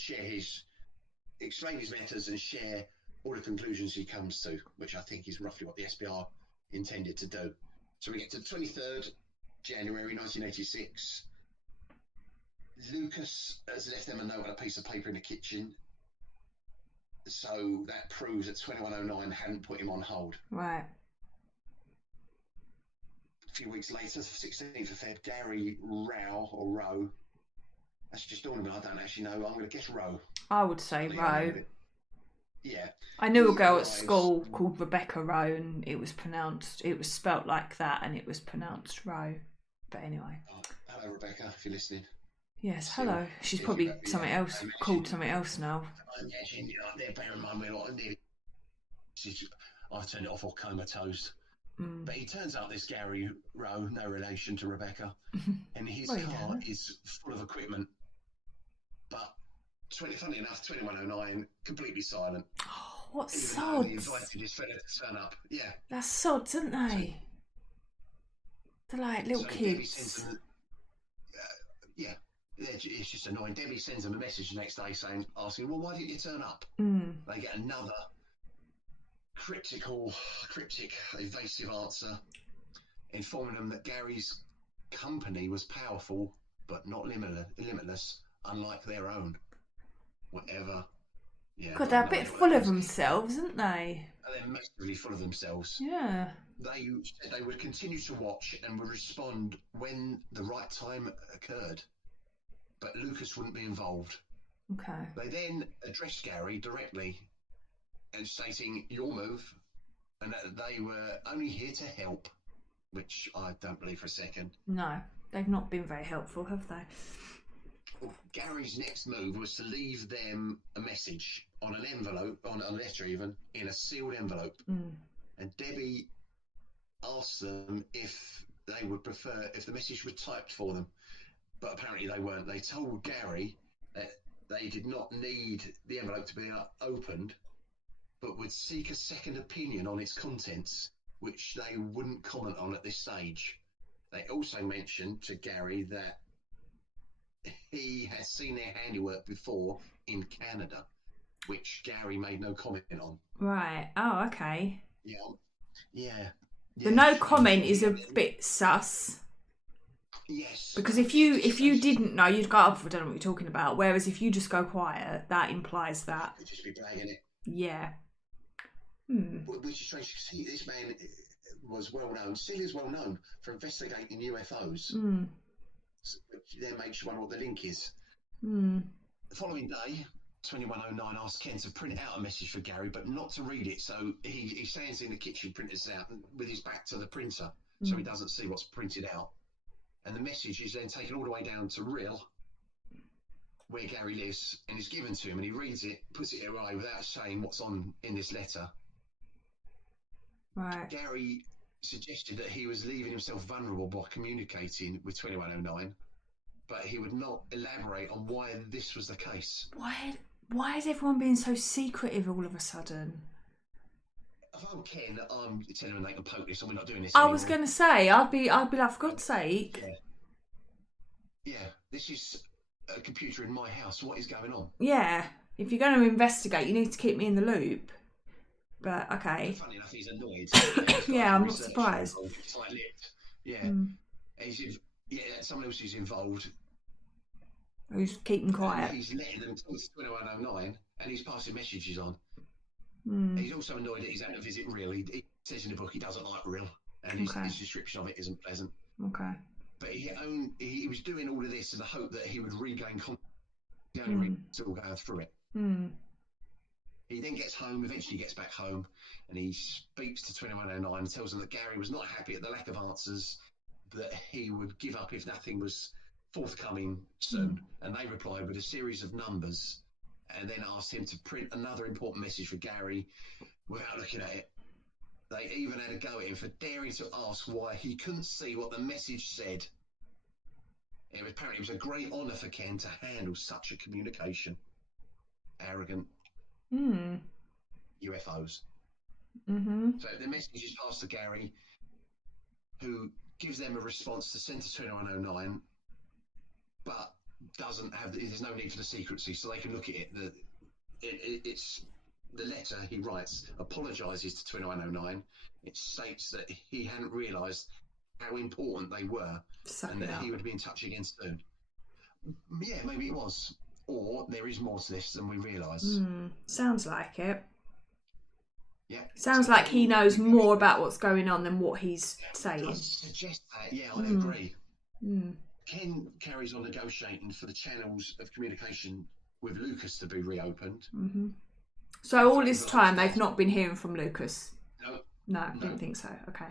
explain his methods and share all the conclusions he comes to, which I think is roughly what the SBR intended to do. So we get to 23rd January 1986. Lucas has left them a note on a piece of paper in the kitchen, so that proves that 2109 hadn't put him on hold. Right. A few weeks later, 16th of Feb, Gary Rowe. That's just dawned on me. I don't actually know. I'm going to guess Rowe. I would say Rowe. Yeah. I knew a girl at school called Rebecca Rowe, and it was spelt like that, and it was pronounced Rowe. But anyway. Oh, hello, Rebecca, if you're listening. Yes, hello. She's probably something else, called something else now. I imagine you're up there bearing in mind me what I did. I've turned it off or comatose. But he turns out this Gary Rowe, no relation to Rebecca, and his car is full of equipment. But funny enough, 2109 completely silent. Oh, what Even sods? though he invited his fella to turn up. Yeah. That's sods, aren't they? They're like little kids. It's just annoying. Debbie sends them a message the next day asking, well, why didn't you turn up? They get another cryptic, evasive answer, informing them that Gary's company was powerful but not limitless, unlike their own. Whatever. Yeah. God, they're a bit full of themselves, aren't they? They're massively full of themselves. Yeah. They would continue to watch and would respond when the right time occurred. But Lucas wouldn't be involved. Okay. They then addressed Gary directly and stating your move, and that they were only here to help, which I don't believe for a second. No, they've not been very helpful, have they? Gary's next move was to leave them a message on an envelope, on a letter even, in a sealed envelope. And Debbie asked them if they would prefer if the message was typed for them. But apparently they weren't. They told Gary that they did not need the envelope to be opened, but would seek a second opinion on its contents, which they wouldn't comment on at this stage. They also mentioned to Gary that he has seen their handiwork before in Canada, which Gary made no comment on. Right. Oh, okay. Yeah. The no comment is a bit sus. Yes. Because if you didn't know, you'd go, I don't know what you're talking about. Whereas if you just go quiet, that implies that. You'd just be blagging it. Yeah. Which is strange, because this man was well known, still is well known, for investigating UFOs. Which then makes you wonder what the link is. The following day, 2109 asked Ken to print out a message for Gary, but not to read it. So he stands in the kitchen, prints it out with his back to the printer, so he doesn't see what's printed out. And the message is then taken all the way down to Rill, where Gary lives, and is given to him, and he reads it, puts it away without saying what's in this letter. Right. Gary suggested that he was leaving himself vulnerable by communicating with 2109, but he would not elaborate on why this was the case. Why is everyone being so secretive all of a sudden? If I'm Ken, I'm telling them they can poke this and we're not doing this I anymore. was going to say, I'd be like, for God's sake. Yeah, this is a computer in my house. What is going on? Yeah, if you're going to investigate, you need to keep me in the loop. But okay. Funny enough, he's annoyed. Yeah, I'm not surprised. Yeah, someone else is involved. Who's keeping quiet? And he's letting them talk to 2109 and he's passing messages on. He's also annoyed that he's having to visit Real. He says in the book he doesn't like Real, and his description of it isn't pleasant. Okay. But he was doing all of this in the hope that he would regain confidence. The only reason still going through it. He then gets home, eventually gets back home, and he speaks to 2109 and tells them that Gary was not happy at the lack of answers, that he would give up if nothing was forthcoming soon. And they replied with a series of numbers and then asked him to print another important message for Gary without looking at it. They even had a go at him for daring to ask why he couldn't see what the message said. Apparently it was a great honour for Ken to handle such a communication. Arrogant UFOs. So the message is passed to Gary, who gives them a response to send to 2109, but there's no need for the secrecy, so they can look at it. It's the letter he writes apologises to 2109. It states that he hadn't realised how important they were and that he would be in touch again soon. Yeah, maybe it was. Or there is more to this than we realise. Sounds like it. Yeah. Sounds like he knows more about what's going on than what he's saying. I suggest that. Yeah, I agree. Ken carries on negotiating for the channels of communication with Lucas to be reopened. So all this time they've not been hearing from Lucas? No, I didn't think so. Okay.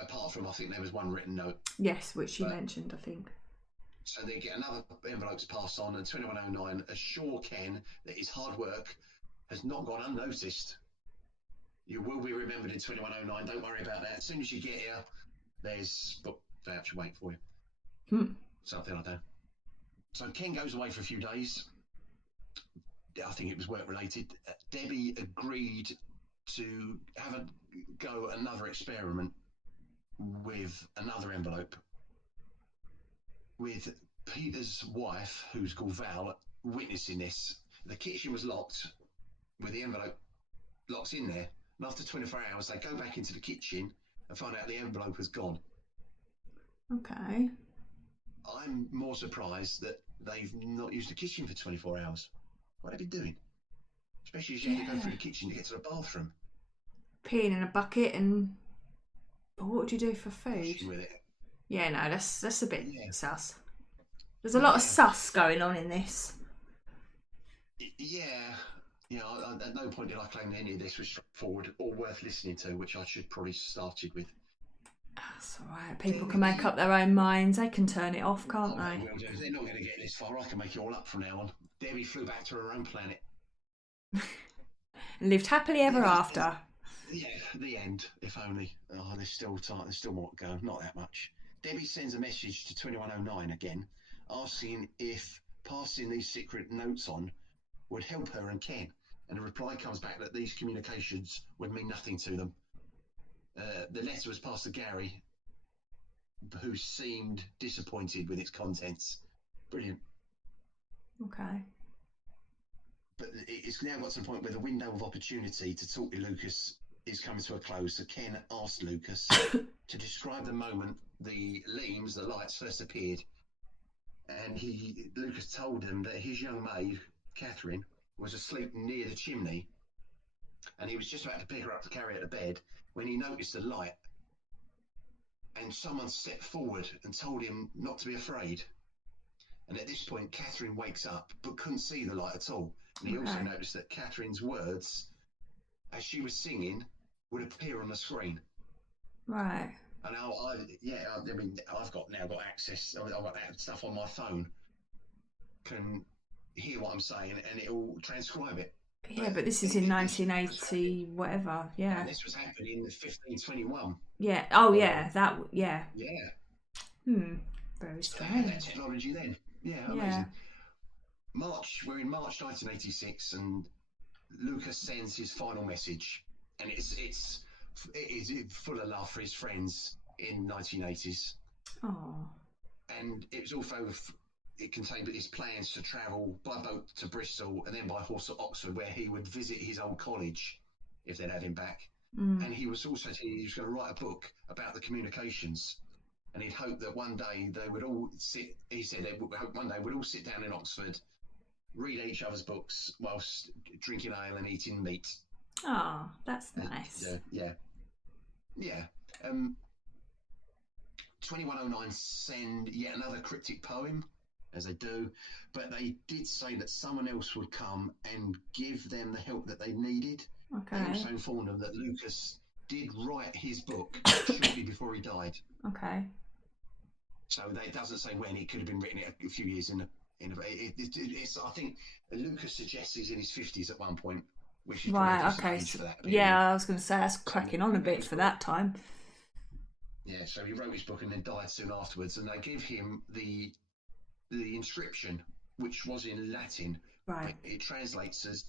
Apart from, I think there was one written note. Yes, which you mentioned, I think. So they get another envelopes passed on, and 2109 assure Ken that his hard work has not gone unnoticed. You will be remembered in 2109. Don't worry about that. As soon as you get here, there's book voucher wait for you. Something like that. So Ken goes away for a few days. I think it was work related. Debbie agreed to have a go at another experiment with another envelope, with Peter's wife, who's called Val, witnessing this. The kitchen was locked with the envelope locked in there, and after 24 hours they go back into the kitchen and find out the envelope has gone. Okay. I'm more surprised that they've not used the kitchen for 24 hours. What have they been doing? Especially as you have to go through the kitchen to get to the bathroom. Peeing in a bucket and... But what would you do for food? Washing with it. Yeah, no, that's a bit sus. There's a lot of sus going on in this. Yeah. At no point did I claim that any of this was straightforward or worth listening to, which I should probably started with. That's all right. People can make up their own minds. They can turn it off, can't they? They're not going to get this far. I can make it all up from now on. Debbie flew back to her own planet. And lived happily ever after. Yeah, the end, if only. Oh, there's still time. There's still more to go. Not that much. Debbie sends a message to 2109 again, asking if passing these secret notes on would help her and Ken. And the reply comes back that these communications would mean nothing to them. The letter was passed to Gary, who seemed disappointed with its contents. Brilliant. Okay. But it's now got to the point where the window of opportunity to talk to Lucas is coming to a close. So Ken asked Lucas to describe the moment the Leams, the lights, first appeared. And Lucas told him that his young maid, Catherine, was asleep near the chimney. And he was just about to pick her up to carry her to bed when he noticed a light. And someone stepped forward and told him not to be afraid. And at this point, Catherine wakes up but couldn't see the light at all. And he also noticed that Catherine's words, as she was singing, would appear on the screen. Right. And I've got access. I've got that stuff on my phone. Can hear what I'm saying, and it'll transcribe it. Yeah, but this is in 1980, whatever. Yeah. And this was happening in 1521. Yeah. Oh, yeah. That. Yeah. Yeah. Very So they had that strange. technology then. Yeah, amazing. We're in March 1986, and Lucas sends his final message, and it is full of love for his friends in 1980s. Oh. And it was also it contained his plans to travel by boat to Bristol and then by horse to Oxford, where he would visit his old college if they'd have him back. And he was also he was going to write a book about the communications, and he'd hoped that one day they would all sit. He said they would hope one day we'd all sit down in Oxford, read each other's books whilst drinking ale and eating meat. Oh, that's nice. Yeah. 2109 send yet another cryptic poem, as they do, but they did say that someone else would come and give them the help that they needed. Okay. They also informed them that Lucas did write his book shortly before he died. Okay. So it doesn't say when. It could have been written a few years in. I think Lucas suggests he's in his 50s at one point, which is right. Okay. Age for that yeah, I was going to say that's cracking on a bit for that time. Yeah, so he wrote his book and then died soon afterwards, and they give him the inscription, which was in Latin. Right. It translates as,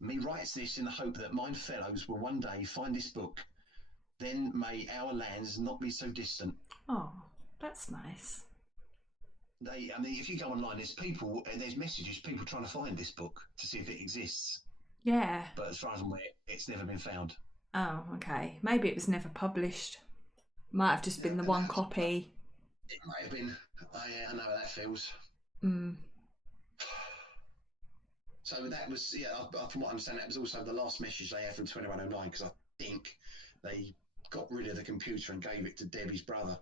"Me writes this in the hope that mine fellows will one day find this book. Then may our lands not be so distant." Oh, that's nice. If you go online, there's messages, people trying to find this book to see if it exists. Yeah. But as far as I'm aware, it's never been found. Oh, okay. Maybe it was never published. Might have just been the one copy. It might have been. I know how that feels. So that was, from what I understand, that was also the last message they had from 2109, because I think they got rid of the computer and gave it to Debbie's brother.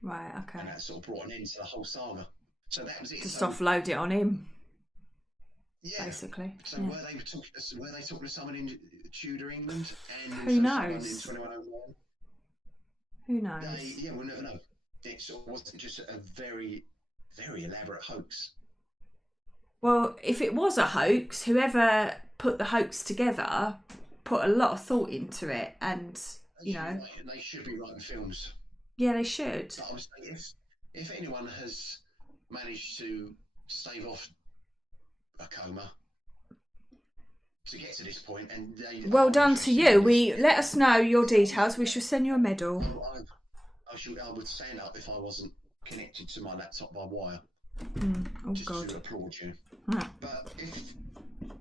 Right, okay. And that sort of brought an end to the whole saga. So that was it. Just offload it on him. Yeah. Basically. So were they talking to someone in Tudor England? And who knows? Someone in 2109? Who knows? We'll never know. It sort of wasn't just a very, very elaborate hoax. Well, if it was a hoax, whoever put the hoax together put a lot of thought into it, and they should be writing films. Yeah, they should. But I was thinking, if anyone has managed to stave off a coma to get to this point, and well done to you. Let us know your details. We shall send you a medal. I would stand up if I wasn't connected to my laptop by wire. Just to applaud you. But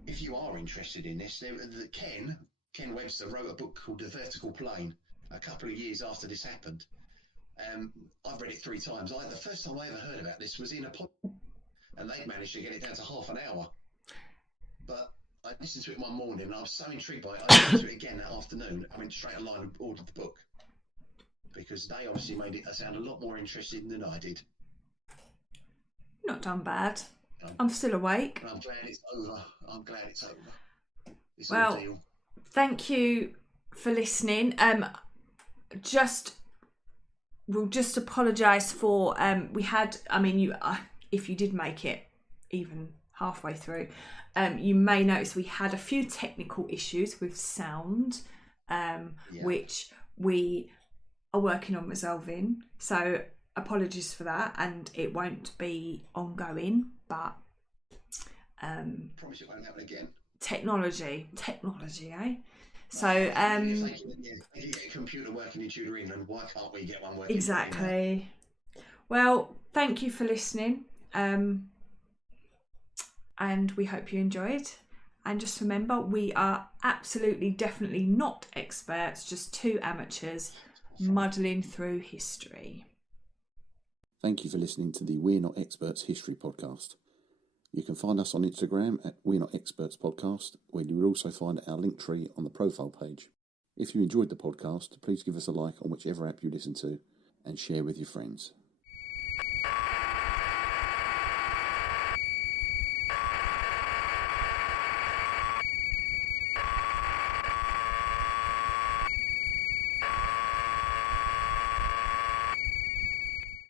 if you are interested in this, Ken Webster wrote a book called The Vertical Plane a couple of years after this happened. I've read it 3 times. The first time I ever heard about this was in a podcast, and they'd managed to get it down to half an hour. But I listened to it one morning, and I was so intrigued by it. I listened to it again that afternoon. I went straight online and ordered the book, because they obviously made it sound a lot more interesting than I did. Not done bad. I'm still awake. I'm glad it's over. This well, ordeal. Thank you for listening. We'll just apologise for we had. I mean, if you did make it even halfway through, you may notice we had a few technical issues with sound, which we are working on resolving. So apologies for that, and it won't be ongoing, but promise it won't happen again. Technology, eh? So if they get a computer working in Tudor England, why can't we get one working? Exactly. Well, thank you for listening, and we hope you enjoyed. And just remember, we are absolutely, definitely not experts, just 2 amateurs muddling through history. Thank you for listening to the We're Not Experts History Podcast. You can find us on Instagram at We're Not Experts Podcast, where you will also find our link tree on the profile page. If you enjoyed the podcast, please give us a like on whichever app you listen to and share with your friends.